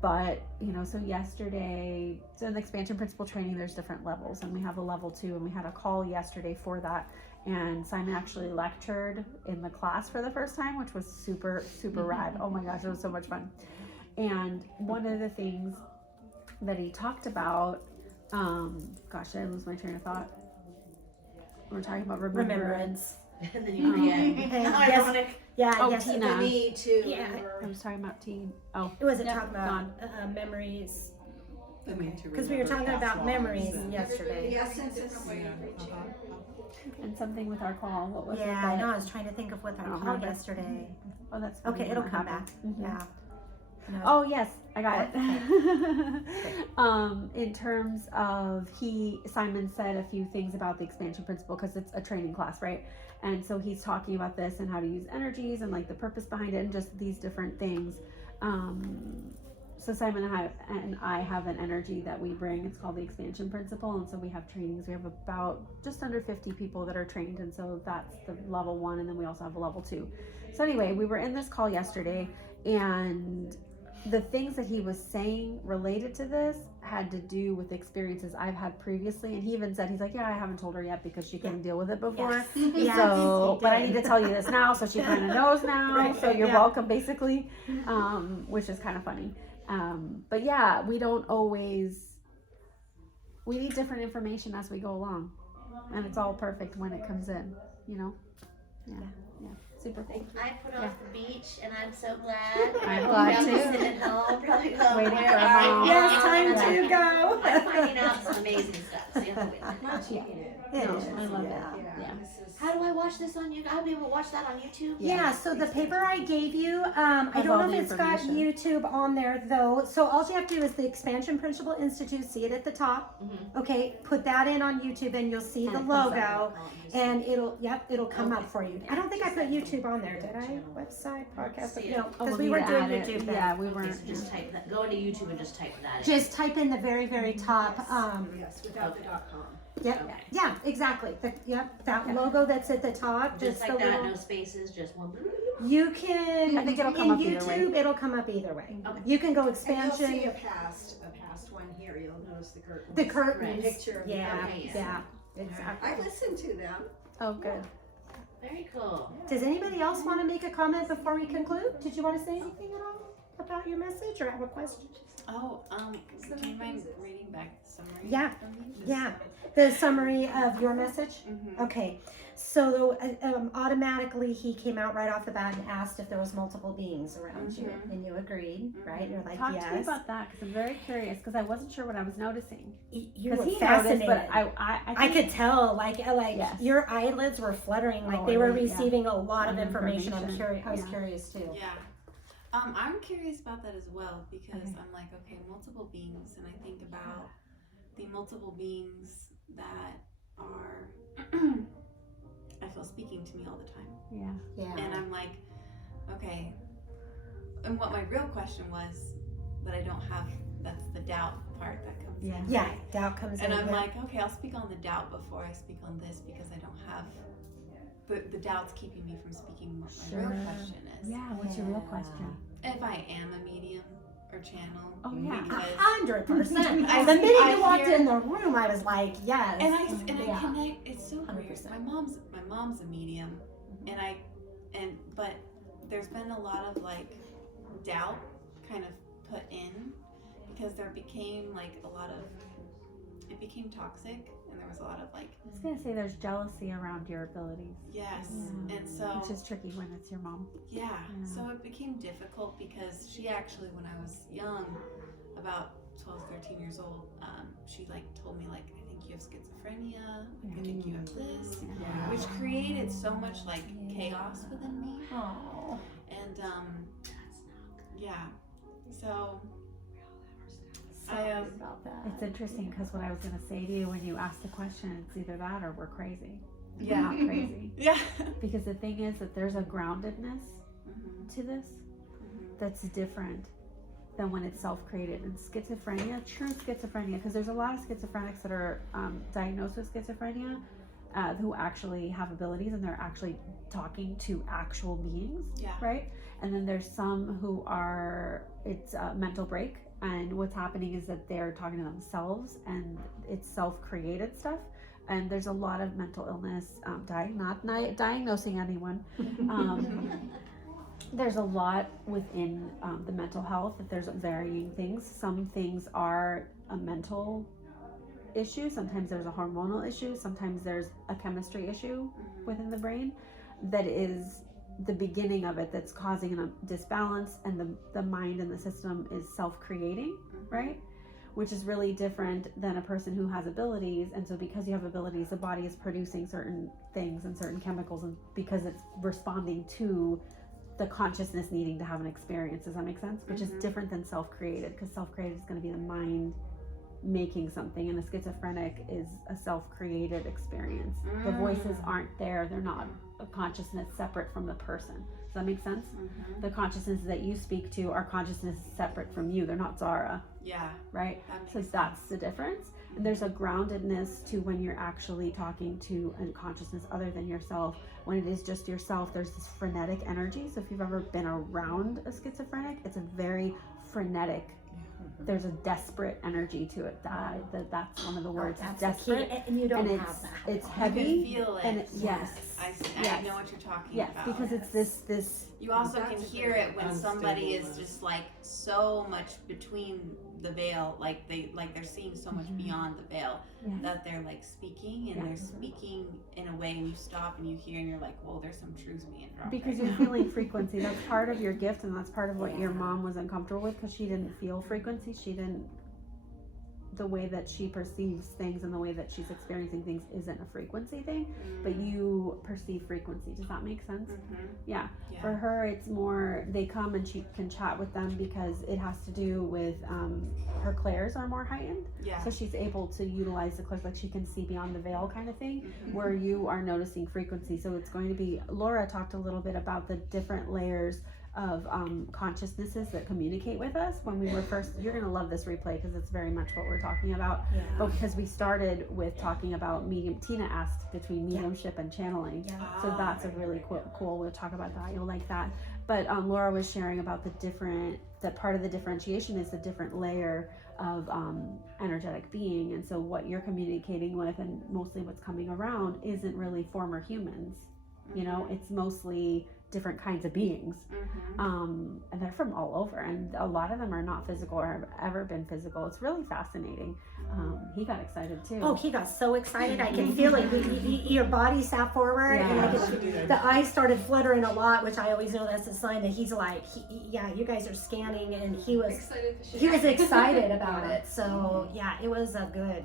but you know, so yesterday, so in the expansion principle training, there's different levels, and we have a level 2, and we had a call yesterday for that, and Simon actually lectured in the class for the first time, which was super rad. Oh my gosh, it was so much fun. And one of the things that he talked about, gosh, I lose my train of thought. We're talking about remembrance. And then you forget. How ironic. Yeah, Oh, yes. Tina. The need to Yeah. I was talking about teen. Oh, It wasn't Yep, talking about memories. The need to Because we were remember talking past about lives memories and- yesterday. the essence is and something with our call. What was it? Yeah, I that- know. I was trying to think of what I I don't called remember. yesterday. Oh, that's Okay, fine. it'll What come happened. back. Mhm. Yeah. No. Oh yes, I got it. In terms of Simon said a few things about the expansion principle, because it's a training class, right? And so he's talking about this and how to use energies and like the purpose behind it and just these different things. So Simon and I have an energy that we bring. It's called the expansion principle, and so we have trainings. We have about just under 50 people that are trained, and so that's the level 1, and then we also have a level 2. So anyway, we were in this call yesterday, and the things that he was saying related to this had to do with experiences I've had previously, and he even said, he's like, yeah, I haven't told her yet because she couldn't deal with it before. Yes. So, Yes, but I he need did. to tell you this now, so she kind of knows now. Right, So you're yeah. welcome, basically, which is kind of funny. But yeah, we need different information as we go along, and it's all perfect when it comes in, you know? Yeah. Super cool. I put off the beach, and I'm so glad. I'm glad Probably too. sit at home, probably go, Waiting where for a are mom. you? Yes, time Yeah. to go. I'm finding out some amazing stuff. So you have to wait. much needed. It No, is, I love yeah. it. Yeah. This is How do I watch this on YouTube? I'll be able to watch that on YouTube? Yeah, so the paper I gave you, I Has don't all know the if it's got information. YouTube on there though. So all you have to do is the Expansion Principle Institute, see it at the top. Okay, put that in on YouTube and you'll see And the it comes logo and it'll come up for you. I don't think I put YouTube on there, did I? Website, podcast, See it. no, Oh, because we'll we need weren't to doing add it. YouTube then. Yeah, we Okay, weren't. so just type that. Go into YouTube and just type that in. Just type in the very, very top, yes, without the .com. yep, Okay. yeah, exactly. That logo that's at the top, Just like the that, little, no spaces, just one. you can, I think it'll come in up either way. YouTube, it'll come up either way. Okay. You can go And you'll expansion. see a past one here. You'll notice the curtains. The curtains. The picture of the Yeah, curtains. yeah, exactly. I listened to them. Oh, good. Very cool. Does anybody else want to make a comment before we conclude? Did you want to say anything at all? about your message or have a question? Oh, do you mind reading back the summary? Yeah. For me? Yeah. The summary of your message? Mm-hmm. Okay. So automatically he came out right off the bat and asked if there was multiple beings around you, and you agreed, right? You're like, Talk yes. to me about that because I'm very curious because I wasn't sure what I was noticing. You were Because he fascinated. noticed, but I could tell, like Yes. your eyelids were fluttering, like Oh, they were yeah. receiving a lot of Some information. I'm information. curious. I was Yeah. curious too. Yeah. I'm curious about that as well because Okay. I'm like, okay, multiple beings, and I think about the multiple beings that are, I feel speaking to me all the time. Yeah. Yeah. And I'm like, okay. And what my real question was that I don't have, that's the doubt part that comes in. Yeah. Doubt comes And in. I'm yeah. like, okay, I'll speak on the doubt before I speak on this because I don't have, the doubt's keeping me from speaking what my real Sure. question is. Yeah. What's your real question? If I am a medium or channel. Oh, yeah. Because 100%. I- The minute I you walked hear- in the room, I was like, yes. and I Yeah. connect. It's so weird. 100%. My mom's a medium, and but there's been a lot of like doubt kind of put in because there became like a lot of, it became toxic, and there was a lot of like, I was gonna say there's jealousy around your abilities, yes, Yeah. and so which is tricky when it's your mom. yeah, Yeah. so it became difficult because she actually, when I was young, about 12, 13 years old, she like told me like, I think you have schizophrenia, like, I think you have this, Yeah. which created so much like chaos within me, Oh. and yeah, so Sorry about that. It's interesting because what I was gonna say to you when you asked the question, it's either that or we're crazy. And Yeah. we're not crazy. yeah. Because the thing is that there's a groundedness to this that's different than when it's self-created. And schizophrenia, true schizophrenia, because there's a lot of schizophrenics that are diagnosed with schizophrenia who actually have abilities and they're actually talking to actual beings, Yeah. right? And then there's some who are, it's a mental break, and what's happening is that they're talking to themselves and it's self-created stuff. And there's a lot of mental illness, not diagnosing anyone. There's a lot within the mental health that there's varying things. Some things are a mental issue, sometimes there's a hormonal issue, sometimes there's a chemistry issue within the brain that is the beginning of it that's causing a disbalance, and the mind and the system is self-creating, right? Which is really different than a person who has abilities. And so because you have abilities, the body is producing certain things and certain chemicals, and because it's responding to the consciousness needing to have an experience. Does that make sense? Which is different than self-created, because self-created is going to be the mind making something, and a schizophrenic is a self-created experience. The voices aren't there. They're not a consciousness separate from the person. Does that make sense? The consciousnesses that you speak to are consciousnesses separate from you. They're not Zara, Yeah. right? That makes So that's the difference. And there's a groundedness to when you're actually talking to a consciousness other than yourself. When it is just yourself, there's this frenetic energy. So if you've ever been around a schizophrenic, it's a very frenetic, there's a desperate energy to it. That's one of the words. It's That's the key, desperate, and you don't and have that. it's You heavy. can feel it. And yes. I Yes. know what you're talking Yes, about. because it's this. You also That's can a hear very it when somebody is unstable just like so much between the veil, like they're seeing so much beyond the veil Yes. that they're like speaking, and Yeah. they're speaking in a way, and you stop and you hear, and you're like, whoa, there's some truth being dropped. Because right you're now. feeling frequency. That's part of your gift, and that's part of what your mom was uncomfortable with, because she didn't feel frequency. She didn't. The way that she perceives things and the way that she's experiencing things isn't a frequency thing, but you perceive frequency. Does that make sense? Yeah. Yeah. For her, it's more, they come and she can chat with them because it has to do with her clairs are more heightened. Yeah. So she's able to utilize the clairs, like she can see beyond the veil kind of thing, where you are noticing frequency. So it's going to be, Laura talked a little bit about the different layers of consciousnesses that communicate with us when we were first. You're going to love this replay because it's very much what we're talking about. But because we started with talking about medium, Tina asked between mediumship and channeling. So that's a really cool. We'll talk about that. You'll like that. But Laura was sharing about that part of the differentiation is the different layer of energetic being. And so what you're communicating with, and mostly what's coming around, isn't really former humans. You know, it's mostly different kinds of beings. And they're from all over, and a lot of them are not physical or have ever been physical. It's really fascinating. He got excited too. Oh, he got so excited. I could feel it. Your body sat forward, and I could, the eyes started fluttering a lot, which I always know that's a sign that he's like, yeah, you guys are scanning, and he was excited about it. So yeah, it was a good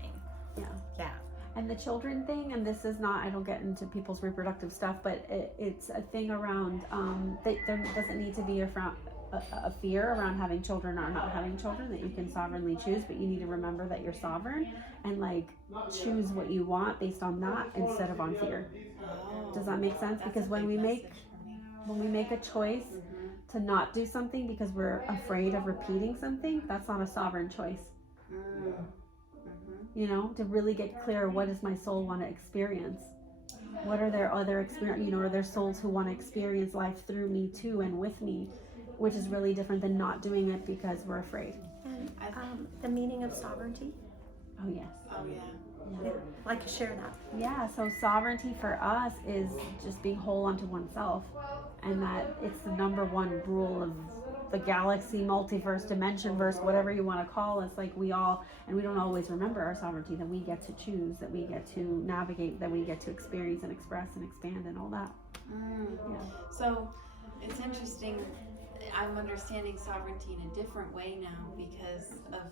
thing. Yeah. And the children thing, and this is not, I don't get into people's reproductive stuff, but it's a thing around, there doesn't need to be a fear around having children or not having children, that you can sovereignly choose, but you need to remember that you're sovereign and like choose what you want based on that instead of on fear. Does that make sense? Because when we make a choice to not do something because we're afraid of repeating something, that's not a sovereign choice. You know, to really get clear, what does my soul want to experience? What are their other experience? You know, are there souls who want to experience life through me too and with me, which is really different than not doing it because we're afraid. And the meaning of sovereignty. Oh yes. Oh yeah. Yeah, like to share that. Yeah. So sovereignty for us is just being whole unto oneself, and that it's the number one rule of the galaxy, multiverse, dimension verse, whatever you want to call us. Like we all, and we don't always remember our sovereignty, that we get to choose, that we get to navigate, that we get to experience and express and expand and all that. Yeah. So it's interesting. I'm understanding sovereignty in a different way now because of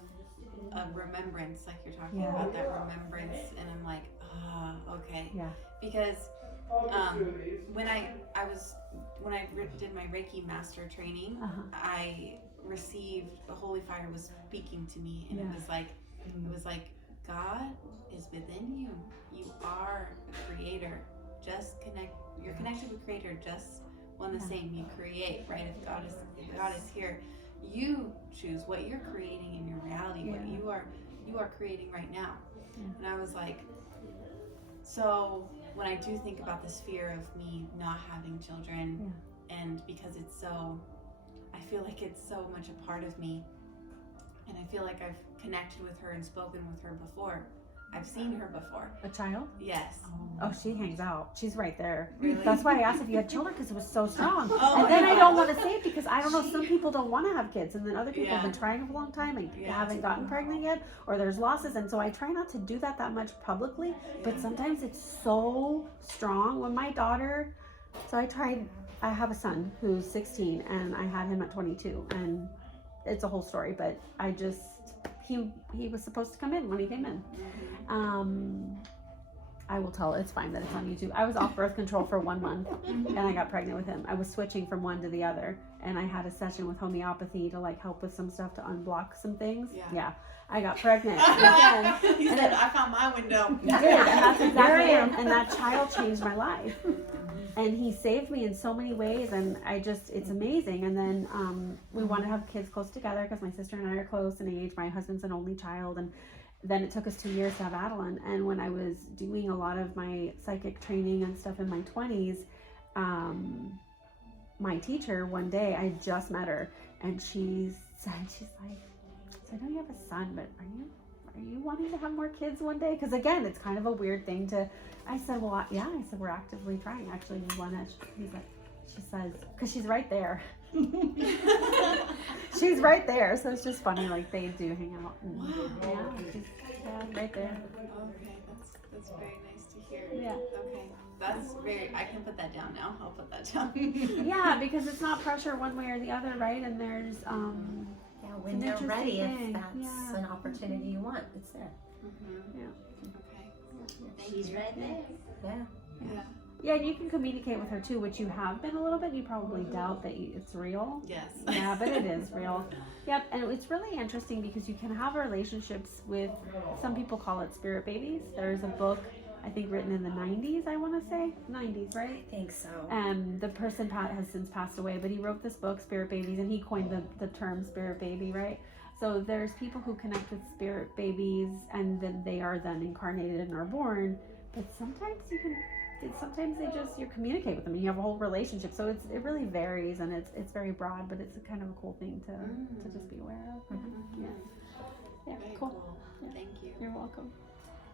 remembrance, like you're talking about that remembrance, and I'm like, okay. Yeah. Because when I did my Reiki master training, I received, the Holy Fire was speaking to me, and it was like God is within you. You are a creator. Just connect. You're connected with Creator. Just one the same. You create, right? If God is here, you choose what you're creating in your reality. What you are creating right now. And I was like, so when I do think about this fear of me not having children, and because it's so, I feel like it's so much a part of me, and I feel like I've connected with her and spoken with her before. I've seen her before. A child? Yes. Oh, she hangs out. She's right there. Really? That's why I asked if you had children, because it was so strong. Oh, and then my I don't God. want to say it because I don't know, some people don't want to have kids, and then other people have Yeah. been trying for a long time and Yeah. haven't gotten pregnant yet, or there's losses, and so I try not to do that much publicly, but sometimes it's so strong. When my daughter, I have a son who's 16, and I had him at 22, and it's a whole story, but he was supposed to come in when he came in. I will tell, it's fine that it's on YouTube. I was off birth control for 1 month, and I got pregnant with him. I was switching from one to the other, and I had a session with homeopathy to like help with some stuff to unblock some things. Yeah. I got pregnant again. He said, I found my window. He did, and that's exactly it. And that child changed my life. And he saved me in so many ways, and it's amazing. And then we want to have kids close together because my sister and I are close in age. My husband's an only child, and then it took us 2 years to have Adeline. And when I was doing a lot of my psychic training and stuff in my 20s, my teacher, one day, I just met her, and she's like, I know you have a son, but are you wanting to have more kids one day? Because again, it's kind of a weird thing to. I said, well, yeah. I said, we're actively trying. Actually, we want to. She says, because she's right there. She's right there, so it's just funny. Like they do hang out. And, she's right there. Okay, that's very nice to hear. Yeah. Okay, that's very. I can put that down now. I'll put that down. Yeah, because it's not pressure one way or the other, right? And there's When It's an you're ready, interesting if thing. that's an opportunity you want, it's there. Okay. She's right there. Yeah. Yeah, and you can communicate with her too, which you have been a little bit. You probably doubt that it's real. Yes. Yeah, but it is real. Yep, and it's really interesting because you can have relationships with, some people call it spirit babies. There's a book, I think written in the 90s, I want to say. 90s, right? I think so. The person has since passed away, but he wrote this book, Spirit Babies, and he coined the term spirit baby, right? So there's people who connect with spirit babies, and then they are then incarnated and are born, but sometimes you communicate with them and you have a whole relationship. So it really varies, and it's very broad, but it's a kind of a cool thing to just be aware of. Yeah, Very cool. Yeah. Thank you. You're welcome.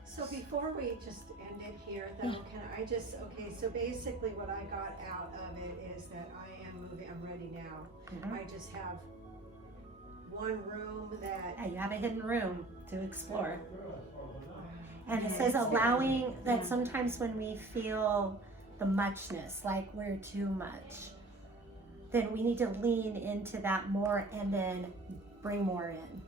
So before we just end it here, though, can I just, okay, so basically what I got out of it is that I am moving, I'm ready now. I just have one room that, Yeah, you have a hidden room to explore. And it Yeah, says it's allowing that sometimes when we feel the muchness, like we're too much, then we need to lean into that more and then bring more in.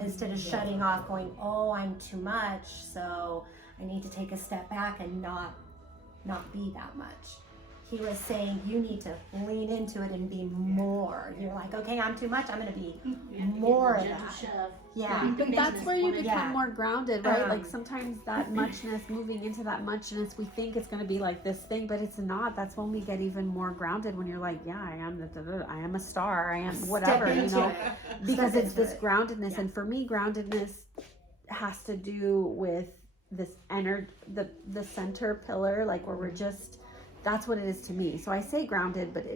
Instead of shutting off, going, oh, I'm too much, so I need to take a step back and not be that much. He was saying you need to lean into it and be more. You're like, okay, I'm too much, I'm gonna be more of Gentle that. shove. Yeah. But that's where you become Yeah. more grounded, right? Like Um, sometimes that muchness, moving into that muchness, we think it's going to be like this thing, but it's not. That's when we get even more grounded. When you're like, yeah, I am I am a star, I am whatever, Step you into know, it. because Step it's into this it. groundedness. Yeah. And for me, groundedness has to do with this the center pillar, like where we're just. That's what it is to me. So I say grounded, but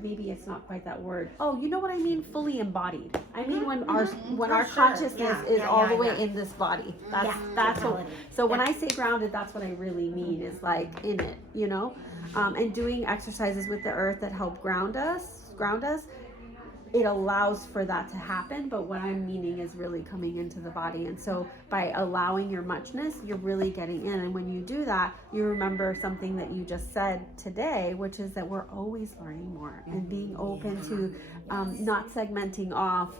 maybe it's not quite that word. Oh, you know what I mean? Fully embodied. I mean when our For our sure. consciousness Yeah, is yeah, all yeah, the way yeah. in this body. That's Yeah, that's what. totality. So when Yeah. I say grounded, that's what I really mean. Is like in it, you know, and doing exercises with the earth that help ground us. It allows for that to happen, but what I'm meaning is really coming into the body. And so by allowing your muchness, you're really getting in. And when you do that, you remember something that you just said today, which is that we're always learning more and being open to not segmenting off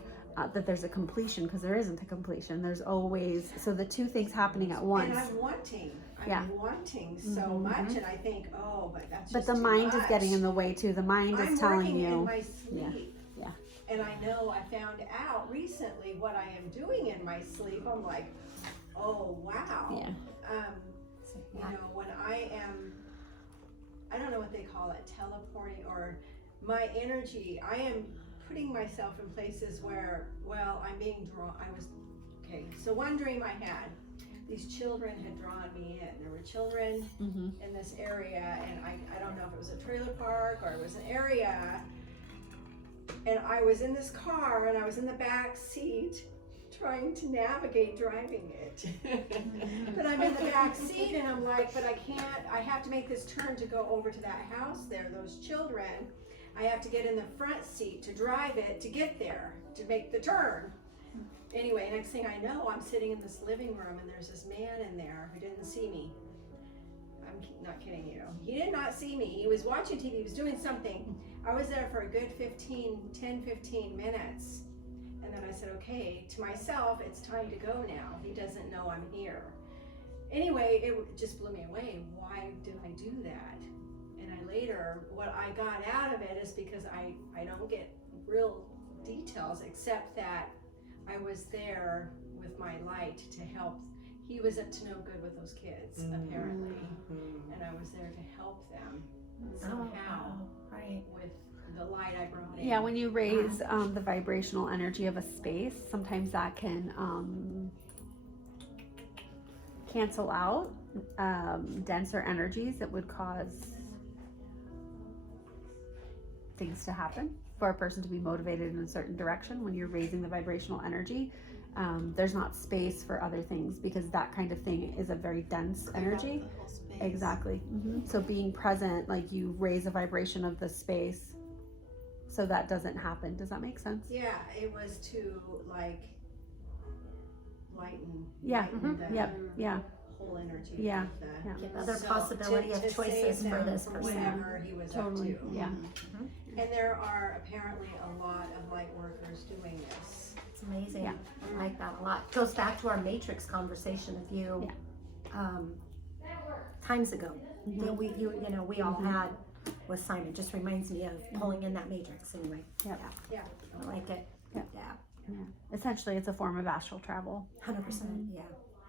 that there's a completion, because there isn't a completion. There's always, so the two things happening at once. and I'm wanting Yeah. wanting so much, and I think, oh, but that's But just the too mind is much. getting in the way too. The mind I'm is telling working in you. my sleep. Yeah. And I know I found out recently what I am doing in my sleep. I'm like, oh wow. Yeah. You know, when I don't know what they call it, teleporting, or my energy, I am putting myself in places where, well, I'm being drawn. So one dream I had, these children had drawn me in. There were children in this area, and I don't know if it was a trailer park or it was an area. And I was in this car, and I was in the back seat trying to navigate driving it. But I'm in the back seat, and I'm like, but I can't, I have to make this turn to go over to that house there, those children. I have to get in the front seat to drive it to get there, to make the turn. Anyway, next thing I know, I'm sitting in this living room, and there's this man in there who didn't see me. I'm not kidding you. He did not see me. He was watching TV, he was doing something. I was there for a good 10-15 minutes. And then I said, okay, to myself, it's time to go now. He doesn't know I'm here. Anyway, it just blew me away. Why did I do that? And I later, what I got out of it is because I don't get real details, except that I was there with my light to help. He was up to no good with those kids, apparently. And I was there to help them somehow Right. with the light I brought in. Yeah, when you raise the vibrational energy of a space, sometimes that can cancel out denser energies that would cause things to happen for a person to be motivated in a certain direction. When you're raising the vibrational energy, there's not space for other things, because that kind of thing is a very dense energy. Exactly. So being present, like you raise a vibration of the space so that doesn't happen. Does that make sense? Yeah, it was to like lighten Yeah. the Yeah. whole energy. Yeah. Of the, Yeah. Give other So, possibility to of save choices for them this from person. whatever he was Totally. up to. Yeah. And there are apparently a lot of light workers doing this. It's amazing. Yeah. I like that a lot. Goes back to our matrix conversation with you times ago that we all had with Simon. Just reminds me of pulling in that matrix anyway. Yep. Yeah. I like it. Yep. Yeah. Yeah. Essentially, it's a form of astral travel. 100%. Yeah.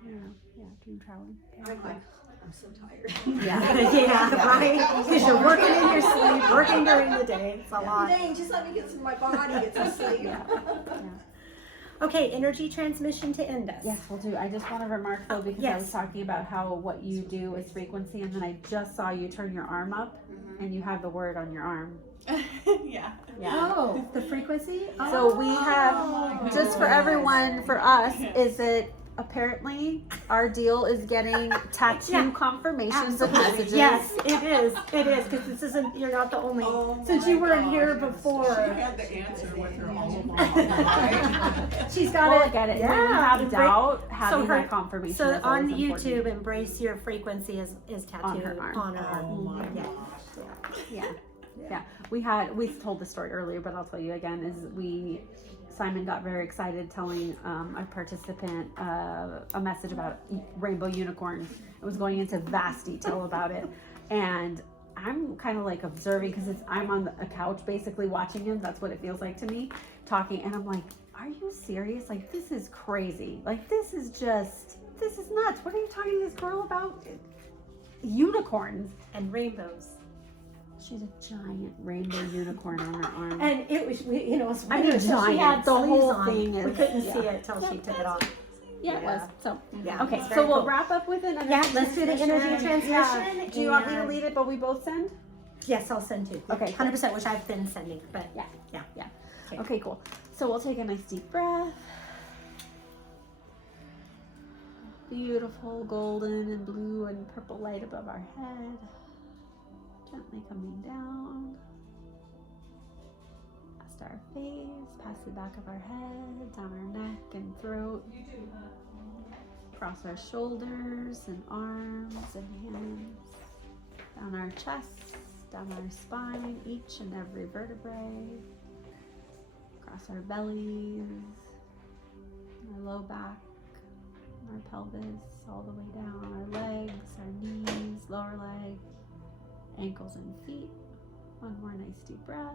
Yeah. Dream traveling. I'm like, I'm so tired. Yeah. Yeah, right? Because you're working in your sleep, working during the day. It's a lot. Dang, just let me get my body get some sleep. Okay, energy transmission to end us. Yes, we'll do. I just want to remark though, because I was talking about how what you do is frequency, and then I just saw you turn your arm up, and you have the word on your arm. Yeah. Yeah. Oh, the frequency? So we have, just for everyone, for us, is that apparently our deal is getting tattoo confirmations of messages. Yes, it is. It is, because this isn't, you're not the only, since you weren't here before. She had the answer with her all along, right? She's got Well, it. I get it. Yeah. When we have Embra- doubt, having so her- that confirmation So is on always important. YouTube, Embrace Your Frequency is tattooed On her arm. on her arm. Oh my Yeah. gosh. Yeah. We told the story earlier, but I'll tell you again, Simon got very excited telling a participant a message about rainbow unicorns. It was going into vast detail about it. And I'm kind of like observing, because I'm on a couch basically watching him. That's what it feels like to me, talking. And I'm like, are you serious? Like, this is crazy. Like, this is nuts. What are you talking to this girl about? Unicorns. And rainbows. She's a giant rainbow unicorn on her arm. And it was, it's I mean, weird. So giant. She had The sleeves whole on. thing We is- couldn't yeah. see it till she took it off. Yeah, it was. So, Yeah. okay, it's so very we'll cool. wrap up with an energy Yeah, let's do the energy transmission. Yeah. Do you want me to and- lead it, but we both send? Yes, I'll send too. Okay, 100%, which I've been sending, but Okay, cool. So we'll take a nice deep breath. Beautiful golden and blue and purple light above our head. Gently coming down. Past our face, past the back of our head, down our neck and throat. Across our shoulders and arms and hands. Down our chest, down our spine, each and every vertebrae. Across our bellies, our low back, our pelvis, all the way down our legs, our knees, lower leg, ankles and feet. One more nice deep breath.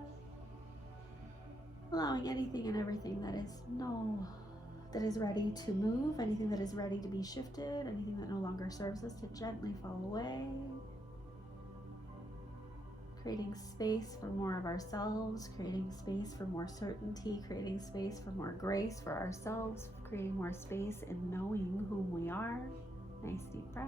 Allowing anything and everything that is ready to move, anything that is ready to be shifted, anything that no longer serves us to gently fall away. Creating space for more of ourselves, creating space for more certainty, creating space for more grace for ourselves, creating more space in knowing whom we are. Nice deep breath.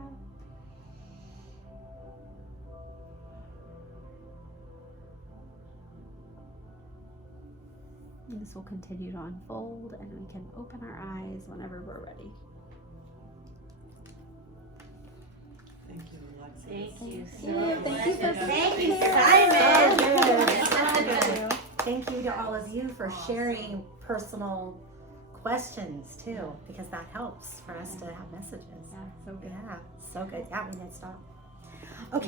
And this will continue to unfold, and we can open our eyes whenever we're ready. Thank you, Alexis. Thank you so Thank you for Thank you, being here. Simon. So good. Thank you to all of you for sharing personal questions too, because that helps for us to have messages. Yeah, so good. Yeah, so good. Yeah, we didn't stop. Okay.